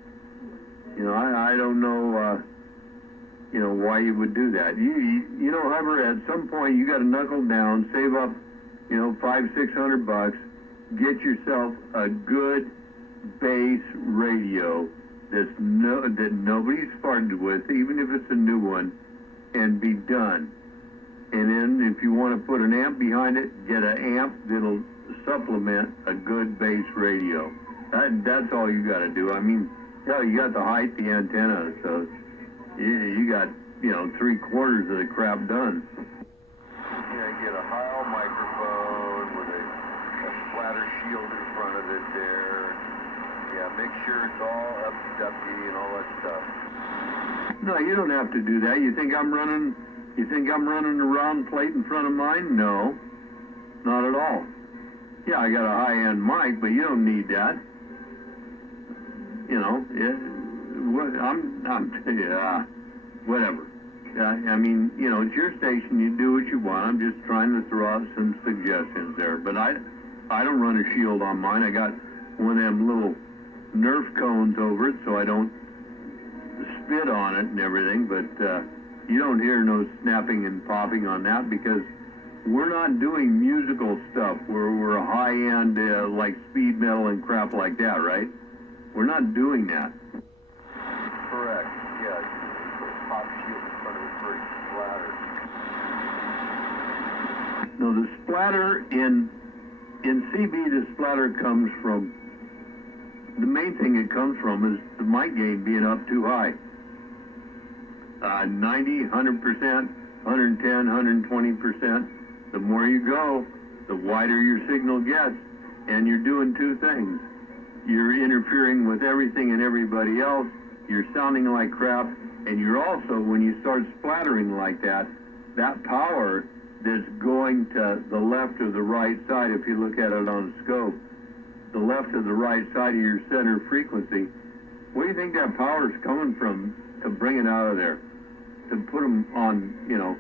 you know, I don't know, you know, why you would do that. You know, however, at some point, you got to knuckle down, save up, you know, $500-600, get yourself a good bass radio that nobody's farted with, even if it's a new one, and be done. And then if you want to put an amp behind it, get an amp that'll supplement a good bass radio. That's all you got to do. I mean, hell, you got the height, the antenna, so you got, you know, 3/4 of the crap done. Yeah, get a Heil microphone with a splatter shield in front of it there. Yeah, make sure it's all uppy-duppy and all that stuff. No, you don't have to do that. You think I'm running a round plate in front of mine? No, not at all. Yeah, I got a high-end mic, but you don't need that. You know, whatever. I mean, you know, it's your station. You do what you want. I'm just trying to throw out some suggestions there. But I don't run a shield on mine. I got one of them little Nerf cones over it so I don't spit on it and everything. But you don't hear no snapping and popping on that because we're not doing musical stuff. We're high-end like speed metal and crap like that, right? We're not doing that. Correct. Yeah, put a pop shield in front of it for a splatter. No, the splatter in CB, the splatter comes from, the main thing it comes from is the mic gain being up too high. 90, 100%, 110, 120%. The more you go, the wider your signal gets. And you're doing two things. You're interfering with everything and everybody else. You're sounding like crap. And you're also, when you start splattering like that, that power that's going to the left or the right side, if you look at it on scope, the left or the right side of your center frequency, where do you think that power is coming from to bring it out of there? To put them on, you know,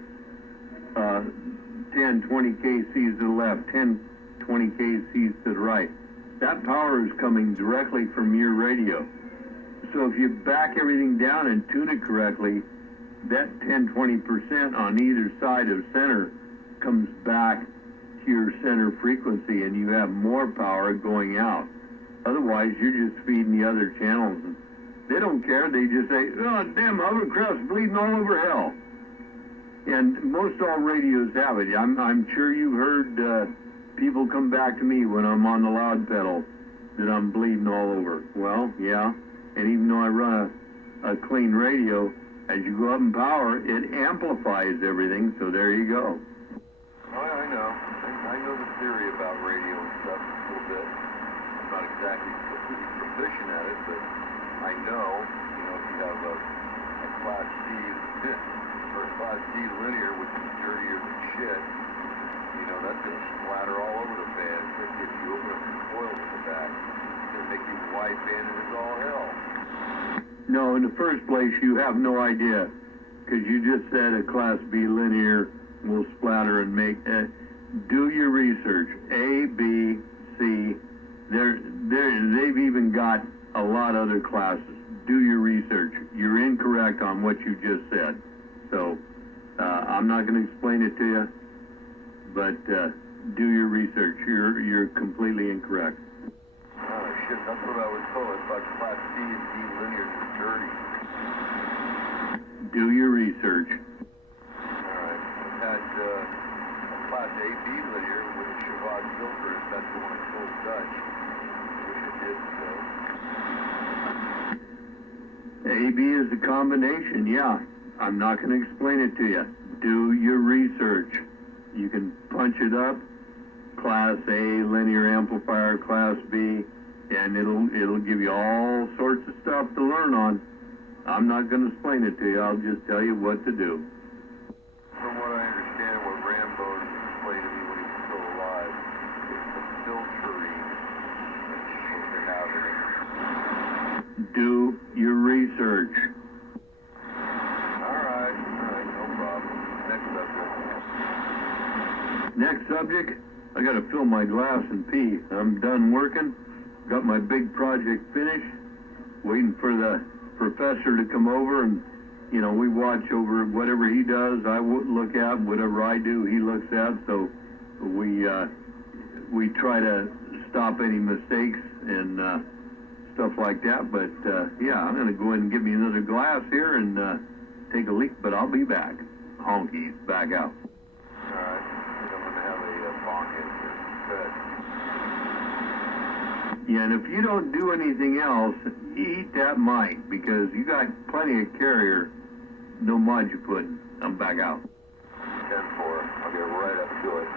10, 20 kcs to the left, 10, 20 kcs to the right. That power is coming directly from your radio. So if you back everything down and tune it correctly, that 10, 20% on either side of center comes back to your center frequency and you have more power going out. Otherwise, you're just feeding the other channels. And they don't care. They just say, oh, damn, hovercraft's bleeding all over hell. And most all radios have it. I'm sure you've heard people come back to me when I'm on the loud pedal that I'm bleeding all over. Well, yeah. And even though I run a clean radio, as you go up in power, it amplifies everything. So there you go. Oh, I know. I know the theory about radio and stuff a little bit. I'm not exactly completely proficient at it, but I know, you know, if you have a Class C or a Class D linear, which is dirtier than shit, you know, that's going to splatter all over the band. If you open up the coils in the back, it's going to make you wide banded as all hell. No, in the first place, you have no idea, because you just said a Class B linear will splatter and make. Do your research. A, B, C. They've even got a lot of other classes. Do your research. You're incorrect on what you just said. So I'm not going to explain it to you, but do your research. You're completely incorrect. Oh, shit, that's what I was told. I thought Class C and D linears were dirty. Do your research. Alright, I've had a Class A B linear with a Chavaz filter, if that's the one I sold Dutch. Wish it did, so. AB is a combination, yeah. I'm not going to explain it to you. Do your research. You can punch it up. Class A linear amplifier, Class B, and it'll give you all sorts of stuff to learn on. I'm not going to explain it to you. I'll just tell you what to do. From what I understand, what Rambo explained to me when he was still alive, it's the filtering that they're having. Do your research. Alright, no problem. Next subject. Next subject, I got to fill my glass and pee. I'm done working. Got my big project finished. Waiting for the professor to come over, and we watch over whatever he does. I look at whatever I do. He looks at. So we try to stop any mistakes and stuff like that. But yeah, I'm gonna go ahead and get me another glass here and take a leak. But I'll be back. Honky, back out. Alright, I'm gonna have a bong in here. Good. Yeah, and if you don't do anything else, eat that mic, because you got plenty of carrier. No mod you put. I'm back out. 10-4. I'll get right up to it.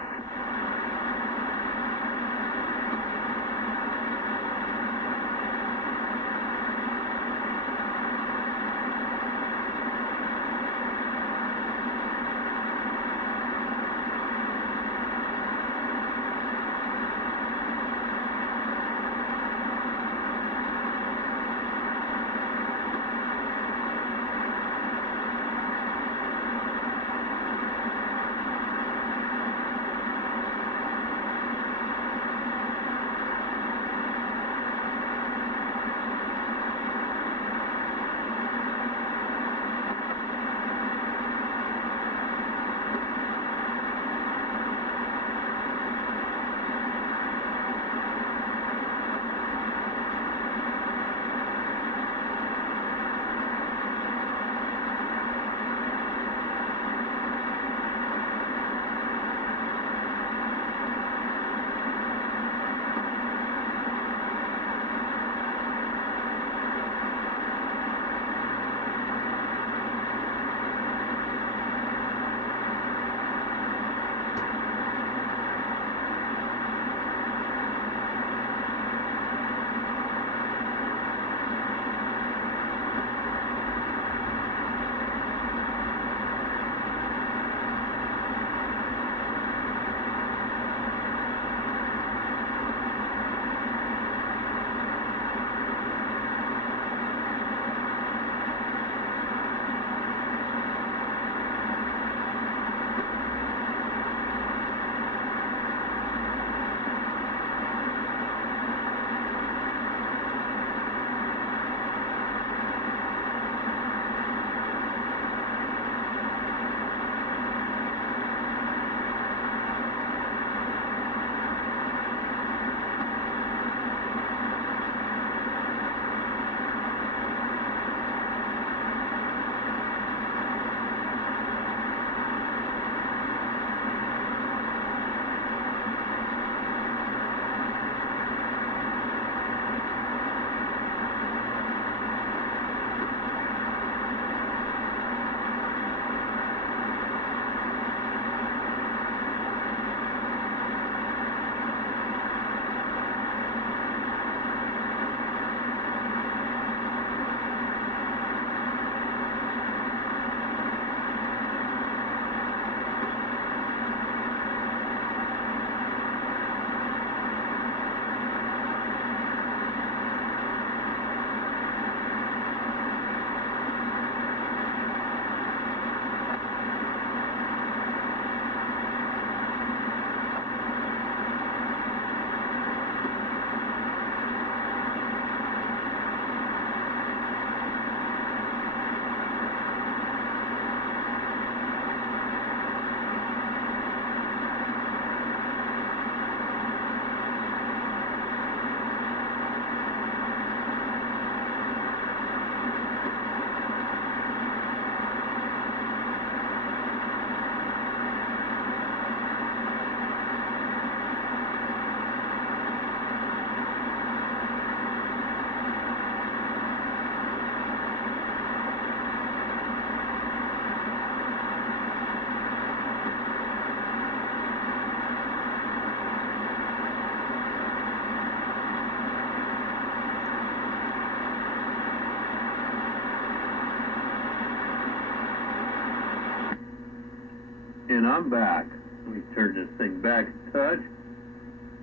I'm back. Let me turn this thing back a touch.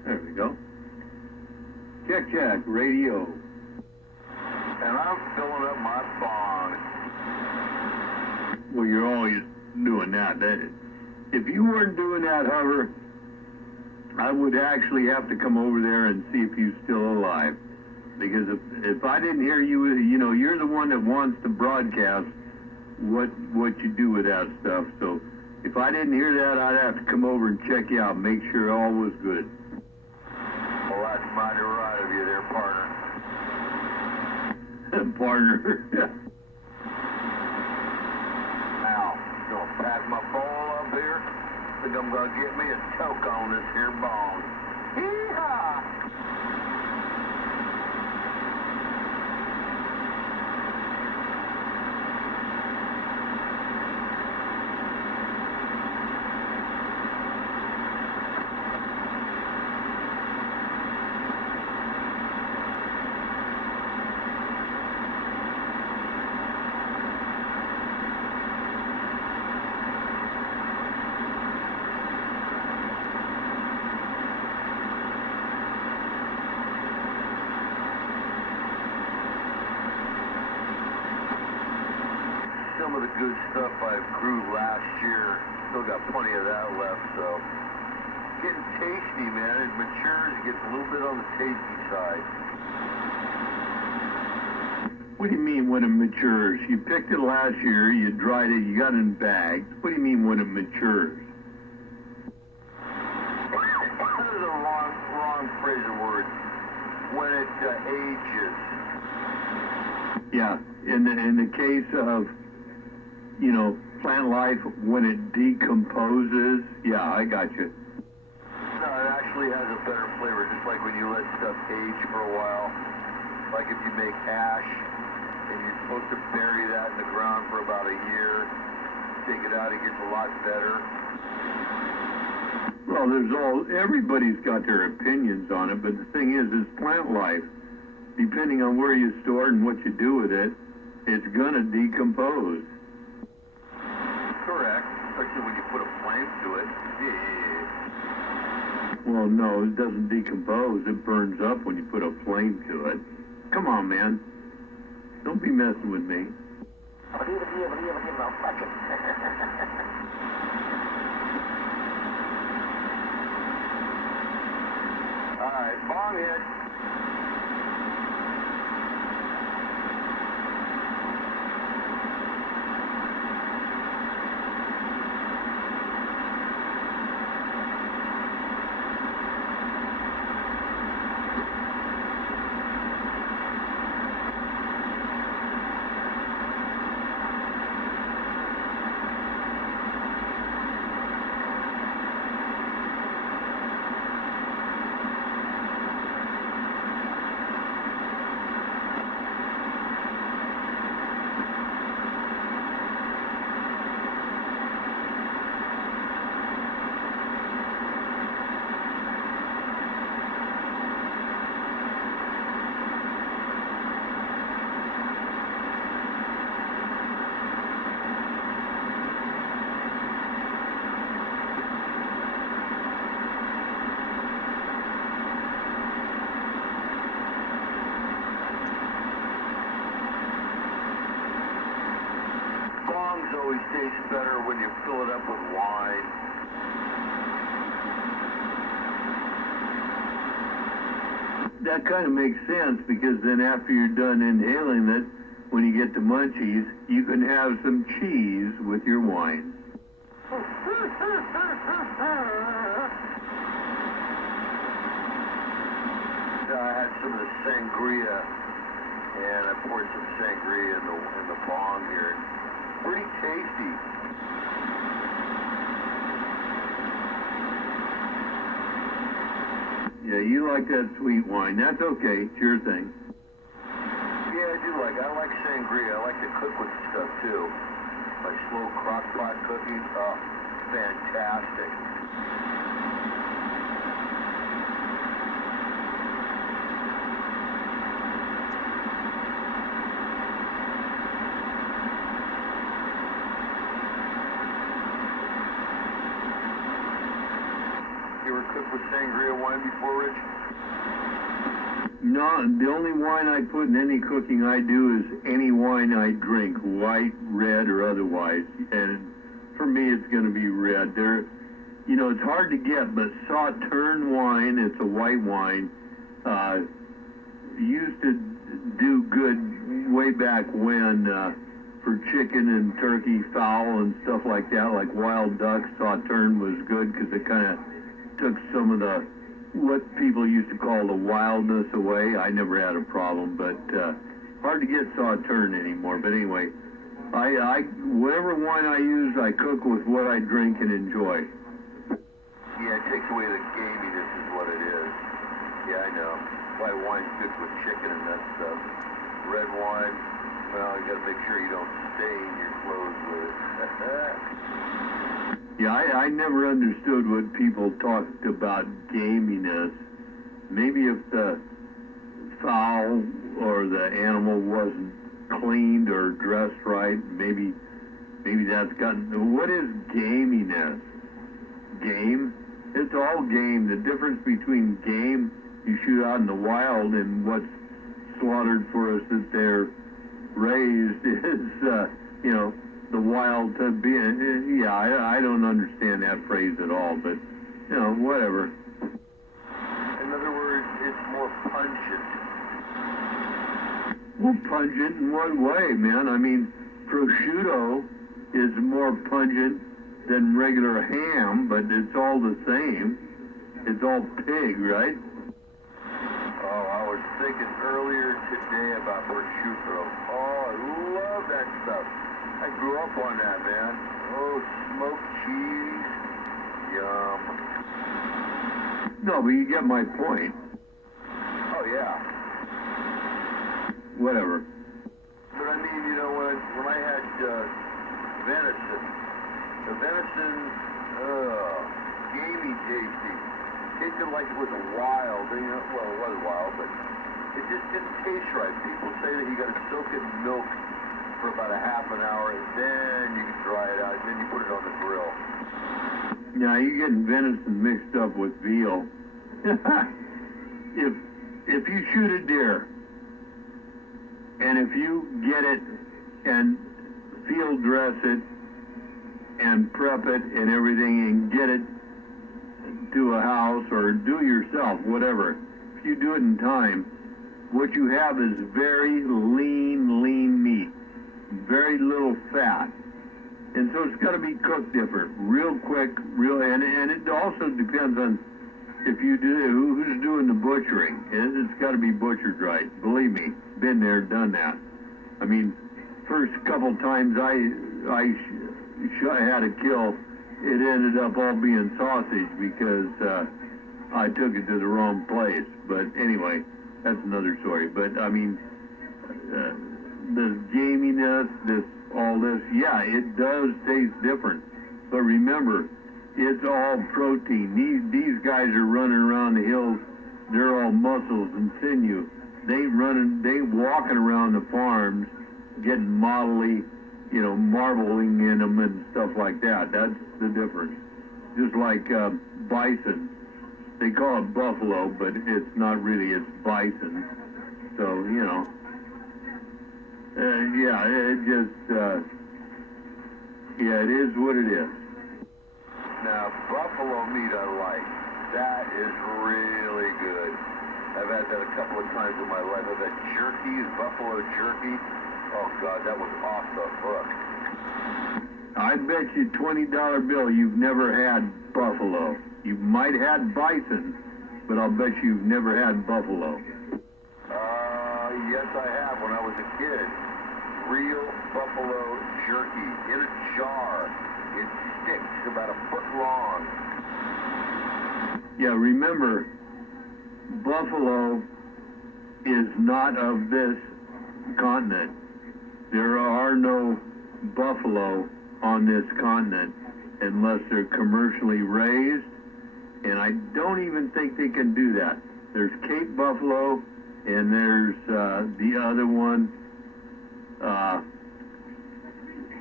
There we go. Check, radio. And I'm filling up my bong. Well, you're always doing that. If you weren't doing that, Hover, I would actually have to come over there and see if you're still alive. Because if I didn't hear you, you know, you're the one that wants to broadcast what you do with that stuff. So if I didn't hear that, I'd have to come over and check you out, make sure all was good. Well, that's mighty right of you there, partner. Partner. Now, gonna pack my bowl up here. Think I'm gonna get me a toke on this here bone. Hee-haw! Some of the good stuff I grew last year, still got plenty of that left, so getting tasty, man. It matures, it gets a little bit on the tasty side. What do you mean when it matures? You picked it last year, you dried it, you got it in bags. What do you mean when it matures? That is a wrong phrase of words. When it ages. Yeah, in the case of, you know, plant life, when it decomposes, yeah, I got you. No, it actually has a better flavor, just like when you let stuff age for a while. Like if you make ash, and you're supposed to bury that in the ground for about a year, take it out, it gets a lot better. Well, everybody's got their opinions on it, but the thing is plant life. Depending on where you store it and what you do with it, it's gonna decompose. Correct, especially when you put a flame to it. Yeah. Well, no, it doesn't decompose. It burns up when you put a flame to it. Come on, man. Don't be messing with me. All right, bong hit. Bongs always taste better when you fill it up with wine. That kind of makes sense, because then after you're done inhaling it, when you get the munchies, you can have some cheese with your wine. I had some of the sangria, and I poured some sangria in the bong here. Pretty tasty. Yeah, you like that sweet wine. That's okay. It's your thing. Yeah, I like sangria. I like to cook with stuff too. Like slow crock pot cooking. Oh, fantastic. sangria wine before, Rich? No, the only wine I put in any cooking I do is any wine I drink, white, red, or otherwise. And for me, it's going to be red. It's hard to get, but Sauterne wine, it's a white wine, used to do good way back when for chicken and turkey, fowl, and stuff like that, like wild duck. Sauterne was good because it kind of took some of the what people used to call the wildness away. I never had a problem, but hard to get Sauterne anymore. But anyway, I whatever wine I use, I cook with what I drink and enjoy. Yeah, it takes away the gaminess is what it is. Yeah, I know. White wine's good with chicken and that stuff. Red wine, well, you gotta make sure you don't stain your clothes with it. Yeah, I never understood what people talked about gaminess. Maybe if the fowl or the animal wasn't cleaned or dressed right, maybe that's gotten... What is gaminess? Game? It's all game. The difference between game you shoot out in the wild and what's slaughtered for us that they're raised is, the wild to be, I don't understand that phrase at all, but, whatever. In other words, it's more pungent. Well, pungent in what way, man? I mean, prosciutto is more pungent than regular ham, but it's all the same. It's all pig, right? Oh, I was thinking earlier today about prosciutto. Oh, I love that stuff. I grew up on that, man. Oh, smoked cheese. Yum. No, but you get my point. Oh, yeah. Whatever. But I mean, when I had venison, the venison, gamey tasty. Tasted like it was wild. Well, it was wild, but it just didn't taste right. People say that you got to soak it in milk for about a half an hour, and then you can dry it out, and then you put it on the grill. Now you're getting venison mixed up with veal. If you shoot a deer, and if you get it and field dress it and prep it and everything and get it to a house or do yourself, whatever, if you do it in time, what you have is very lean meat. Very little fat, and so it's got to be cooked different, real quick, and it also depends on if you do who's doing the butchering. It's got to be butchered right. Believe me, been there, done that. I mean, first couple times I had a kill, it ended up all being sausage because I took it to the wrong place. But anyway, that's another story. But I mean. This gaminess, all this, yeah, it does taste different. But remember, it's all protein. These guys are running around the hills. They're all muscles and sinew. They walking around the farms, getting marbling in them and stuff like that. That's the difference. Just like bison. They call it buffalo, but it's not really, it's bison. So, it is what it is. Now, buffalo meat I like. That is really good. I've had that a couple of times in my life. I've had jerky, buffalo jerky. Oh, God, that was off the hook. I bet you $20 bill you've never had buffalo. You might have had bison, but I'll bet you've never had buffalo. Yes, I have when I was a kid. Real buffalo jerky in a jar. It sticks about a foot long. Yeah, remember, buffalo is not of this continent. There are no buffalo on this continent unless they're commercially raised, and I don't even think they can do that. There's Cape buffalo, and there's the other one,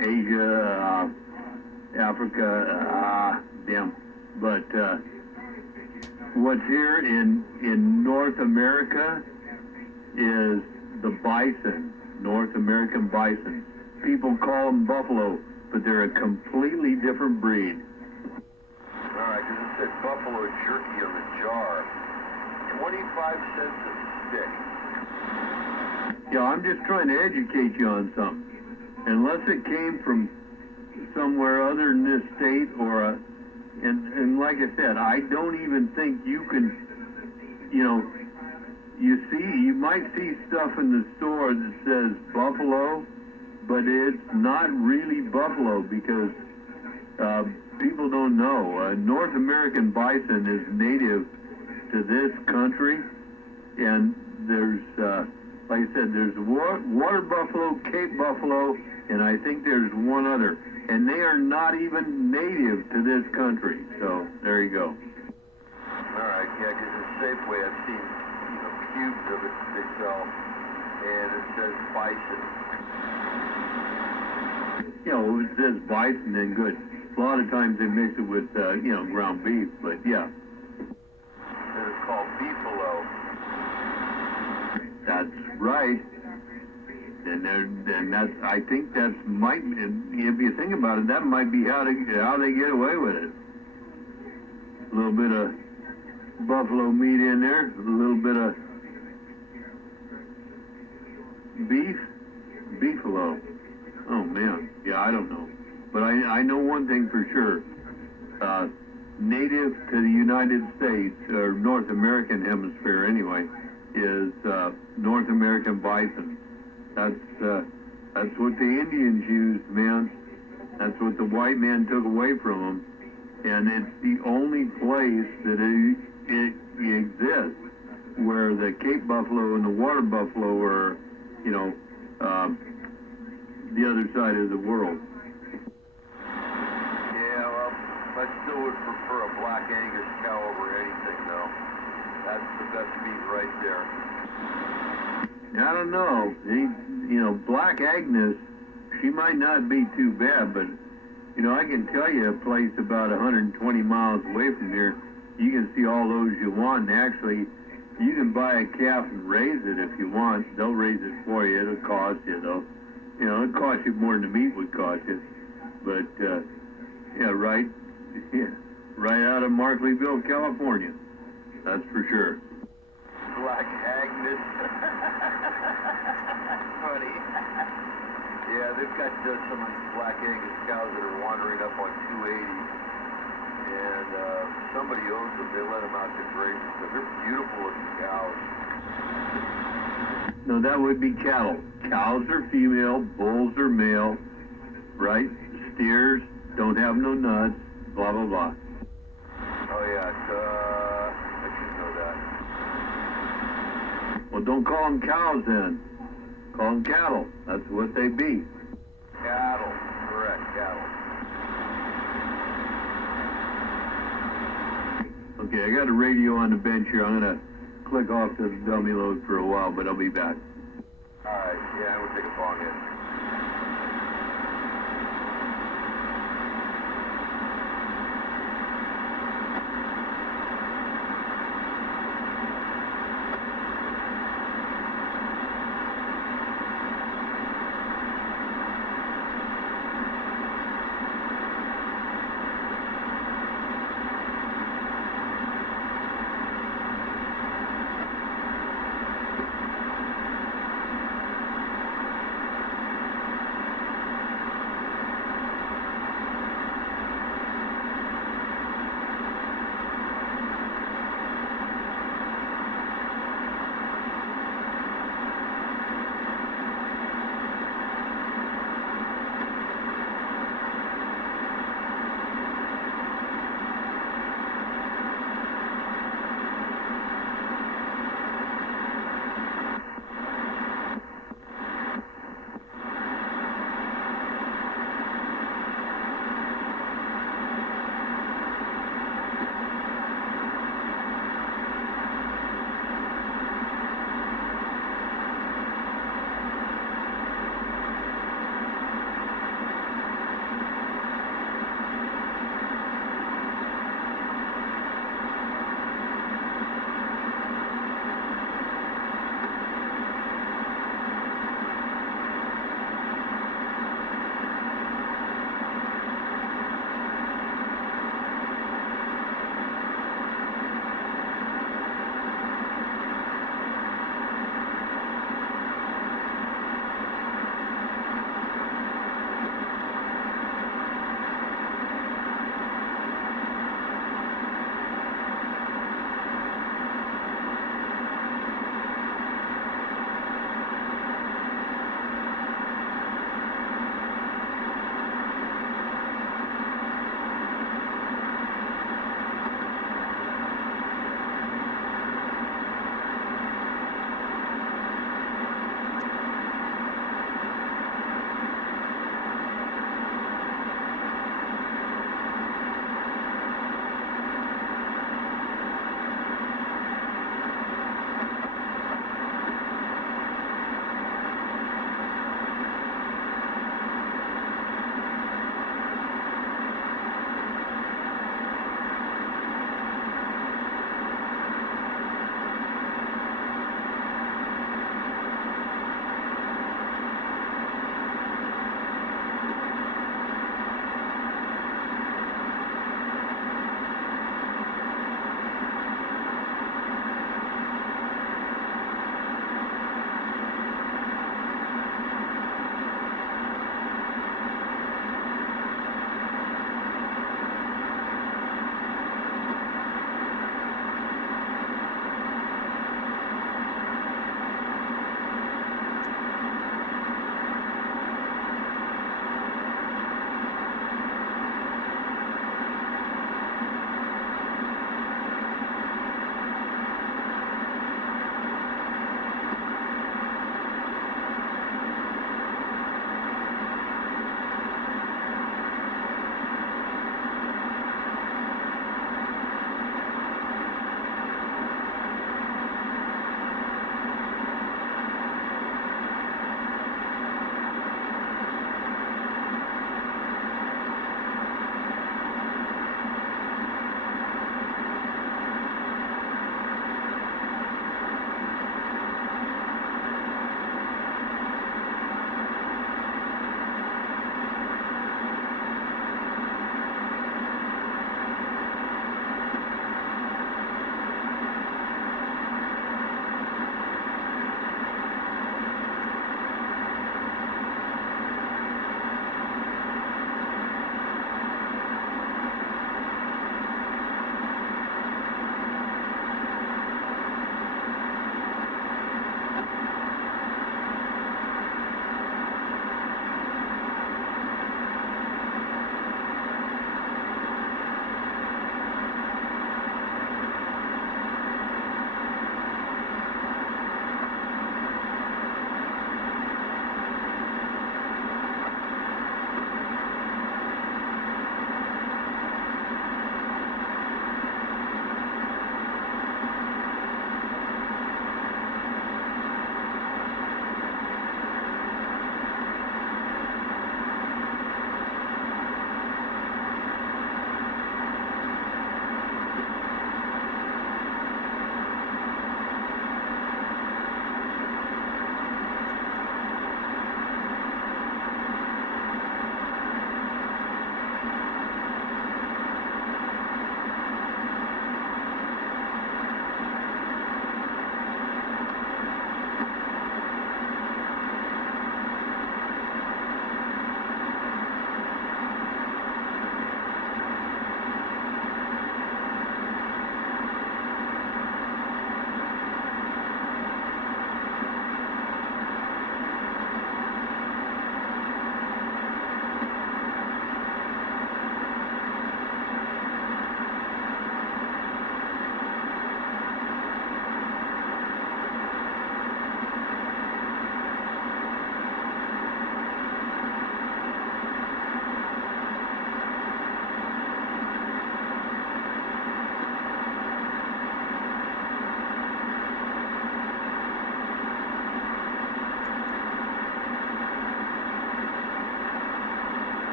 Asia, Africa, but what's here in North America is the bison, North American bison. People call them buffalo, but they're a completely different breed. All right, because it said buffalo jerky on the jar. 25 cents a stick. Yeah, I'm just trying to educate you on something. Unless it came from somewhere other than this state and like I said, I don't even think you can, you might see stuff in the store that says buffalo, but it's not really buffalo because people don't know. North American bison is native to this country, and there's, like I said, there's water buffalo, Cape buffalo, and I think there's one other, and they are not even native to this country. So there you go. All right, yeah, because at Safeway I've seen, cubes of it they sell, and it says bison. If it says bison, then good. A lot of times they mix it with, ground beef, but yeah. And it's called beefalo. That's right. And that's, I think that's might, if you think about it, that might be how they get away with it. A little bit of buffalo meat in there, a little bit of beefalo. Oh man, yeah, I don't know. But I know one thing for sure. Native to the United States, or North American hemisphere anyway, is North American bison. That's what the Indians used, man. That's what the white man took away from them. And it's the only place that it exists where the Cape buffalo and the water buffalo are, the other side of the world. Yeah, well, I still would prefer a black Angus cow over anything, though. That's the best meat right there. I don't know. Black Agnes, she might not be too bad, but, I can tell you a place about 120 miles away from here, you can see all those you want, and actually, you can buy a calf and raise it if you want. They'll raise it for you. It'll cost you, though. It'll cost you more than the meat would cost you. But, right out of Markleeville, California. That's for sure. Black Agnes. Funny. Yeah, they've got some of these black Angus cows that are wandering up on 280. And somebody owns them. They let them out to graze and stuff. They're beautiful looking cows. No, that would be cattle. Cows are female, bulls are male, right? Steers don't have no nuts, blah, blah, blah. Oh, yeah, I should know that. Well, don't call them cows then. Call them cattle. That's what they be. Cattle, correct, cattle. Okay, I got a radio on the bench here. I'm going to click off the dummy load for a while, but I'll be back. All right, yeah, I'm going to take a bong in.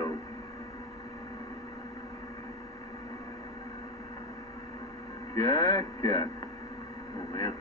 radio. Check. Oh man.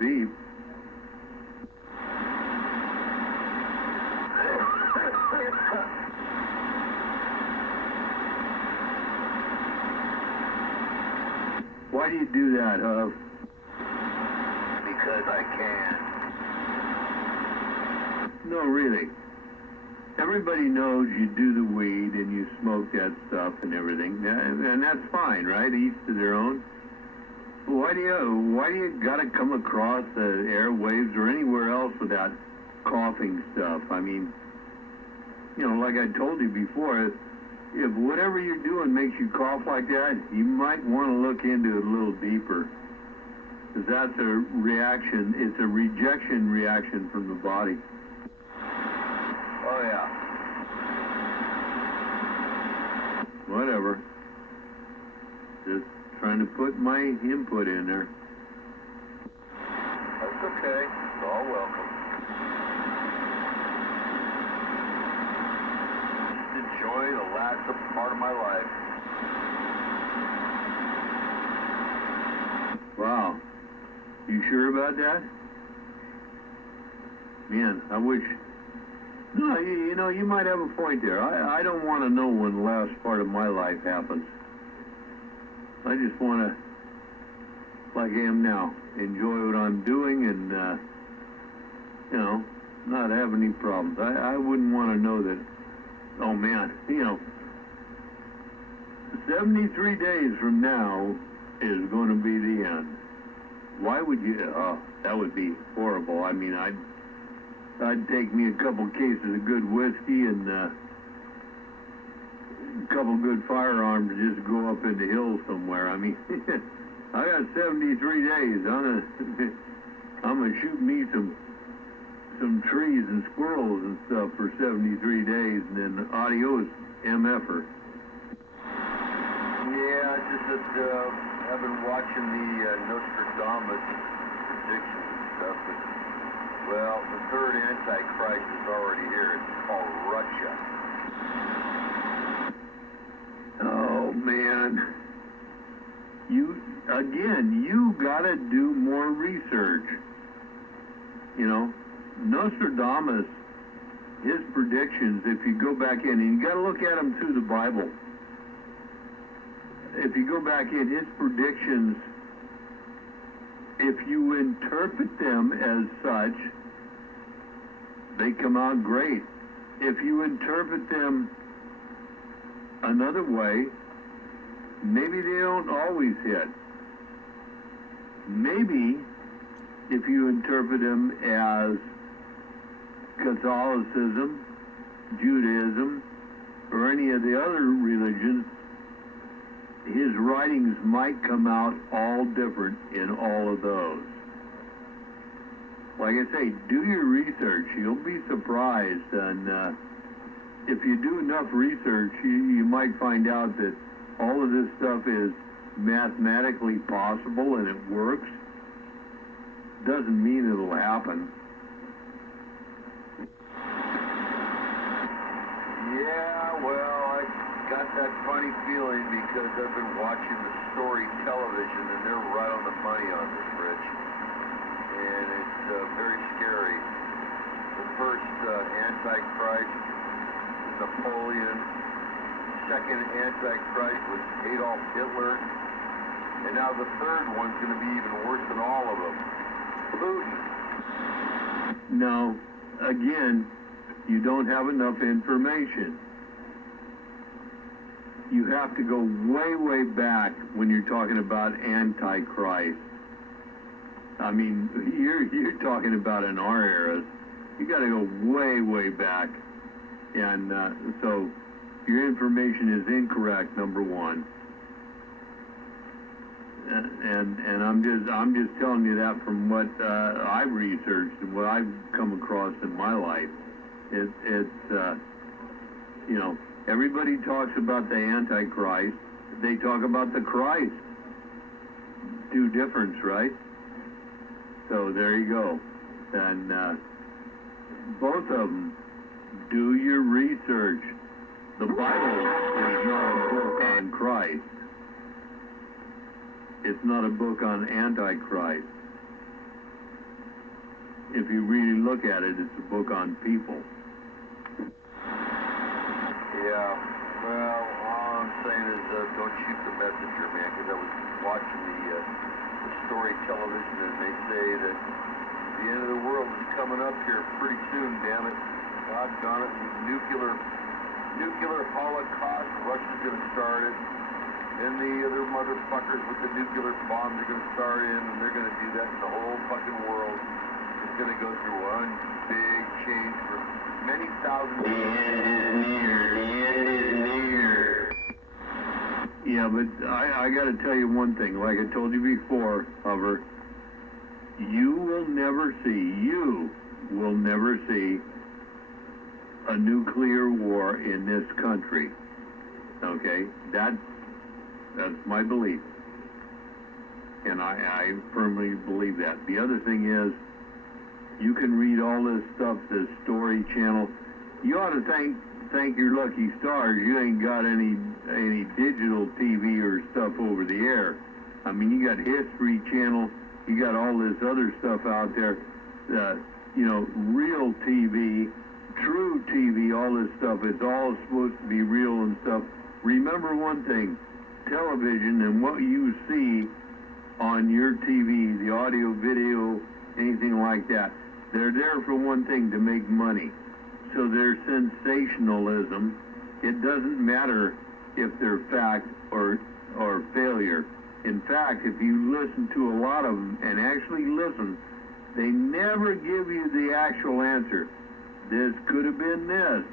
beep. Why do you do that, Huff? Because I can. No, really. Everybody knows you do the weed and you smoke that stuff and everything, and that's fine, right? Each to their own. But why do you gotta come across the airwaves or anywhere else with that coughing stuff? I mean, you know, like I told you before, if whatever you're doing makes you cough like that, you might want to look into it a little deeper. Because that's a reaction, it's a rejection reaction from the body. Oh, yeah. Whatever. Just trying to put my input in there. That's okay. It's all welcome. Just enjoy the last part of my life. Wow. You sure about that? Man, I wish... No, you know, you might have a point there. I don't want to know when the last part of my life happens. I just want to, like I am now, enjoy what I'm doing and, you know, not have any problems. I wouldn't want to know that, oh man, you know, 73 days from now is going to be the end. Why would you, that would be horrible. I mean, I'd take me a couple cases of good whiskey and a couple good firearms to just go up in the hills somewhere. I mean, I got 73 days. I'm gonna shoot me some trees and squirrels and stuff for 73 days, and then adios, MFer. Yeah, just that I've been watching the Nostradamus predictions and stuff. But, well, the third Antichrist is already here. It's called Russia. Oh man, you gotta do more research. You know, Nostradamus, his predictions, if you go back in, and you gotta look at them through the Bible. If you go back in, his predictions, if you interpret them as such, they come out great. If you interpret them another way, maybe they don't always hit. Maybe if you interpret them as Catholicism, Judaism, or any of the other religions, his writings might come out all different in all of those. Like I say, do your research. You'll be surprised. And if you do enough research, you might find out that all of this stuff is mathematically possible and it works. Doesn't mean it'll happen. Yeah, well, I got that funny feeling because I've been watching the story television and they're right on the money on this, Rich. And it's very scary. The first Antichrist is Napoleon. Second Antichrist was Adolf Hitler. And now the third one's going to be even worse than all of them. Putin. No, again, you don't have enough information. You have to go way, way back when you're talking about Antichrist. I mean, you're talking about in our era. You got to go way, way back. And so your information is incorrect, number one. And I'm just telling you that from what I've researched and what I've come across in my life. It's you know, everybody talks about the Antichrist. They talk about the Christ. Two difference, right? So there you go. And both of them, do your research. The Bible is not a book on Christ. It's not a book on Antichrist. if you really look at it, it's a book on people. Yeah, well, all I'm saying is don't shoot the messenger, man, because I was watching the story television, and they say that the end of the world is coming up here pretty soon, damn it. Doggone it, nuclear holocaust, Russia's going to start it, and the other motherfuckers with the nuclear bombs are going to start in, and they're going to do that, and the whole fucking world is going to go through one big change for many thousand years. The end is near. Yeah, but I got to tell you one thing. Like I told you before, Hover, you will never see a nuclear war in this country. Okay? That's my belief. And I firmly believe that. The other thing is, you can read all this stuff, this Story Channel. You ought to thank your lucky stars you ain't got any digital TV or stuff over the air. I mean, you got History Channel, you got all this other stuff out there, real TV, true TV, all this stuff, it's all supposed to be real and stuff. Remember one thing, television and what you see on your TV, the audio, video, anything like that, they're there for one thing, to make money. So their sensationalism, it doesn't matter if they're fact or failure. In fact, if you listen to a lot of them and actually listen, they never give you the actual answer. This could have been this.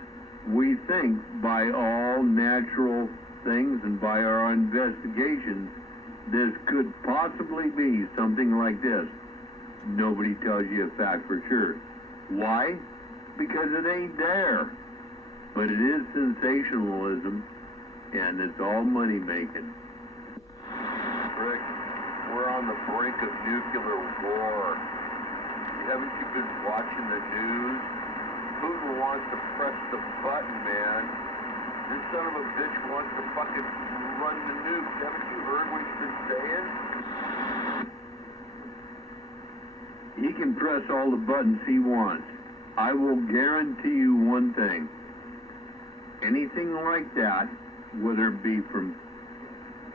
We think by all natural things and by our investigations, this could possibly be something like this. Nobody tells you a fact for sure. Why? Because it ain't there. But it is sensationalism, and it's all money making. Rick, we're on the brink of nuclear war. Haven't you been watching the news? Putin wants to press the button, man. This son of a bitch wants to fucking run the nukes. Haven't you heard what he's been saying? He can press all the buttons he wants. I will guarantee you one thing. Anything like that, whether it be from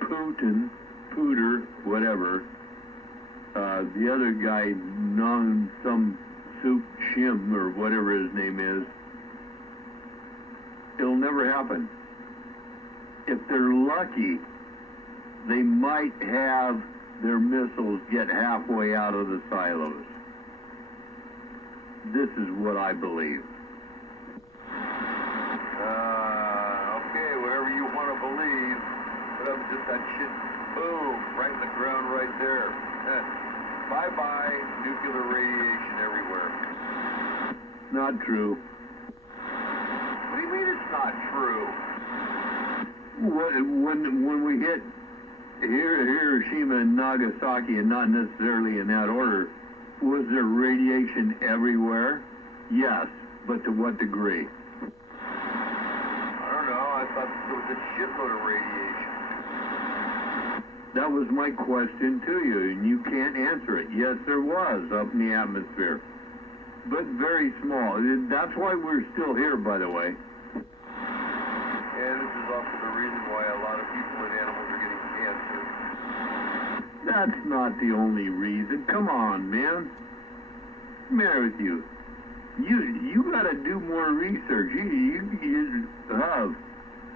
Putin, Pooter, whatever, the other guy, some Soup Shim, or whatever his name is, it'll never happen. If they're lucky, they might have their missiles get halfway out of the silos. This is what I believe. Okay, whatever you want to believe, but I'm just that shit, boom, right in the ground right there. Bye-bye, nuclear radiation everywhere. Not true. What do you mean it's not true? When we hit Hiroshima and Nagasaki, and not necessarily in that order, was there radiation everywhere? Yes, but to what degree? I don't know. I thought there was a shitload of radiation. That was my question to you, and you can't answer it. Yes, there was up in the atmosphere, but very small. That's why we're still here, by the way. And this is also the reason why a lot of people and animals are getting cancer. That's not the only reason. Come on, man. What's the matter with you? You got to do more research. You have.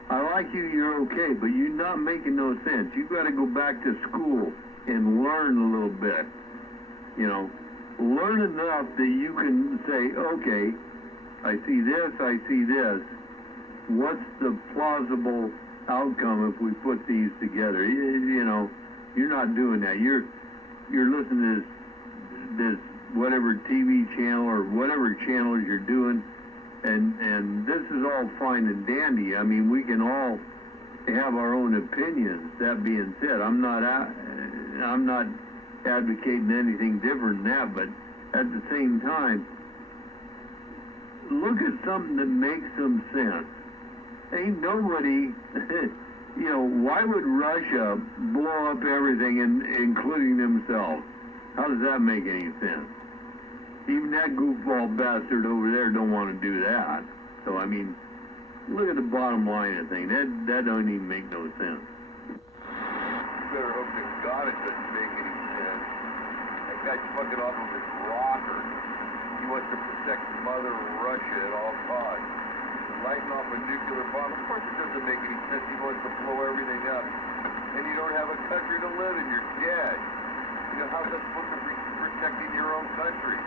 I like you. You're okay, but you're not making no sense. You got to go back to school and learn a little bit. Learn enough that you can say, okay, I see this. I see this. What's the plausible outcome if we put these together? You're not doing that. You're listening to this whatever TV channel or whatever channels you're doing, and this is all fine and dandy. I mean, we can all have our own opinions. That being said, I'm not advocating anything different than that, but at the same time, look at something that makes some sense. Ain't nobody, why would Russia blow up everything, including themselves? How does that make any sense? Even mean, that goofball bastard over there don't want to do that. So, I mean, look at the bottom line of the thing. That don't even make no sense. You better hope to God it doesn't make any sense. That guy's fucking off of his rocker. He wants to protect Mother Russia at all costs. Lighting off a nuclear bomb, of course it doesn't make any sense. He wants to blow everything up. And you don't have a country to live in. You're dead. You know, how's that supposed to be protecting your own country?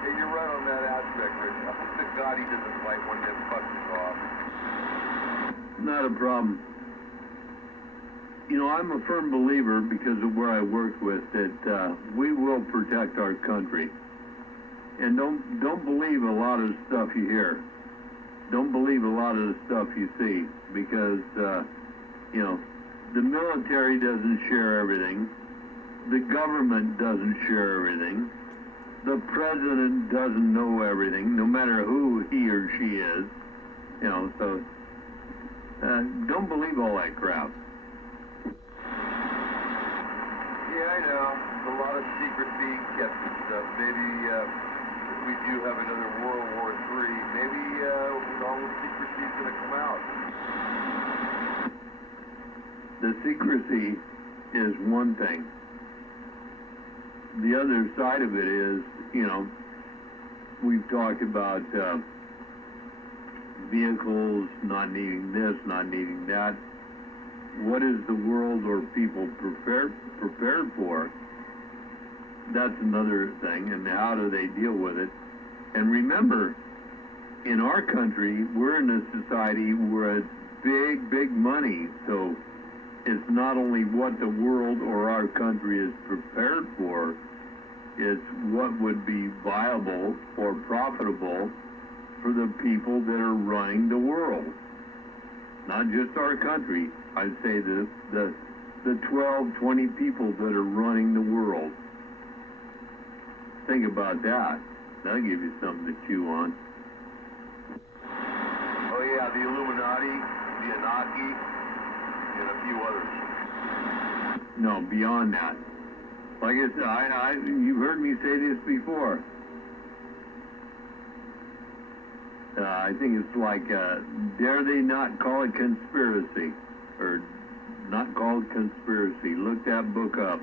Yeah, you're right on that aspect, Rich. I hope to God he doesn't light one of them fuckers off. Not a problem. You know, I'm a firm believer, because of where I worked with, that we will protect our country. And don't believe a lot of the stuff you hear. Don't believe a lot of the stuff you see, because, you know, the military doesn't share everything. The government doesn't share everything. The president doesn't know everything, no matter who he or she is. You know, so don't believe all that crap. Yeah, I know. There's a lot of secret being kept and stuff. Maybe if we do have another World War III, maybe all the secrecy is going to come out. The secrecy is one thing. The other side of it is, you know, we've talked about vehicles not needing this, not needing that. What is the world or people prepared for? That's another thing, and how do they deal with it? And remember, in our country, we're in a society where it's big money, so it's not only what the world or our country is prepared for, it's what would be viable or profitable for the people that are running the world. Not just our country. I'd say the 12, 20 people that are running the world. Think about that. That'll give you something to chew on. Oh yeah, the Illuminati, the Anunnaki, and a few others. No, beyond that. Like I said, you've heard me say this before. I think it's like, dare they not call it conspiracy, or not called conspiracy. Look that book up,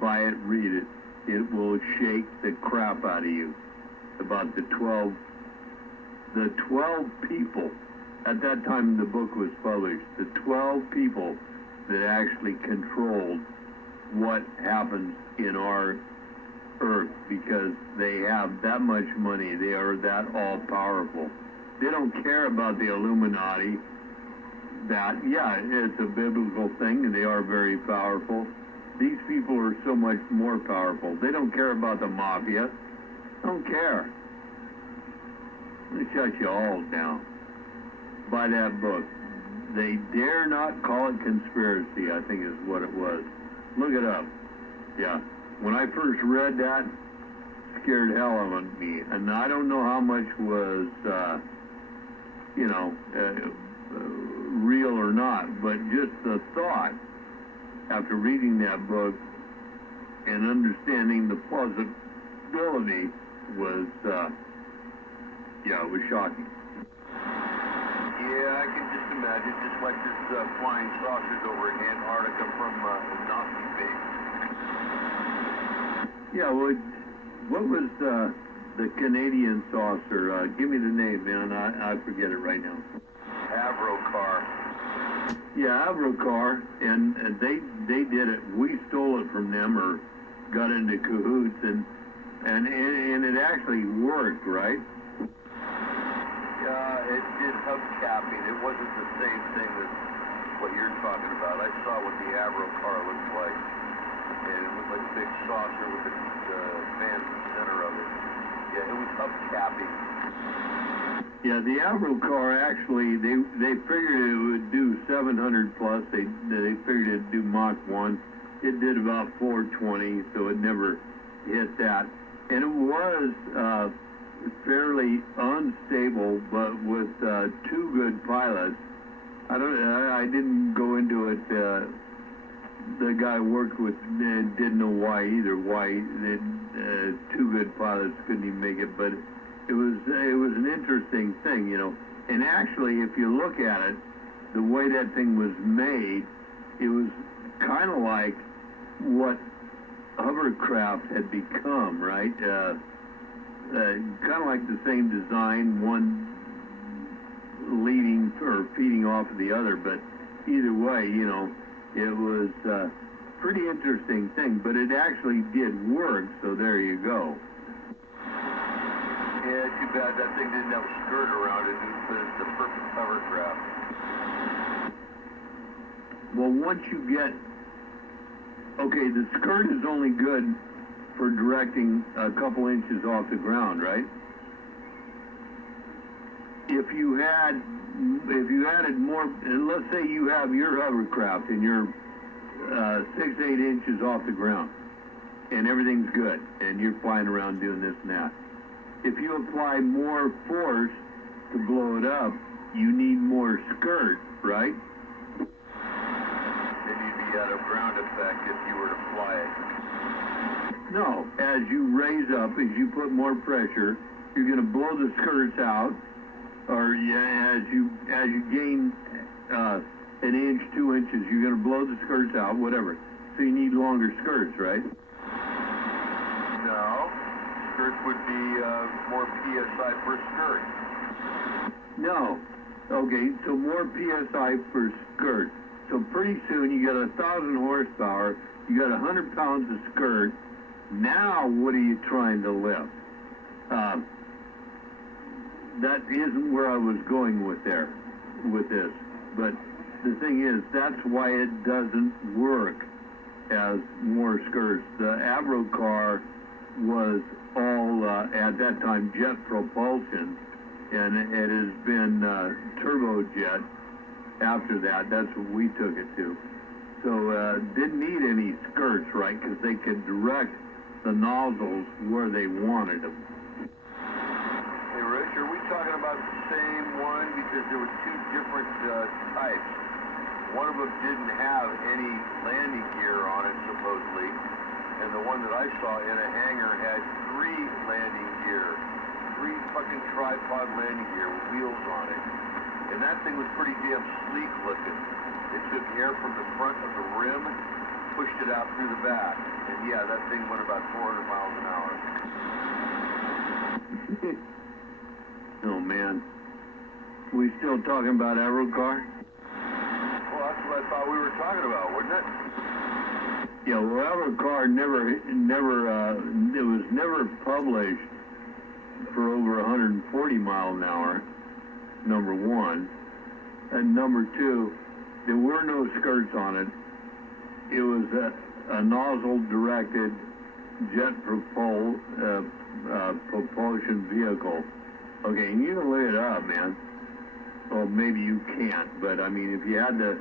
buy it, read it. It will shake the crap out of you about the 12 people, at that time the book was published, the 12 people that actually controlled what happens in our earth, because they have that much money, they are that all-powerful. They don't care about the Illuminati. That, yeah, it's a biblical thing, and they are very powerful. These people are so much more powerful. They don't care about the mafia. Don't care. They shut you all down. Buy that book. They dare not call it conspiracy, I think is what it was. Look it up. Yeah. When I first read that, it scared hell out of me. And I don't know how much was, real or not, but just the thought, after reading that book and understanding the plausibility, was, it was shocking. Yeah, I can just imagine, just like there's flying saucers over in Antarctica from the Nazi base. Yeah, well, what was the Canadian saucer? Give me the name, man. I forget it right now. Avrocar. Yeah, Avrocar, and they did it. We stole it from them, or got into cahoots, and it actually worked, right? Yeah, it did hubcapping. It wasn't the same thing as what you're talking about. I saw what the Avrocar looked like, and it looked like a big saucer with the fan in the center of it. Yeah, it was hubcapping. Yeah, the Avrocar actually, they figured it would do 700 plus. They figured it'd do Mach 1. It did about 420, so it never hit that. And it was fairly unstable, but with two good pilots. I didn't go into it the guy I worked with didn't know why either. Why two good pilots couldn't even make it, but it was an interesting thing, you know. And actually, if you look at it, the way that thing was made, it was kind of like what hovercraft had become, right? Kind of like the same design, one leading or feeding off of the other, but either way, you know, it was a pretty interesting thing, but it actually did work, so there you go. Yeah, too bad that thing didn't have a skirt around it, but it's the perfect hovercraft. Well, once you get, okay, the skirt is only good for directing a couple inches off the ground, right? If you added more, let's say you have your hovercraft and you're 6, 8 inches off the ground, and everything's good, and you're flying around doing this and that. If you apply more force to blow it up, you need more skirt, right? Then you'd be out of ground effect if you were to fly it. No, as you raise up, as you put more pressure, you're going to blow the skirts out, or as you gain an inch, 2 inches, you're going to blow the skirts out, whatever. So you need longer skirts, right? No, skirts would be more PSI per skirt. No. Okay, so more PSI per skirt. So pretty soon you got 1,000 horsepower, you got 100 pounds of skirt. Now what are you trying to lift? That isn't where I was going with this. But the thing is, that's why it doesn't work as more skirts. The Avro car was all, at that time, jet propulsion, and it has been turbojet after that. That's what we took it to. So didn't need any skirts, right, because they could direct the nozzles where they wanted them. Hey, Rich, are we talking about the same one? Because there were two different types. One of them didn't have any landing gear on it, supposedly, and the one that I saw in a hangar had 3 landing gear, 3 fucking tripod landing gear with wheels on it. And that thing was pretty damn sleek looking. It took air from the front of the rim, pushed it out through the back. And yeah, that thing went about 400 miles an hour. Oh man. We still talking about Aerocar? Well, that's what I thought we were talking about, wasn't it? Yeah, well, Aerocar it was never published for over 140 miles an hour, number one. And number two, there were no skirts on it. It was a nozzle-directed jet propulsion vehicle. Okay, and you can look it up, man. Well, maybe you can't, but I mean, if you had to,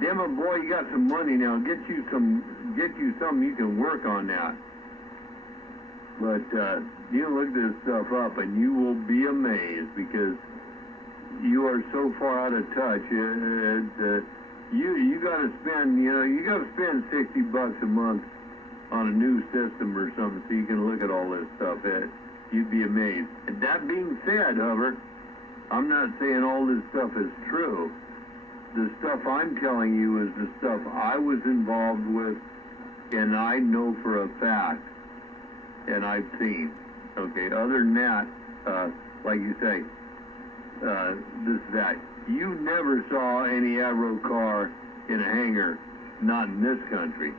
damn it, boy, you got some money now. Get you something you can work on that. But you look this stuff up, and you will be amazed because you are so far out of touch. You got to spend, you got to spend $60 a month on a new system or something so you can look at all this stuff. You'd be amazed. And that being said, Hover, I'm not saying all this stuff is true. The stuff I'm telling you is the stuff I was involved with, and I know for a fact, and I've seen. Okay, other than that, like you say, that. You never saw any Aerocar in a hangar, not in this country.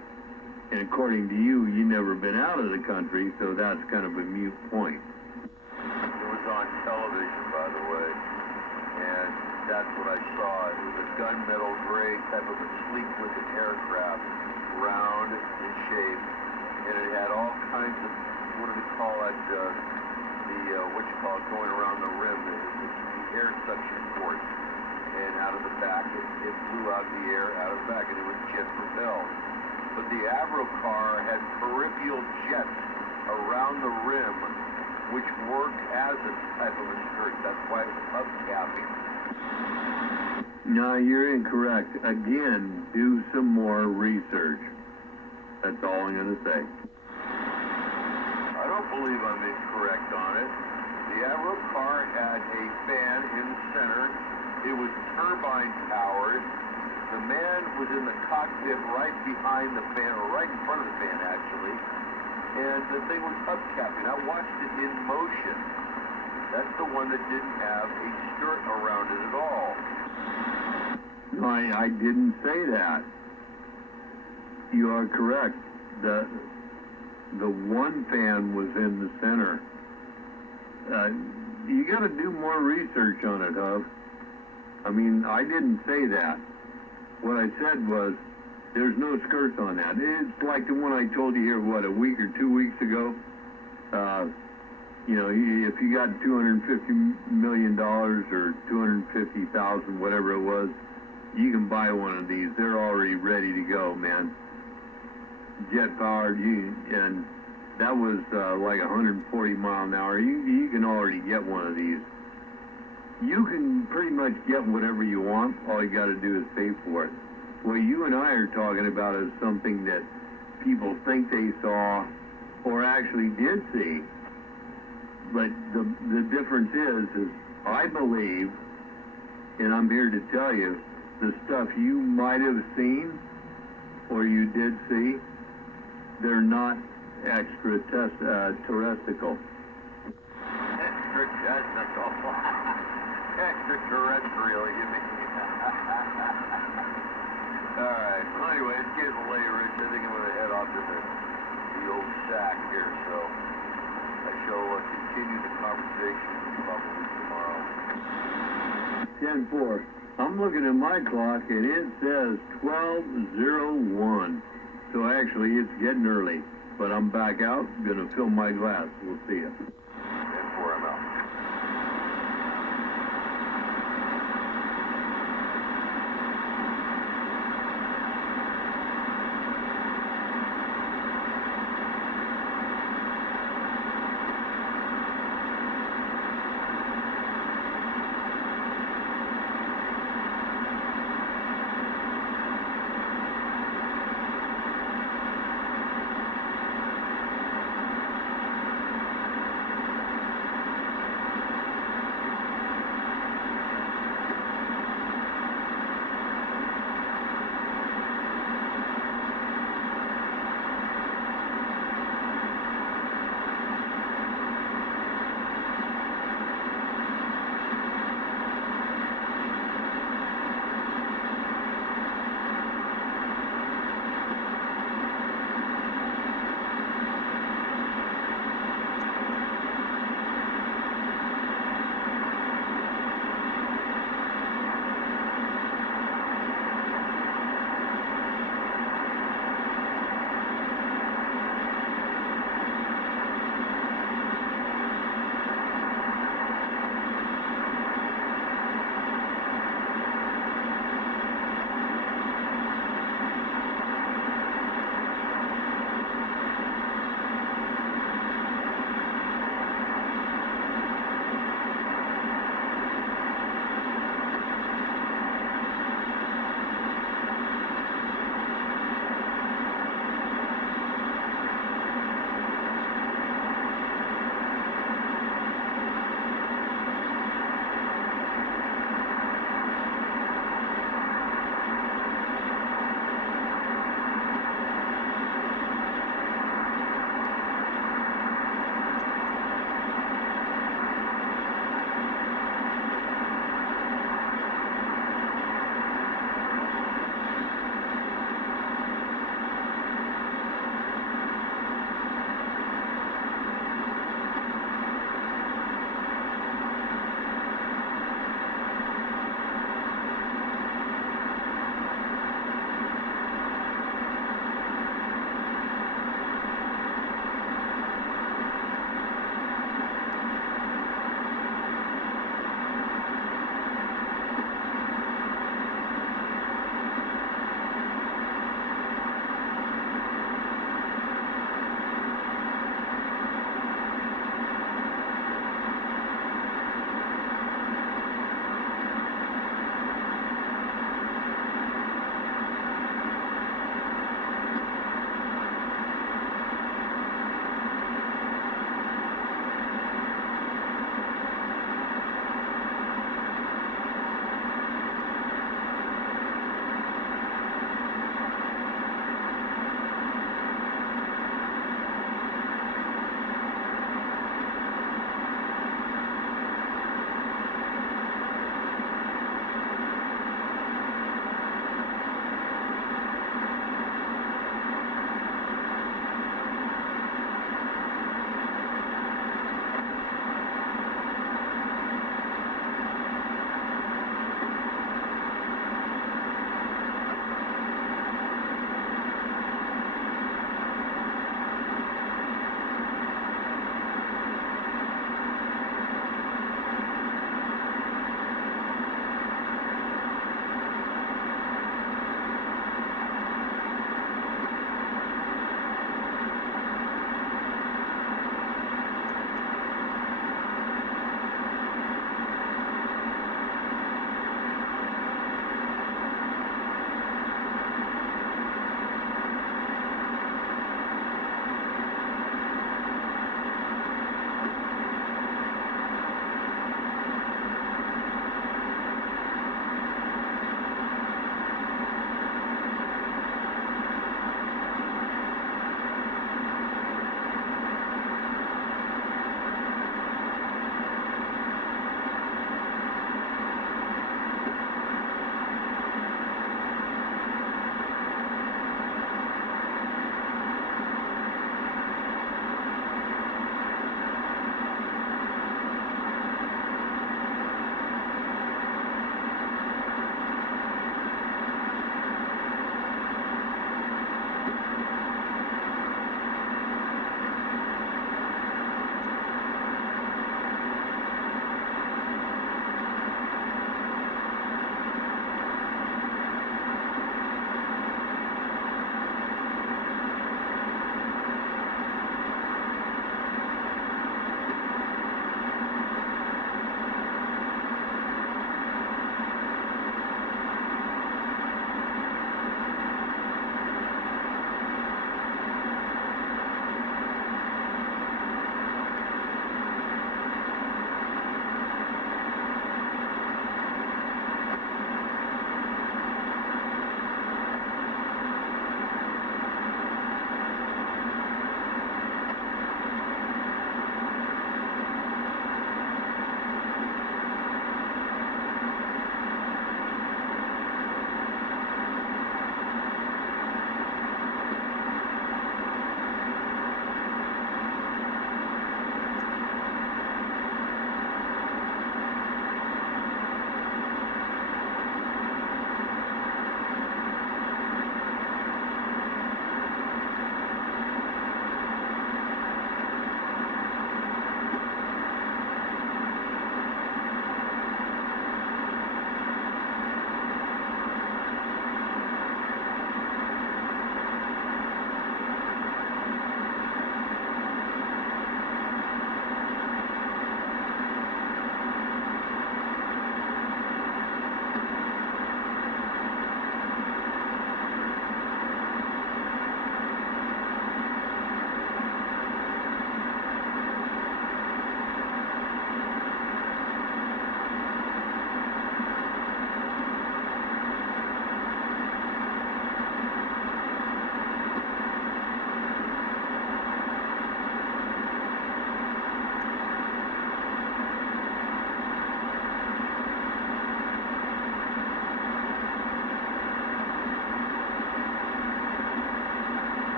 And according to you, you never been out of the country, so that's kind of a mute point. It was on television, by the way, and that's what I saw. It was a gunmetal gray type of a sleek-looking aircraft, round in shape, and it had all kinds of, what do they call it, going around the rim, the air suction ports. And out of the back, it blew out the air out of the back, and it was jet propelled. But the Aerocar had peripheral jets around the rim, which worked as a type of a skirt. That's why it was upcapping. No, you're incorrect. Again, do some more research. That's all I'm going to say. I don't believe I'm incorrect on it. The Avro car had a fan in the center. It was turbine powered. The man was in the cockpit right behind the fan, or right in front of the fan actually, and the thing was upcapping. I watched it in motion. That's the one that didn't have a skirt around it at all. No, I didn't say that. You are correct. The one fan was in the center. You got to do more research on it, Hub. I mean, I didn't say that. What I said was, there's no skirts on that. It's like the one I told you here, what, a week or 2 weeks ago? You know, if you got $250 million or $250,000, whatever it was, you can buy one of these. They're already ready to go, man. Jet powered, and that was like 140 mile an hour. You can already get one of these. You can pretty much get whatever you want. All you got to do is pay for it. What you and I are talking about is something that people think they saw or actually did see. But the difference is I believe, and I'm here to tell you, the stuff you might have seen or you did see, they're not extraterrestrial. Extraterrestrial, you mean? Alright, well anyway, it's getting late, Rich. I think I'm going to head off to the old shack here, so I shall continue the conversation probably tomorrow. 10-4. I'm looking at my clock and it says 12:01. So actually it's getting early. But I'm back out, gonna fill my glass. We'll see you. 10-4, I'm out.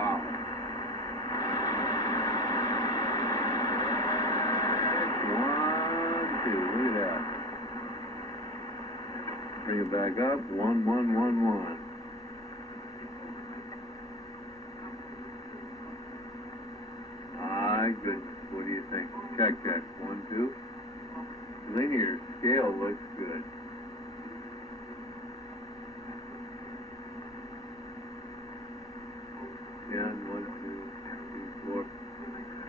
Wow. One, two. Look at that. Bring it back up. 1, 1, 1, 1. My goodness. What do you think? Check, check. 1, 2. Linear scale looks good. Yeah, 1, 2, 3, 4.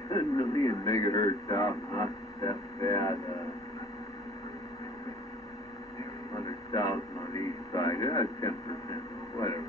10 million megahertz out, not that bad. 100,000 on each side. Yeah, 10%. Whatever.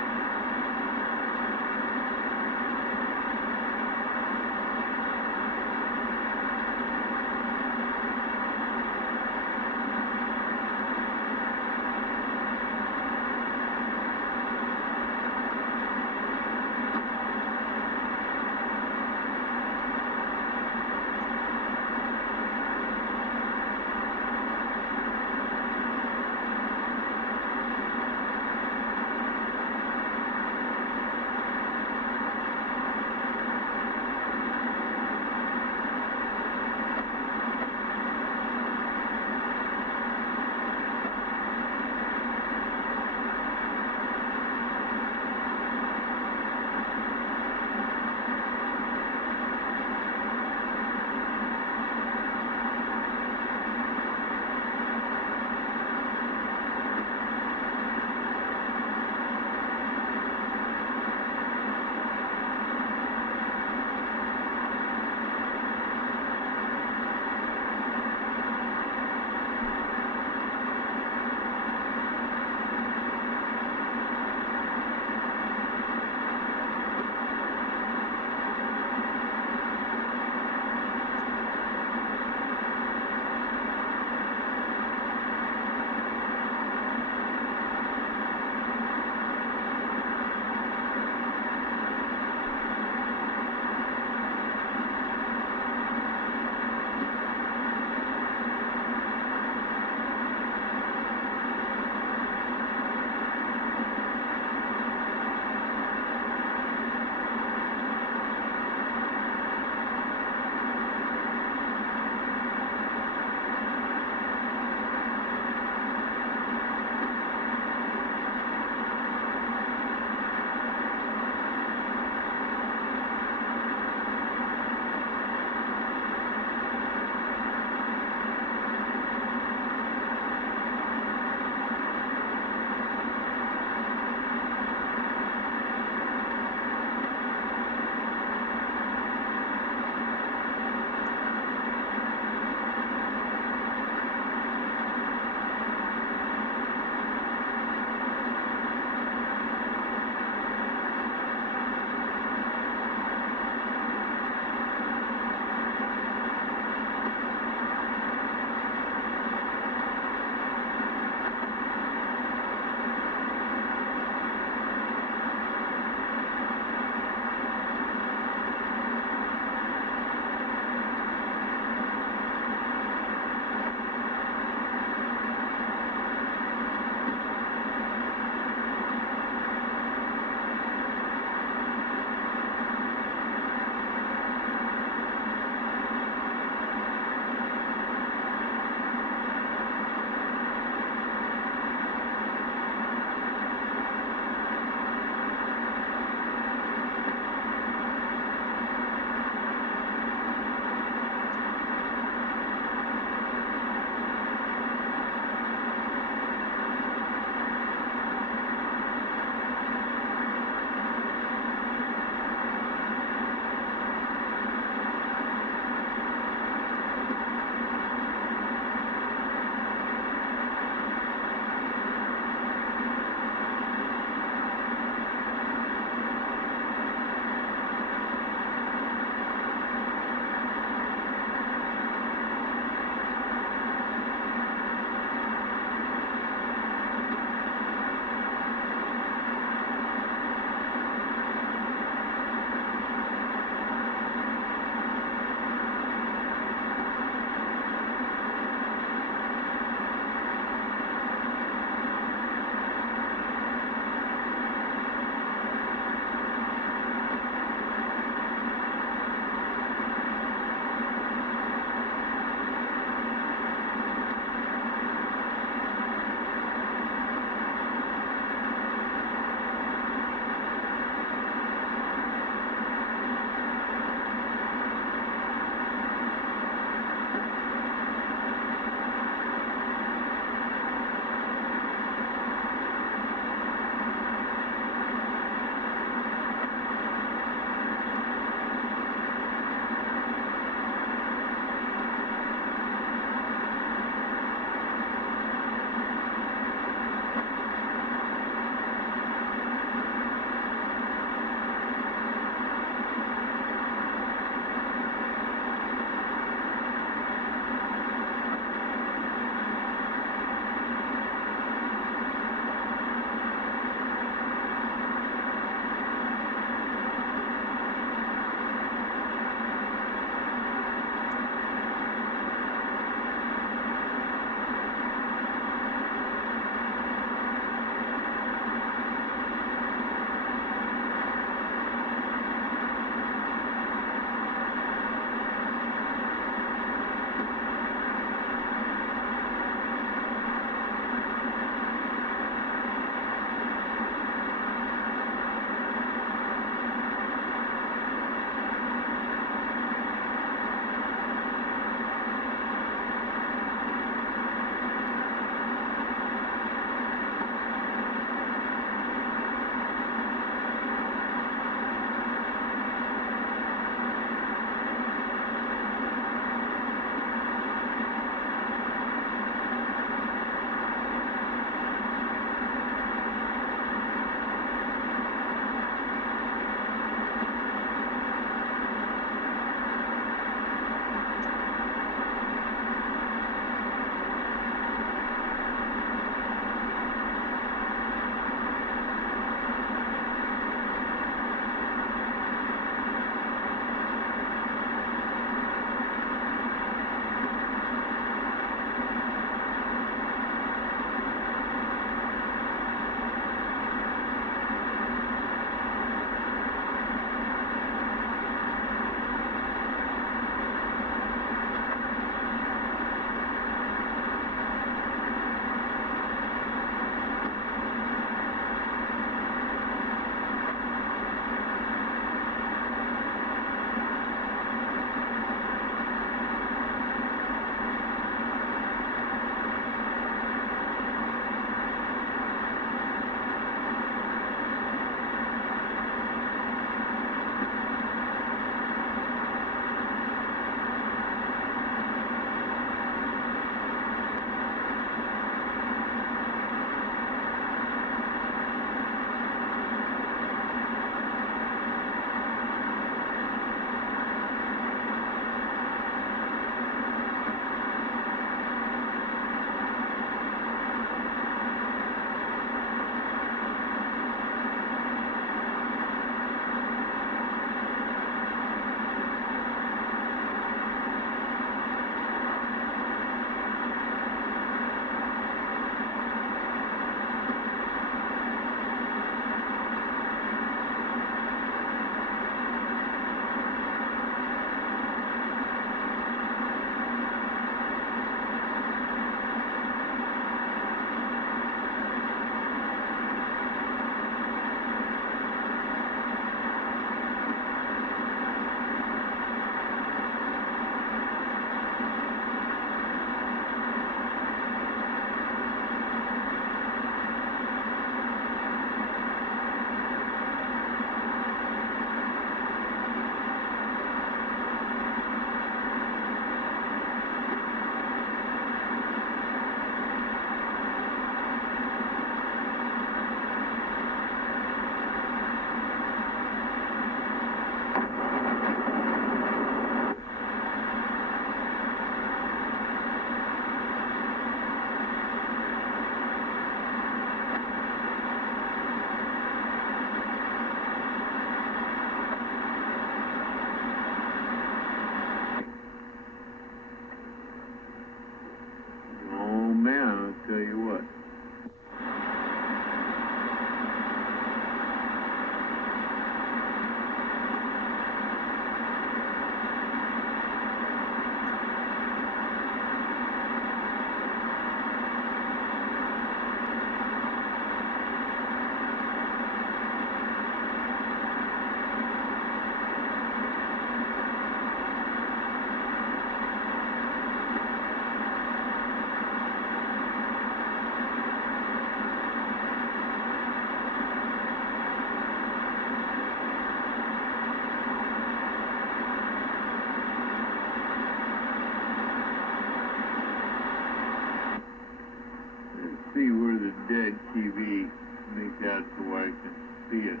can see it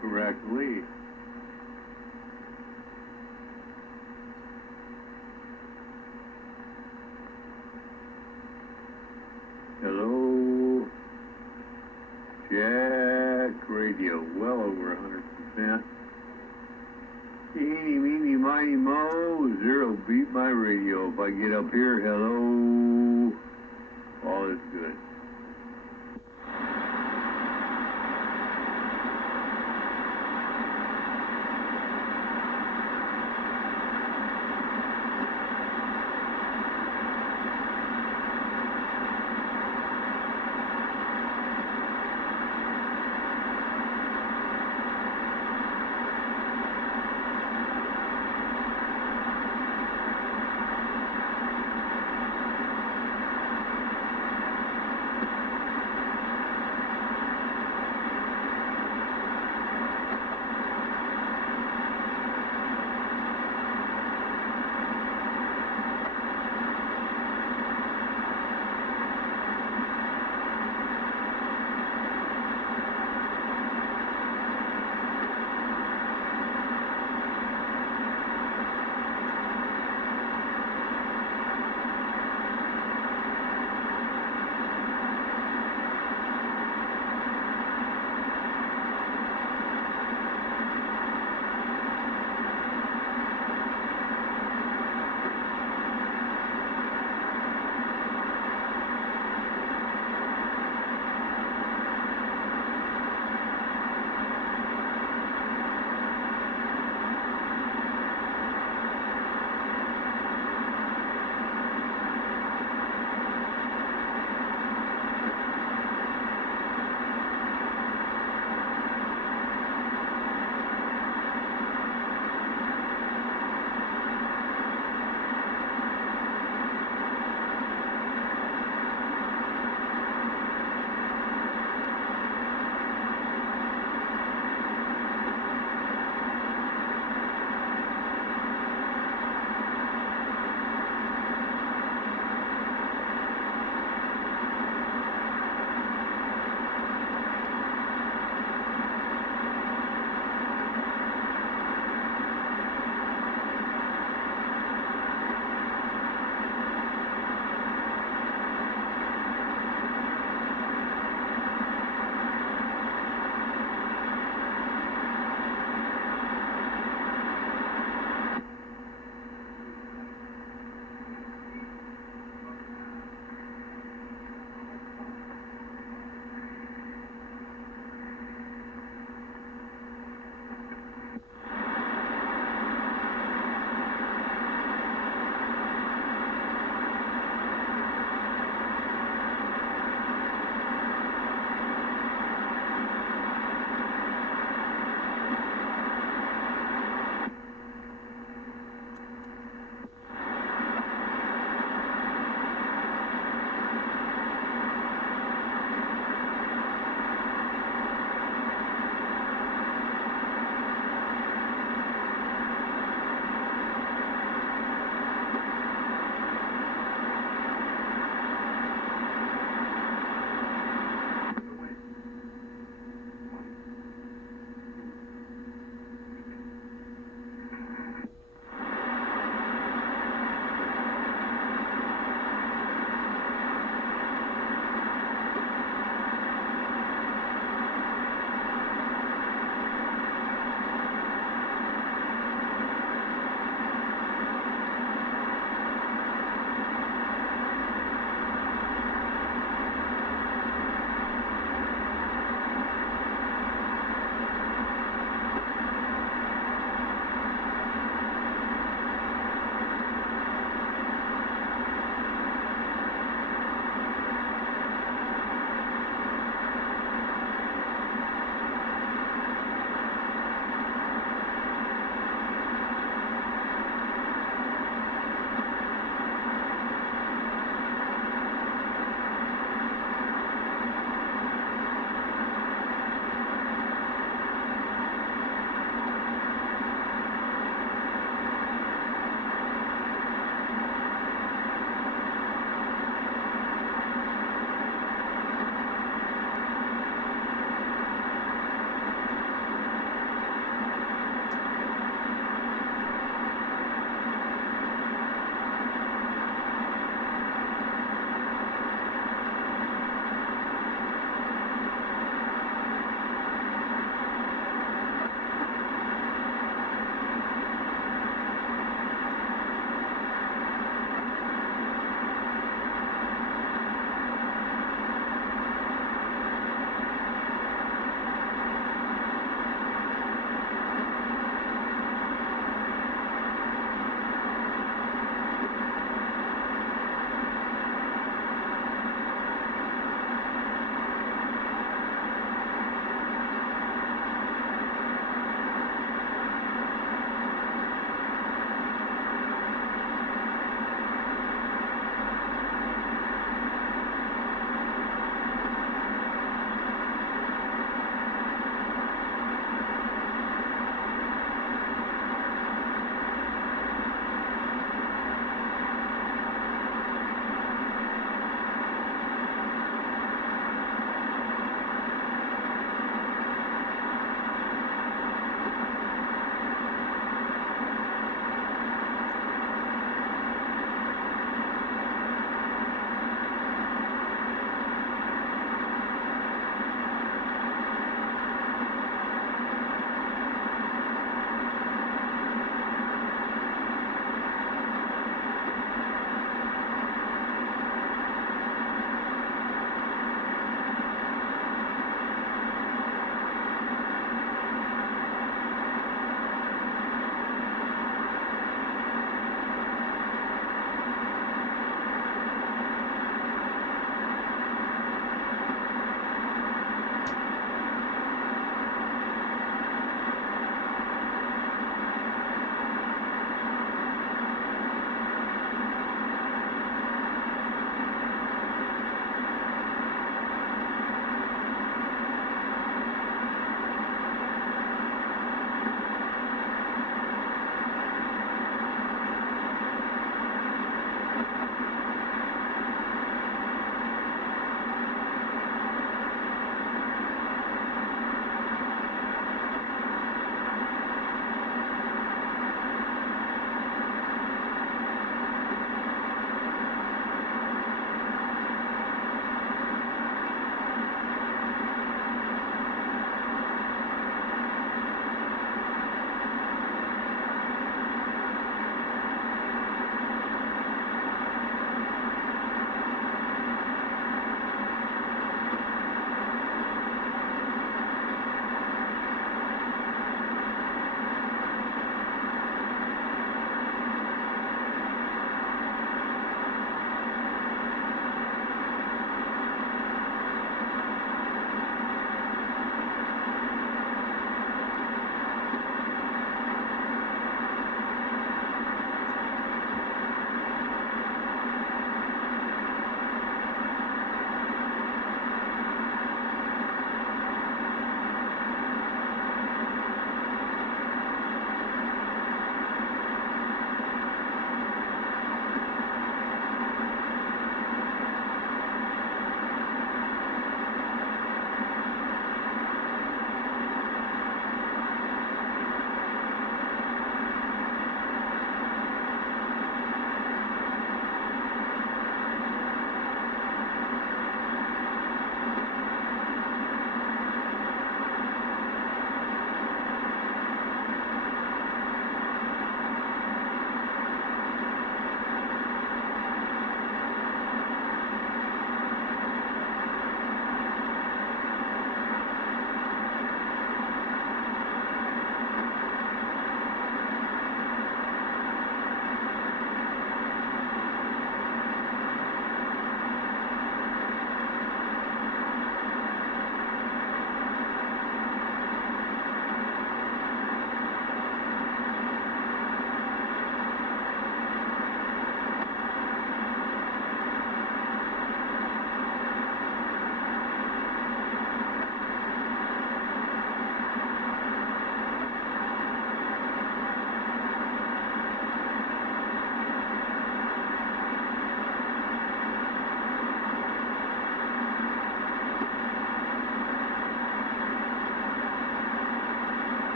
correctly. Hello, Jack Radio, well over 100%. Eeny, meeny, miny, mo, zero beat my radio. If I get up here, hello, all is good.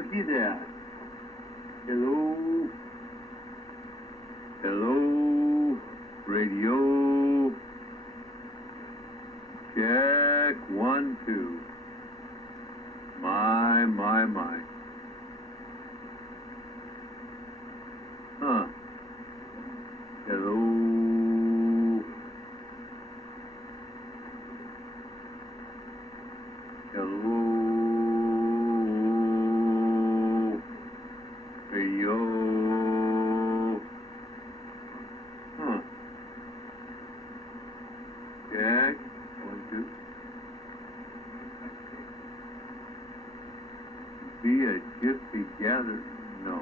looky there. Hello. Hello. Radio. Check 1, 2. My. Huh. Hello. Hello. Radio. Huh. Check. 1, 2. Be a gypsy gathered? No.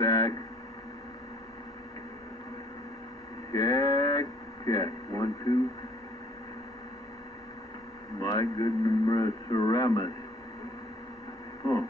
back. Check, check. 1, 2. My goodness, Ceramus. Huh.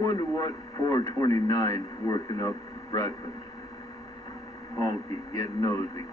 Wonder what 429's working up for breakfast. Honky, getting nosy.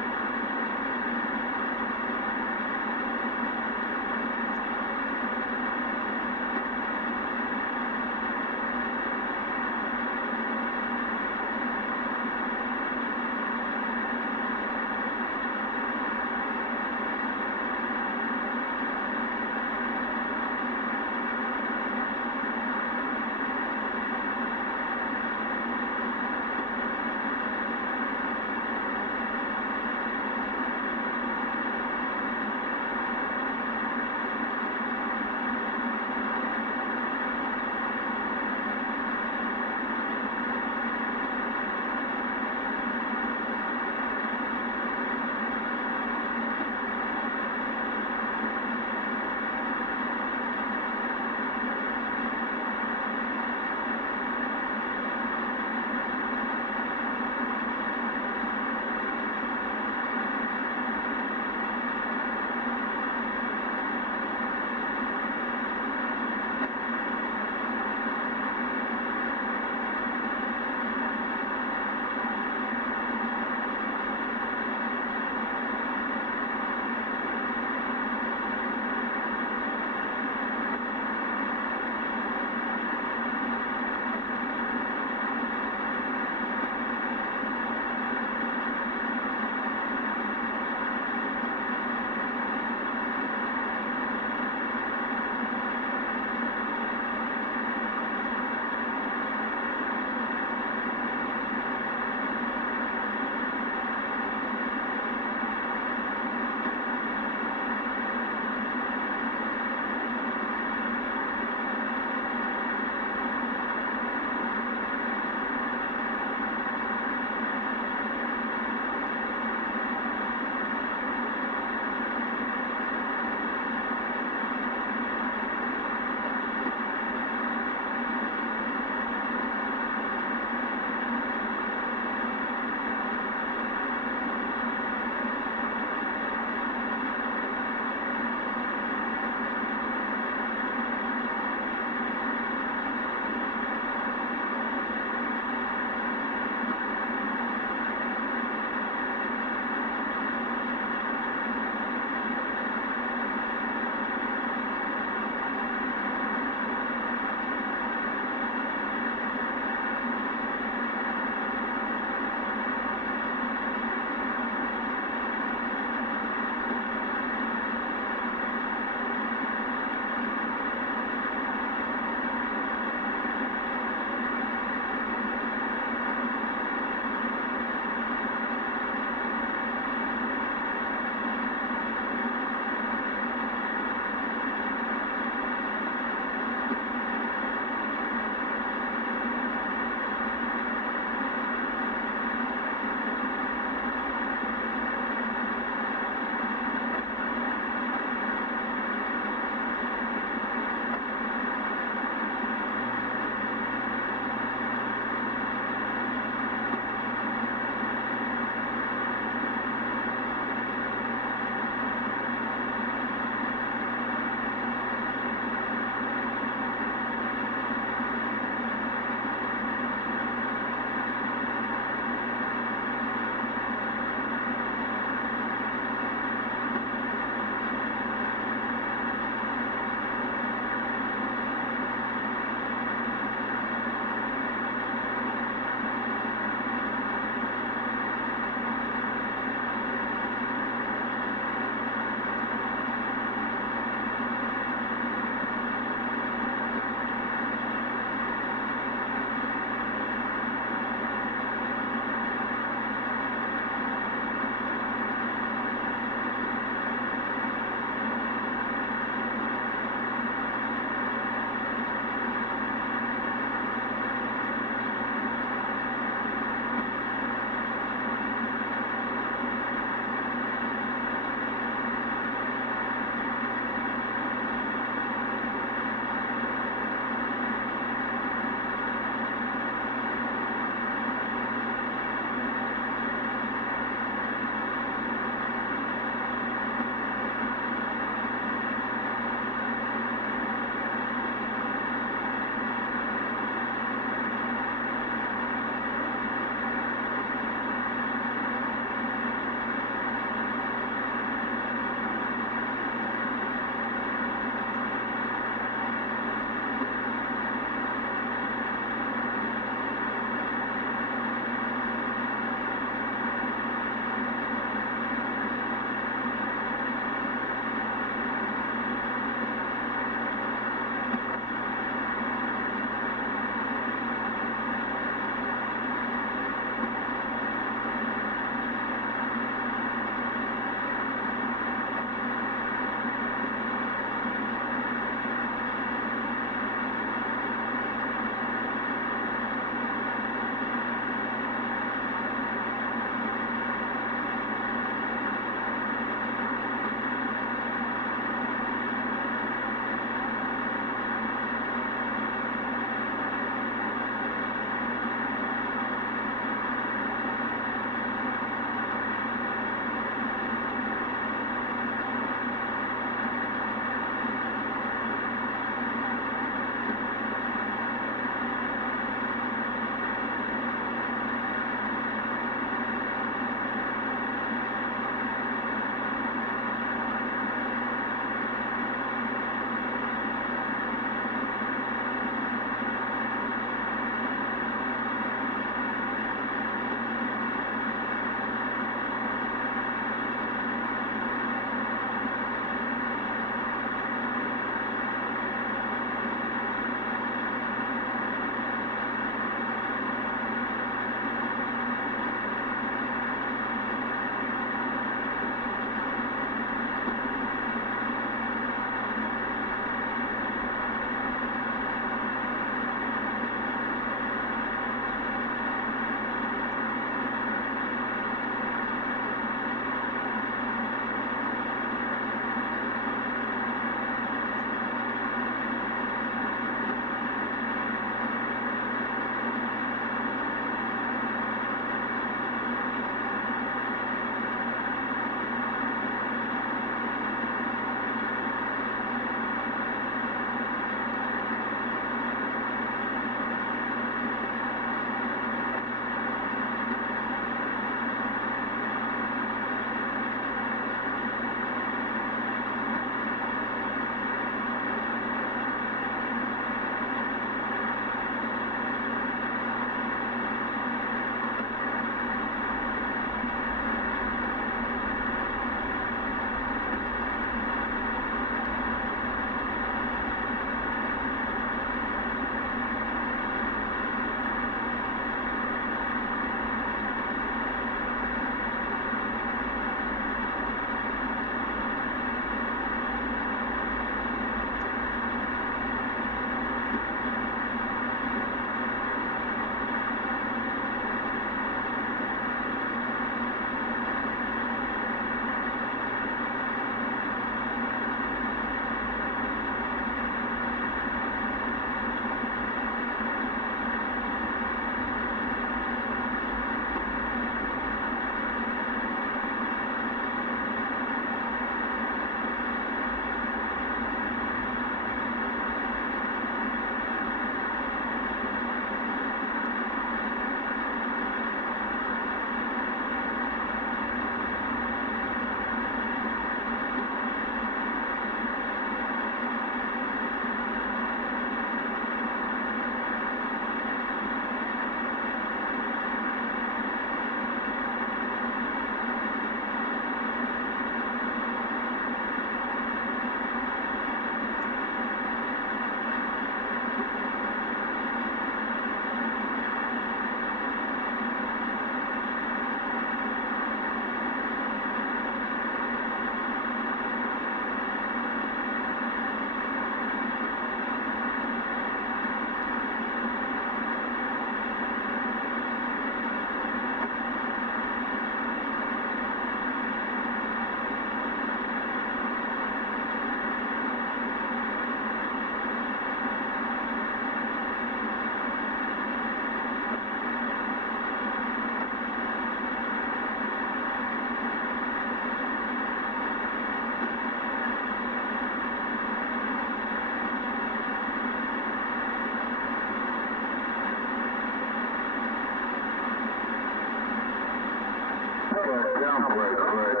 brake, brake.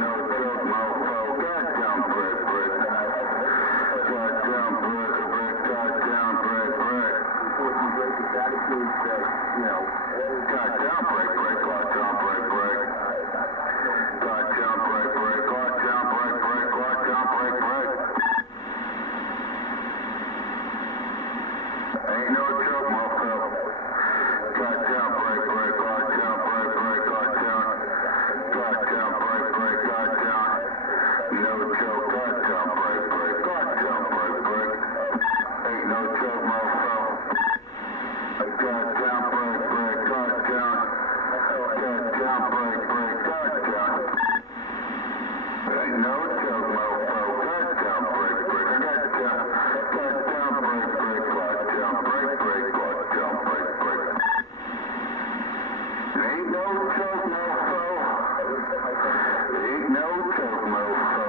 No choke, mofo. Goddamn brake, brake. Goddamn brake, brake. Goddamn brake, brake. Important brake is attitude that, goddamn brake, brake. Goddamn brake, brake. Goddamn brake, brake. Goddamn brake, brake. Goddamn brake, brake. Ain't no choke, mofo. Goddamn brake, brake. Goddamn brake, brake. Goddamn. Goddamn brake, brake. Goddamn. No choke. Goddamn brake, brake. Goddamn brake, brake. Ain't no choke, mofo. Goddamn brake, brake. Goddamn. Goddamn brake, brake. Goddamn. Ain't no choke, mofo. Goddamn brake, brake. Goddamn. Goddamn brake, brake. Goddamn brake, brake. Goddamn brake, brake. Ain't no choke, mofo. Ain't no choke, mofo.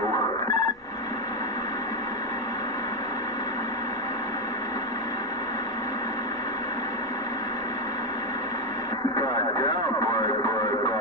Goddamn brake, brake.